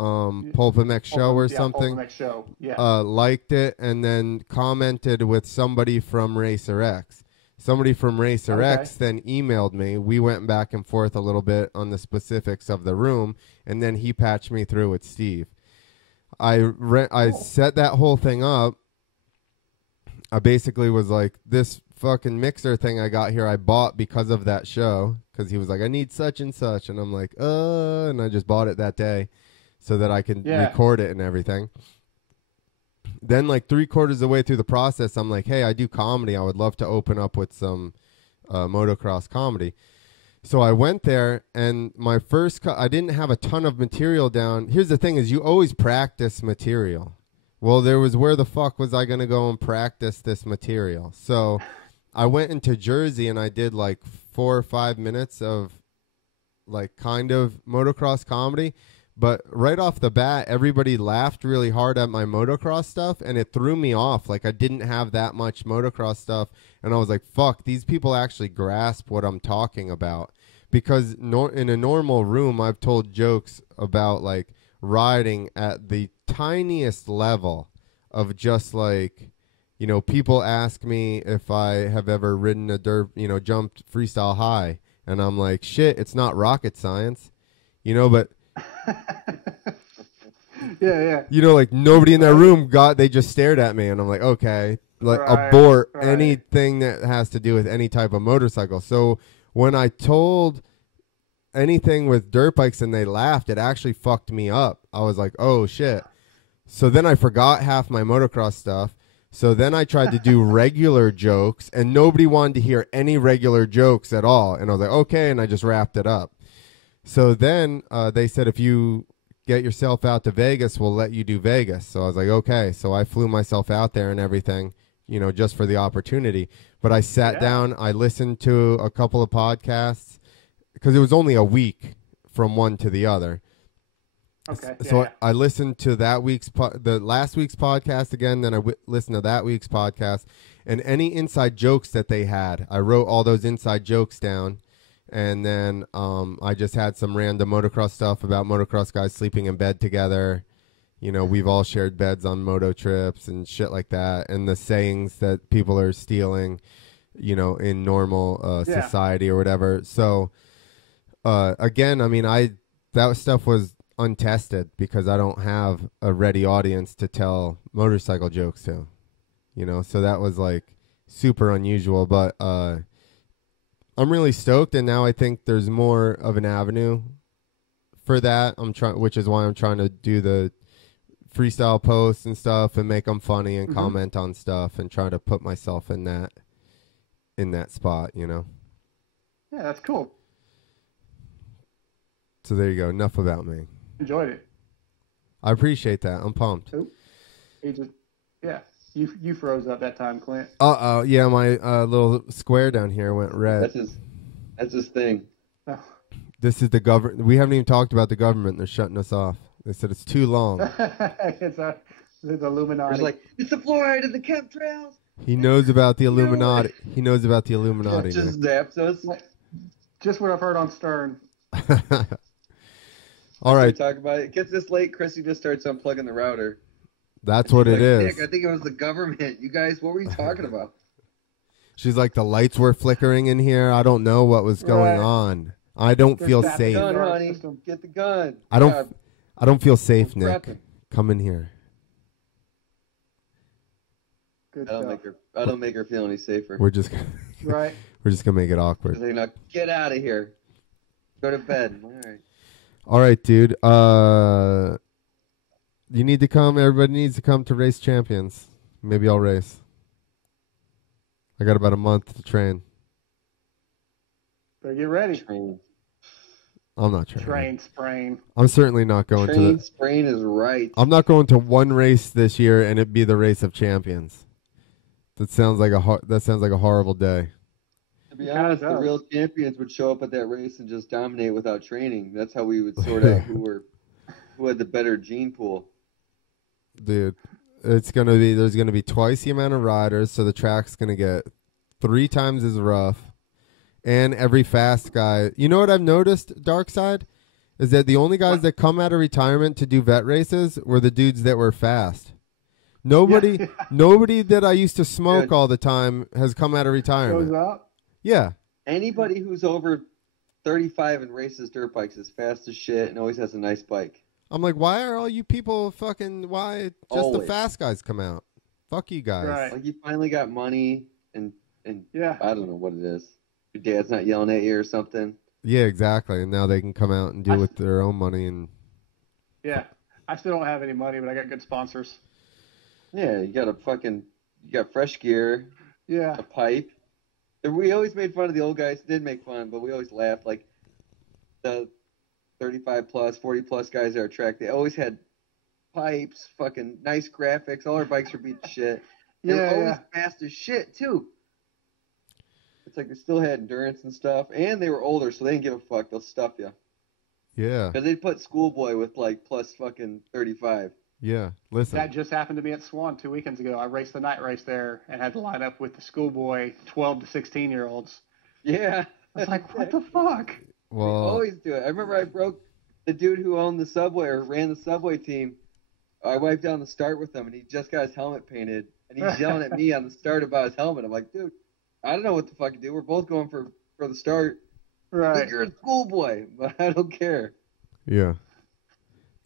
PulpMX Show or something, PulpMX Show. Yeah. Liked it and then commented with somebody from Racer X. Somebody from Racer X then emailed me. We went back and forth a little bit on the specifics of the room, and then he patched me through with Steve. I set that whole thing up. I basically was like, this fucking mixer thing I got here I bought because of that show, because he was like, I need such and such, and I'm like, and I just bought it that day so that I can record it and everything. Then like 3/4 of the way through the process, I'm like, hey, I do comedy, I would love to open up with some motocross comedy. So I went there, and my first I didn't have a ton of material down. Here's the thing is, you always practice material. Well, there was, where the fuck was I going to go and practice this material? So I went into Jersey, and I did like 4 or 5 minutes of like kind of motocross comedy. But right off the bat, everybody laughed really hard at my motocross stuff, and it threw me off. Like, I didn't have that much motocross stuff, and I was like, fuck, these people actually grasp what I'm talking about. Because in a normal room, I've told jokes about like riding at the tiniest level of just like, you know, people ask me if I have ever ridden a jumped freestyle high, and I'm like, shit, it's not rocket science, you know, but yeah. You know, like nobody in that room they just stared at me, and I'm like, okay, like abort anything that has to do with any type of motorcycle. So when I told anything with dirt bikes and they laughed, it actually fucked me up. I was like, oh shit. So then I forgot half my motocross stuff. So then I tried to do regular jokes, and nobody wanted to hear any regular jokes at all. And I was like, okay, and I just wrapped it up. So then they said, if you get yourself out to Vegas, we'll let you do Vegas. So I was like, okay. So I flew myself out there and everything, you know, just for the opportunity. But I sat down, I listened to a couple of podcasts, because it was only a week from one to the other. Okay. So I listened to the last week's podcast again, then I listened to that week's podcast, and any inside jokes that they had, I wrote all those inside jokes down. And then I just had some random motocross stuff about motocross guys sleeping in bed together. You know, we've all shared beds on moto trips and shit like that. And the sayings that people are stealing, you know, in normal society or whatever. So, again, I mean, that stuff was untested because I don't have a ready audience to tell motorcycle jokes to. You know, so that was like super unusual. But I'm really stoked, and now I think there's more of an avenue for that. Which is why I'm trying to do the freestyle posts and stuff and make them funny and comment on stuff and try to put myself in that spot, you know. Yeah, that's cool. So there you go. Enough about me. Enjoyed it. I appreciate that. I'm pumped. Ooh. You froze up that time, Clint. Yeah, my little square down here went red. That's his thing. Oh. This is the government. We haven't even talked about the government. They're shutting us off. They said it's too long. It's Illuminati. It's like, it's the fluoride of the chemtrails. He knows about the Illuminati. He knows about the Illuminati. Just zaps us. Just what I've heard on Stern. All right. Talk about it. It gets this late. Chrissy just starts unplugging the router. That's what it is. Nick, I think it was the government. You guys, what were you talking about? She's like, the lights were flickering in here. I don't know what was going on. I don't feel safe. Get the gun, honey. Get the gun. I don't feel safe, Nick. Prepping. Come in here. Good I don't make her feel any safer. We're just right. We're just gonna make it awkward. They're not, get out of here. Go to bed. All right, dude. You need to come. Everybody needs to come to Race Champions. Maybe I'll race. I got about a month to train. Better get ready. I'm not training. Train sprain. I'm certainly not going to. Train sprain is right. I'm not going to one race this year and it be the Race of Champions. That sounds like a horrible day. To be honest, the real champions would show up at that race and just dominate without training. That's how we would sort out who had the better gene pool. Dude, there's gonna be twice the amount of riders, so the track's gonna get 3 times as rough. And every fast guy. You know what I've noticed, Darkside? Is that the only guys that come out of retirement to do vet races were the dudes that were fast. Nobody that I used to smoke all the time has come out of retirement. Goes up? Yeah. Anybody who's over 35 and races dirt bikes is fast as shit and always has a nice bike. I'm like, why are all you people why just the fast guys come out? Fuck you guys. Right. Like you finally got money and yeah. I don't know what it is. Your dad's not yelling at you or something. Yeah, exactly. And now they can come out and do with their own money. And yeah, I still don't have any money, but I got good sponsors. Yeah, you got fresh gear. Yeah. A pipe. We always made fun of the old guys. Did make fun, but we always laughed. Like the 35 plus, 40 plus guys at our track, they always had pipes, fucking nice graphics. All our bikes were beat to shit. They were always fast as shit too. It's like they still had endurance and stuff, and they were older, so they didn't give a fuck. They'll stuff you. Yeah. Because they'd put schoolboy with like plus fucking 35. Yeah, listen. That just happened to me at Swan 2 weekends ago. I raced the night race there and had to line up with the schoolboy 12 to 16-year-olds. Yeah. I was like, what the fuck? Well, we always do it. I remember I broke the dude who owned the Subway or ran the Subway team. I wiped down the start with him, and he just got his helmet painted. And he's yelling at me on the start about his helmet. I'm like, dude, I don't know what the fuck to do. We're both going for the start. Right. Like, you're a schoolboy, but I don't care. Yeah.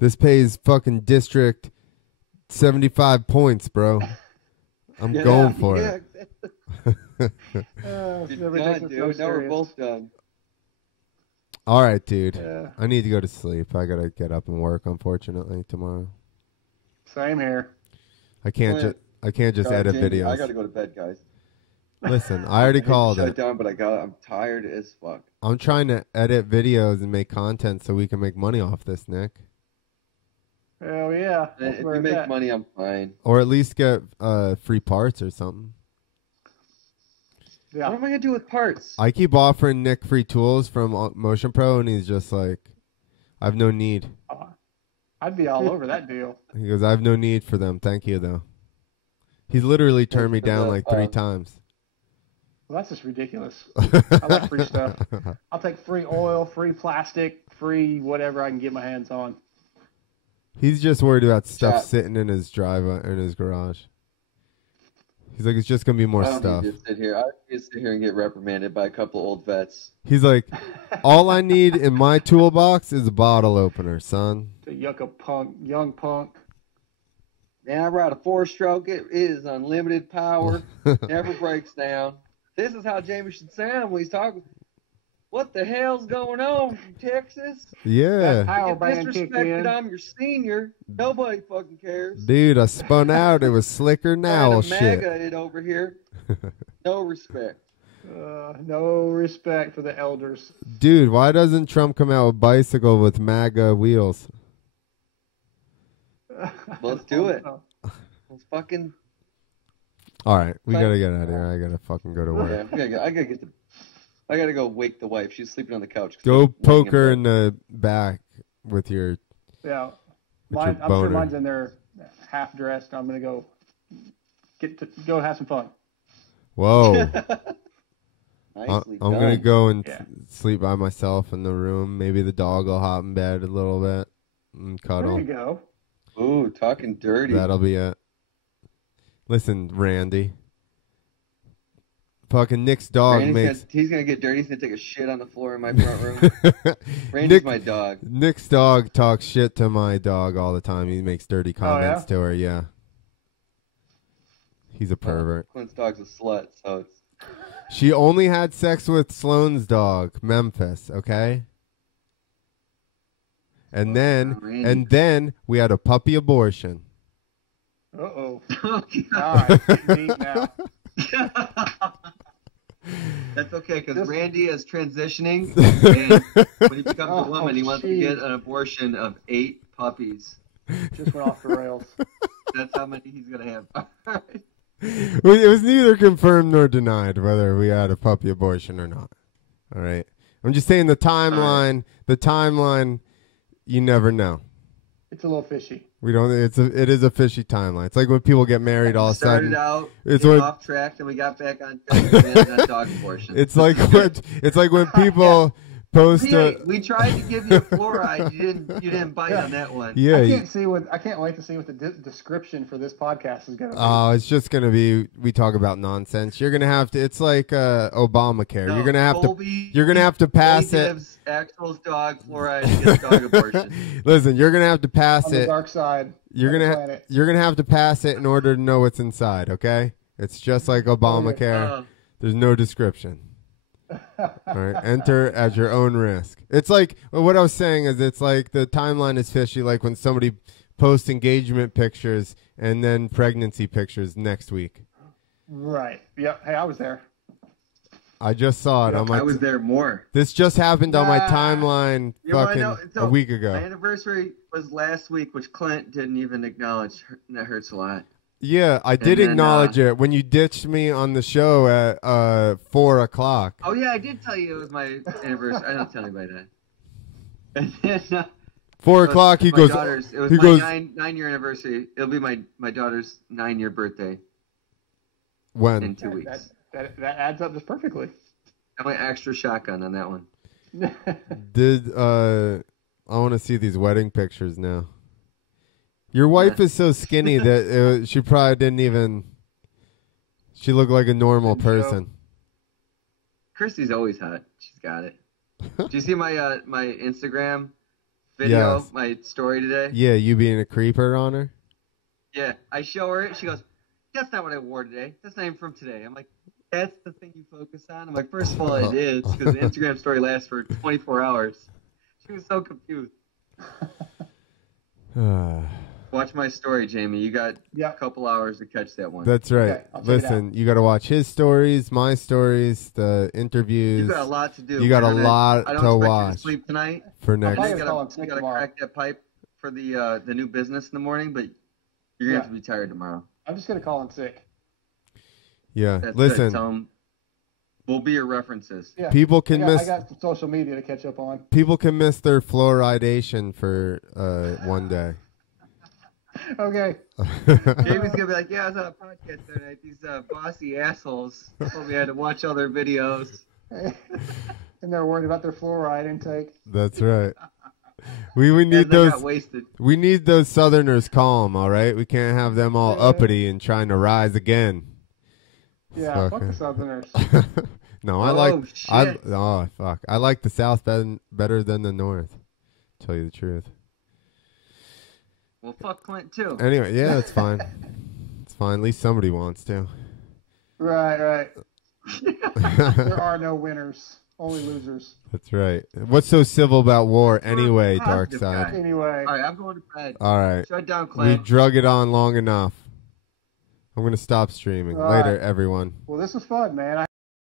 This pays fucking district 75 points, bro. I'm going for it. You're done, dude. Now we're both done. All right, dude. Yeah. I need to go to sleep. I gotta get up and work, unfortunately, tomorrow. Same here. I can't just edit Jamie, videos. I gotta go to bed, guys. Listen, I already called it. Down, but I'm tired as fuck. I'm trying to edit videos and make content so we can make money off this, Nick. Hell yeah. If you make money, I'm fine. Or at least get free parts or something. Yeah. What am I gonna do with parts? I keep offering Nick free tools from Motion Pro, and he's just like, I have no need. I'd be all over that deal. He goes, I have no need for them. Thank you, though. He's literally turned me down like 3 times. Well, that's just ridiculous. I like free stuff. I'll take free oil, free plastic, free whatever I can get my hands on. He's just worried about stuff sitting in his in his garage. He's like, it's just gonna be more stuff. I just sit here and get reprimanded by a couple old vets. He's like, all I need in my toolbox is a bottle opener, son. The young punk. Man, I ride a 4-stroke. It is unlimited power. Never breaks down. This is how Jamie should sound when he's talking. What the hell's going on from Texas? Yeah. Power Get band kicked in. disrespected. I'm your senior. Nobody fucking cares. Dude, I spun out. It was slicker now. Shit. MAGA it over here. No respect. No respect for the elders. Dude, why doesn't Trump come out with bicycle with MAGA wheels? Let's do it. Let's fucking. All right, we gotta get out of here. I gotta fucking go to work. Yeah, I gotta go wake the wife. She's sleeping on the couch. Go poke her in the back with your. Yeah, I'm sure mine's in there, half dressed. I'm gonna go go have some fun. Whoa. I'm Nicely gonna done. go and sleep by myself in the room. Maybe the dog will hop in bed a little bit and cuddle. There you go. Ooh, talking dirty. That'll be it. Listen, Randy. Fucking Nick's dog he's gonna get dirty. He's gonna take a shit on the floor in my front room. Randy's my dog. Nick's dog talks shit to my dog all the time. He makes dirty comments to her. Yeah. He's a pervert. Clint's dog's a slut, so it's. She only had sex with Sloane's dog, Memphis. Okay. And then we had a puppy abortion. Uh-oh. Oh, God. Deep now. That's okay, because Randy is transitioning, and when he becomes a woman, he wants to get an abortion of 8 puppies. Just went off the rails. That's how many he's going to have. All right. It was neither confirmed nor denied whether we had a puppy abortion or not. All right. I'm just saying the timeline, you never know. It's a little fishy. We don't. It is a fishy timeline. It's like when people get married all of a sudden. It's off track, and we got back on track and dog abortion. It's like when people post. We tried to give you a fluoride. You didn't bite on that one. Yeah. I can't wait to see what the description for this podcast is going to be. Oh, it's just going to be we talk about nonsense. You're going to have to. It's like Obamacare. You're going to have to. You're going to have to pass it. Axel's dog fluoride against dog abortion. Listen, you're gonna have to pass on it. The dark side. You're gonna have to pass it in order to know what's inside. Okay, it's just like Obamacare. There's no description. All right, enter at your own risk. It's like what I was saying is it's like the timeline is fishy. Like when somebody posts engagement pictures and then pregnancy pictures next week. Right. Yep. Hey, I was there. I just saw it. I was there more. This just happened on my timeline a week ago. My anniversary was last week, which Clint didn't even acknowledge. That hurts a lot. Yeah, I did acknowledge it when you ditched me on the show at 4 o'clock. Oh, yeah, I did tell you it was my anniversary. I don't tell anybody that. And then, 4 o'clock, he goes... It was my 9-year anniversary. It'll be my daughter's 9-year birthday. When? In 2 weeks. That adds up just perfectly. I went extra shotgun on that one. I want to see these wedding pictures now. Your wife is so skinny that she probably didn't even... She looked like a normal person. Christy's always hot. She's got it. Did you see my my Instagram video, my story today? Yeah, you being a creeper on her? Yeah, I show her it. She goes, that's not what I wore today. That's not even from today. I'm like, that's the thing you focus on? I'm like, first of all, it is, because the Instagram story lasts for 24 hours. She was so confused. Watch my story, Jamie. You got a couple hours to catch that one. That's right. Okay, listen, you got to watch his stories, my stories, the interviews. You got a lot to do. You got a lot to watch. I don't expect you to sleep tonight. For next. You got to crack that pipe for the new business in the morning, but you're going to have to be tired tomorrow. I'm just going to call in sick. Yeah, that's listen. Tell them we'll be your references. Yeah. People can I got some social media to catch up on. People can miss their fluoridation for one day. Okay. Jamie's gonna be like, yeah, I was on a podcast the other night. These bossy assholes told me I had to watch all their videos. And they're worried about their fluoride intake. That's right. We need those. We need those Southerners calm. All right, we can't have them all uppity and trying to rise again. Yeah, fuck the Southerners. No, fuck. I like the South better than the North. To tell you the truth. Well, fuck Clint too. Anyway, yeah, it's fine. It's fine. At least somebody wants to. Right. There are no winners, only losers. That's right. What's so civil about war anyway, Darkside? Anyway. All right, I'm going to bed. All right. Shut down, Clint. We drug it on long enough. I'm going to stop streaming. Later, everyone. Well, this was fun, man.